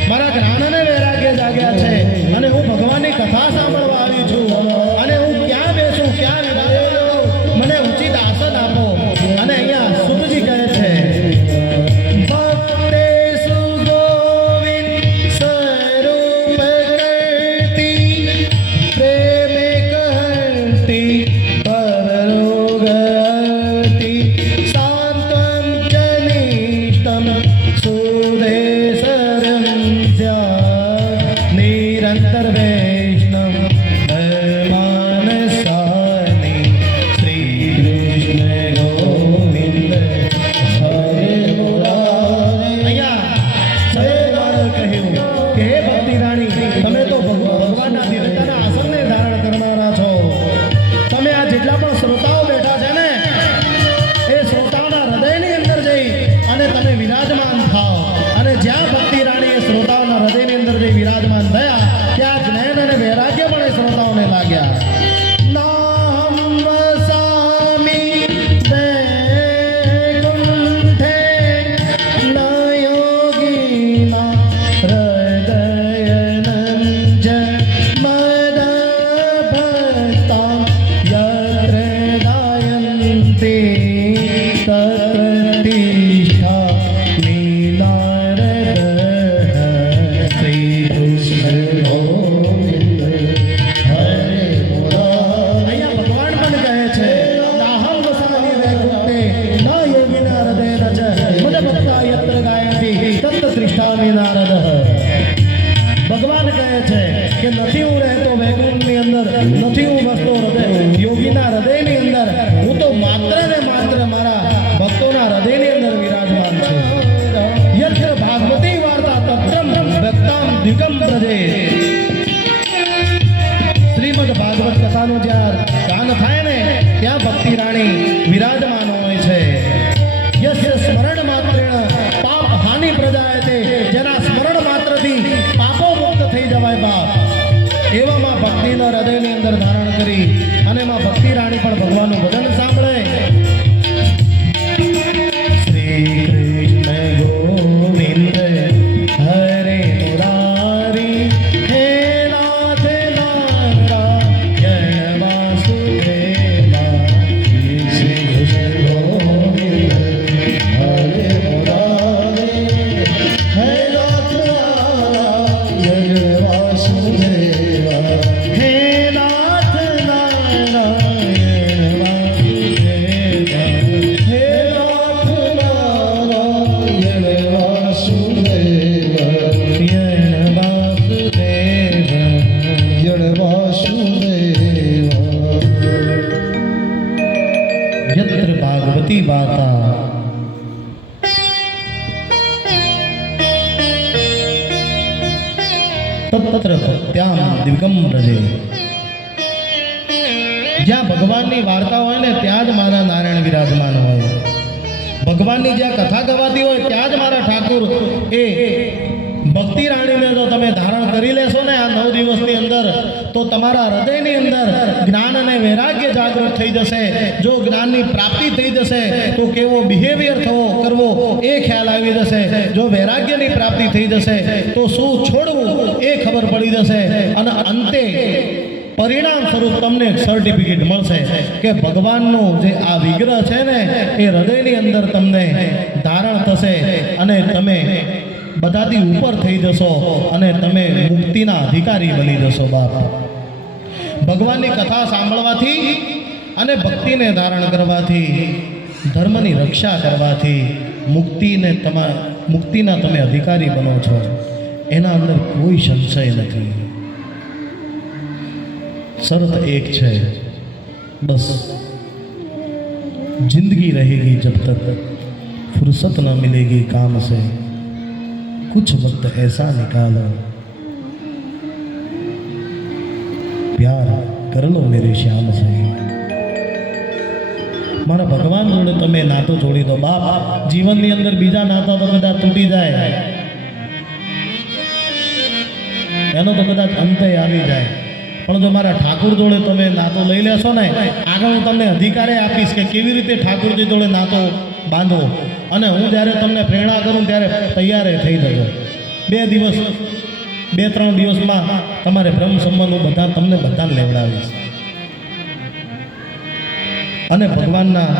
મારા જ્ઞાન અને વૈરાગ્ય જાગ્યા છે અને હું ભગવાનની કથા સાંભળવા આવી છું અને હું ક્યાં બેસું ક્યાં વિરાજે મને ઉચિત આસન આપો અને અહીંયા સુતજી કહે છે ભક્તેષુ ગોવિંદ સ્વરૂપ કરતી પ્રેમે કહતી પરરોગતી શાંતં ચ નિષ્ઠં સુદેશરં નિરંતર વૈષ્ણવ માનસાની શ્રી કૃષ્ણ ગોવિંદ હરે મુરારે અહીંયા સદગુરુએ કહ્યું કે હે ભક્તિ રાણી તમે તો ભગવાનના દિવ્યતાના આસનને ધારણ કરનારા છો તમે આ જેટલા પણ શ્રોતાઓ બેઠા છે ને એ શ્રોતાઓના હૃદયની અંદર જઈ અને તમે વિરાજમાન થાઓ અને જ્યાં ભક્તિ રાણી એ શ્રોતાઓના હૃદયની અંદર જઈ વિરાજમાન થયા ત્યાં જ્ઞાન અને વૈરાગ્ય પણ એ શ્રોતાઓને લાગ્યા નાહં વસામિ વૈકુંઠે ન યોગિના હૃદયનં જ મદભક્તા યત્ર ગાયન્તિ તત્ર તિષ્ઠા નીનારદ શ્રી કૃષ્ણ ગોવિંદ હરે મુરારે અહીંયા ભગવાન પણ કહે છે નાહં વસામિ વૈકુંઠે ન યોગિના હૃદયન ચ મદભક્તા યત્ર ગાયન્તિ તત્ર તિષ્ઠામિ નારદ ભગવાન કહે છે કે નથી હું રહેતો વૈકુંઠની અંદર નથી હું વસતો હૃદય યોગીના હૃદયની અંદર હું તો માત્ર ને માત્ર મારા ભક્તોના હૃદયની અંદર વિરાજમાન છું યત્ર ભાગવતી વાર્તા તત્રમ ભક્તામ દ્વિકમ પ્રજે શ્રીમદ ભાગવત કથાનું જ્યાં ગાન થાય ને ત્યાં ભક્તિ રાણી વિરાજમાન હોય છે યસ્ય સ્મરણ માત્રેણ પાપ હાનિ પ્રજાયતે જેના સ્મરણ માત્રથી પાપો મુક્ત થઈ જવાય બાપ એવામાં ભક્તિના હૃદયની અંદર ધારણ કરી અને એમાં ભક્તિ રાણી પણ ભગવાનનું ભજન સાંભળે શ્રી કૃષ્ણ ગોવિંદ હરે મુરારી હે નાથ નારાયણ વાસુદેવા શ્રી કૃષ્ણ ગોવિંદ હરે મુરારે હે નાથ નારાયણ વાસુદેવા હે નાથ નારાયણ તત્ર ભક્ત્યામ દિવ્યમ રજે. જ્યાં ભગવાનની વાર્તા હોય ને ત્યાં જ મારા નારાયણ વિરાજમાન હોય. ભગવાનની જ્યાં કથા ગવાતી હોય ત્યાં જ મારા ઠાકુર એ ભક્તિ રાણીને જો તમે ધારણ કરી લેશો ને આ 9 દિવસની અંદર, તો તમારા હૃદયની અંદર જ્ઞાન અને વૈરાગ્ય જાગૃત થઈ જશે. જો જ્ઞાનની પ્રાપ્તિ થઈ જશે તો કેવો બિહેવિયર કરવો એ ખ્યાલ આવી જશે. જો વૈરાગ્યની પ્રાપ્તિ થઈ જશે તો શું છોડવું એ ખબર પડી જશે. અને અંતે પરિણામ સ્વરૂપ તમને એક સર્ટિફિકેટ મળશે કે ભગવાનનો જે આ વિગ્રહ છે ને એ હૃદયની અંદર તમને ધારણ થશે અને તમે બધાથી ઉપર થઈ જશો અને તમે મુક્તિના અધિકારી બની જશો. બાપ, ભગવાનની કથા સાંભળવાથી અને ભક્તિને ધારણ કરવાથી, ધર્મની રક્ષા કરવાથી મુક્તિના તમે અધિકારી બનો છો. એના અંદર કોઈ સંશય નથી. शर्त एक है, बस जिंदगी रहेगी जब तक फुर्सत न मिलेगी काम से, कुछ वक्त ऐसा निकालो प्यार कर लो मेरे श्याम से. मारा भगवान जोड़े तमे नातो जोड़ी दो. बाप, जीवन ની અંદર બીજા નાતા તો કદાચ તૂટી જાય, એનો તો કદાચ અંતે આવી જાય, પણ જો મારા ઠાકુર જોડે તમે નાતો લઈ લેશો ને, આગળ હું તમને અધિકારે આપીશ કે કેવી રીતે ઠાકુરજી જોડે નાતો બાંધવો. અને હું જ્યારે તમને પ્રેરણા કરું ત્યારે તૈયાર થઈ જજો. 2 દિવસ 2-3 દિવસમાં તમારે બ્રહ્મ સંબંધ તમને બધાને લેવડાવીશ. અને ભગવાનના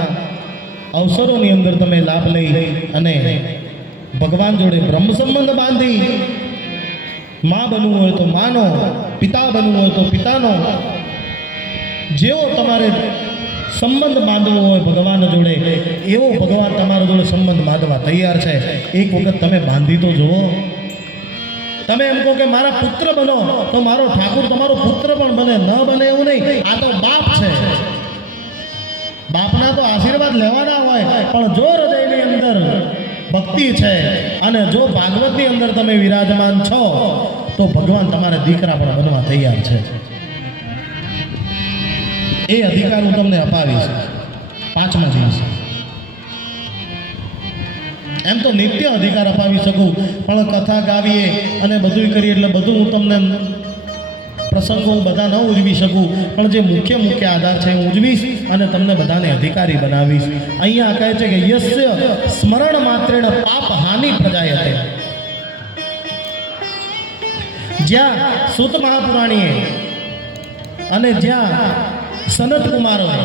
અવસરોની અંદર તમે લાભ લઈ અને ભગવાન જોડે બ્રહ્મ સંબંધ બાંધી, માં બનવું હોય તો માનો, પિતા બનવું હોય તો પિતાનો, જેવો તમારે સંબંધ બાંધવો હોય ભગવાન જોડે એવો ભગવાન તમારા જોડે સંબંધ બાંધવા તૈયાર છે. એક વખત તમે બાંધી તો જુઓ. તમે એમ કહો કે મારા પુત્ર બનો, તો મારો ઠાકુર તમારો પુત્ર પણ બને. ન બને એવું નહીં. આ તો બાપ છે. બાપના તો આશીર્વાદ લેવાના હોય, પણ જો હૃદયની અંદર ભક્તિ છે અને જો ભાગવતની અંદર તમે વિરાજમાન છો તો ભગવાન તમારા દીકરા પણ બનવા તૈયાર છે. એ અધિકાર હું તમને અપાવીશ 5મા દિવસે. એમ તો નિત્ય અધિકાર અપાવી શકું, પણ કથા ગાવીએ અને બધું કરીએ એટલે બધું હું તમને પ્રસંગો બધા ન ઉજવી શકું, પણ જે મુખ્ય આધાર છે હું ઉજવીશ અને તમને બધાને અધિકારી બનાવીશ. અહીંયા કહે છે કે યસ્ય સ્મરણ માત્રેણ પાપ હાનિ પ્રજાયતે. જ્યાં સૂત મહાપુરાણીએ અને જ્યાં સનત કુમારોએ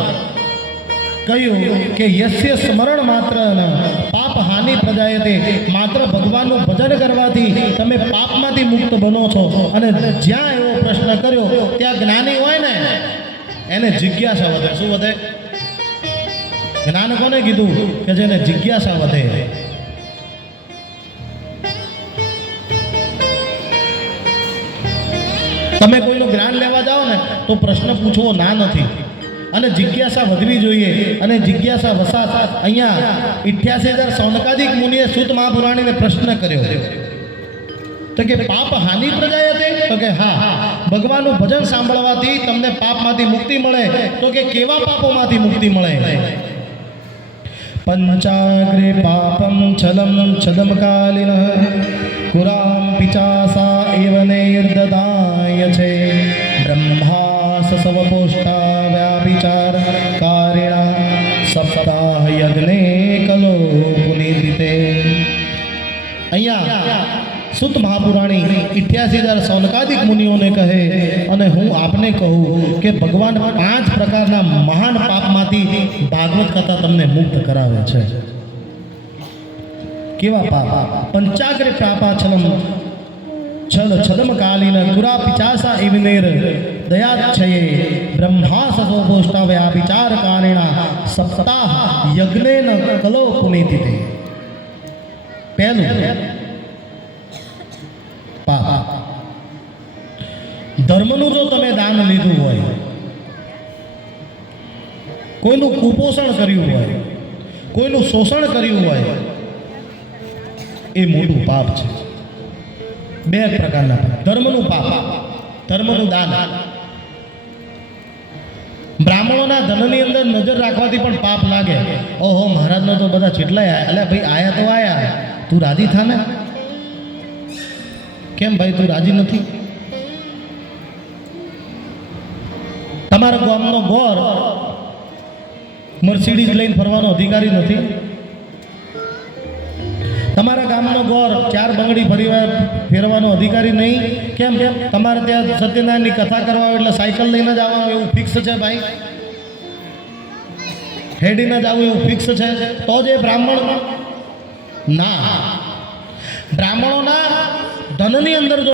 કહ્યું કે યસ્ય સ્મરણ માત્ર પાપ હાનિ પ્રજાયતે, માત્ર ભગવાનનું ભજન કરવાથી તમે પાપમાંથી મુક્ત બનો છો. અને જ્યાં એવો પ્રશ્ન કર્યો ત્યાં જ્ઞાની હોય ને એને જિજ્ઞાસા વધે. શું વધે? જ્ઞાન કોને કીધું? કે જેને જિજ્ઞાસા વધે. તમે કોઈનું જ્ઞાન લેવા જાઓ ને તો પ્રશ્ન પૂછવો ના નથી, અને જિજ્ઞાસા વધવી જોઈએ. અને જિજ્ઞાસા વસાત અહીંયા 88,000 સૌનકાદિક મુનિએ સૂત મહાપુરાણીને પ્રશ્ન કર્યો તો કે પાપ હાનિ પ્રજાયતે? તો કે હા, ભગવાનનું ભજન સાંભળવાથી તમને પાપમાંથી મુક્તિ મળે. તો કે કેવા પાપોમાંથી મુક્તિ મળે? પંચાગ્રે પાપમ છલમ છદમ કાલિન પુરામ પિચાસા એવ નિર્દદાય છે બ્રહ્મા સવપોષ્ટા વ્યાપિચાર કારિણા સપ્તાહ યજ્ઞે કલો પુનિદિતે. અહીંયા સુત મહાપુરાણી 88,000 સૌનકાદિક મુનિઓને કહે અને હું આપને કહું કે ભગવાન 5 પ્રકારના મહાન પાપમાંથી ભાગવત કથા તમને મુક્ત કરાવે છે. કેવા પાપ? પંચાગ્રે પાપાછલમ છલ છદમ કાલીન પુરા પિચાસા ઇવનેર દયાચ્છયે બ્રહ્મા સસોપોષ્ટા વ્યાપિચાર કારિણા સપ્તાહ યજ્ઞેન કલો પુનિતિતે. પહેલું પાપ. ધર્મનું જો તમે દાન લીધું હોય, કોઈનું કુપોષણ કર્યું હોય, કોઈનું શોષણ કર્યું હોય, એ મોટું પાપ છે. બે પ્રકારના પાપ. ધર્મનું પાપ, ધર્મનું દાન. બ્રાહ્મણોના ધનની અંદર નજર રાખવાથી પણ પાપ લાગે. ઓહો, મહારાજનો તો બધા જેટલાય અલ્યા ભાઈ આયા તો આયા, તું રાજી થા ને. કેમ ભાઈ તું રાજી નથી? તમારા ગામનો ગોર મર્સિડીઝ લઈને ફરવાનો અધિકારી નથી. તમારા ગામનો ગોર 4 બંગડી ફેરવાનો અધિકારી નહીં. કેમ? તમારે ત્યાં સત્યનારાયણની કથા કરવા આવે એટલે સાયકલ લઈને જ આવવાનું એવું ફિક્સ છે ભાઈ? હેડીને જ આવું એવું ફિક્સ છે? તો જ એ બ્રાહ્મણ ના. બ્રાહ્મણોના ધનની અંદર જો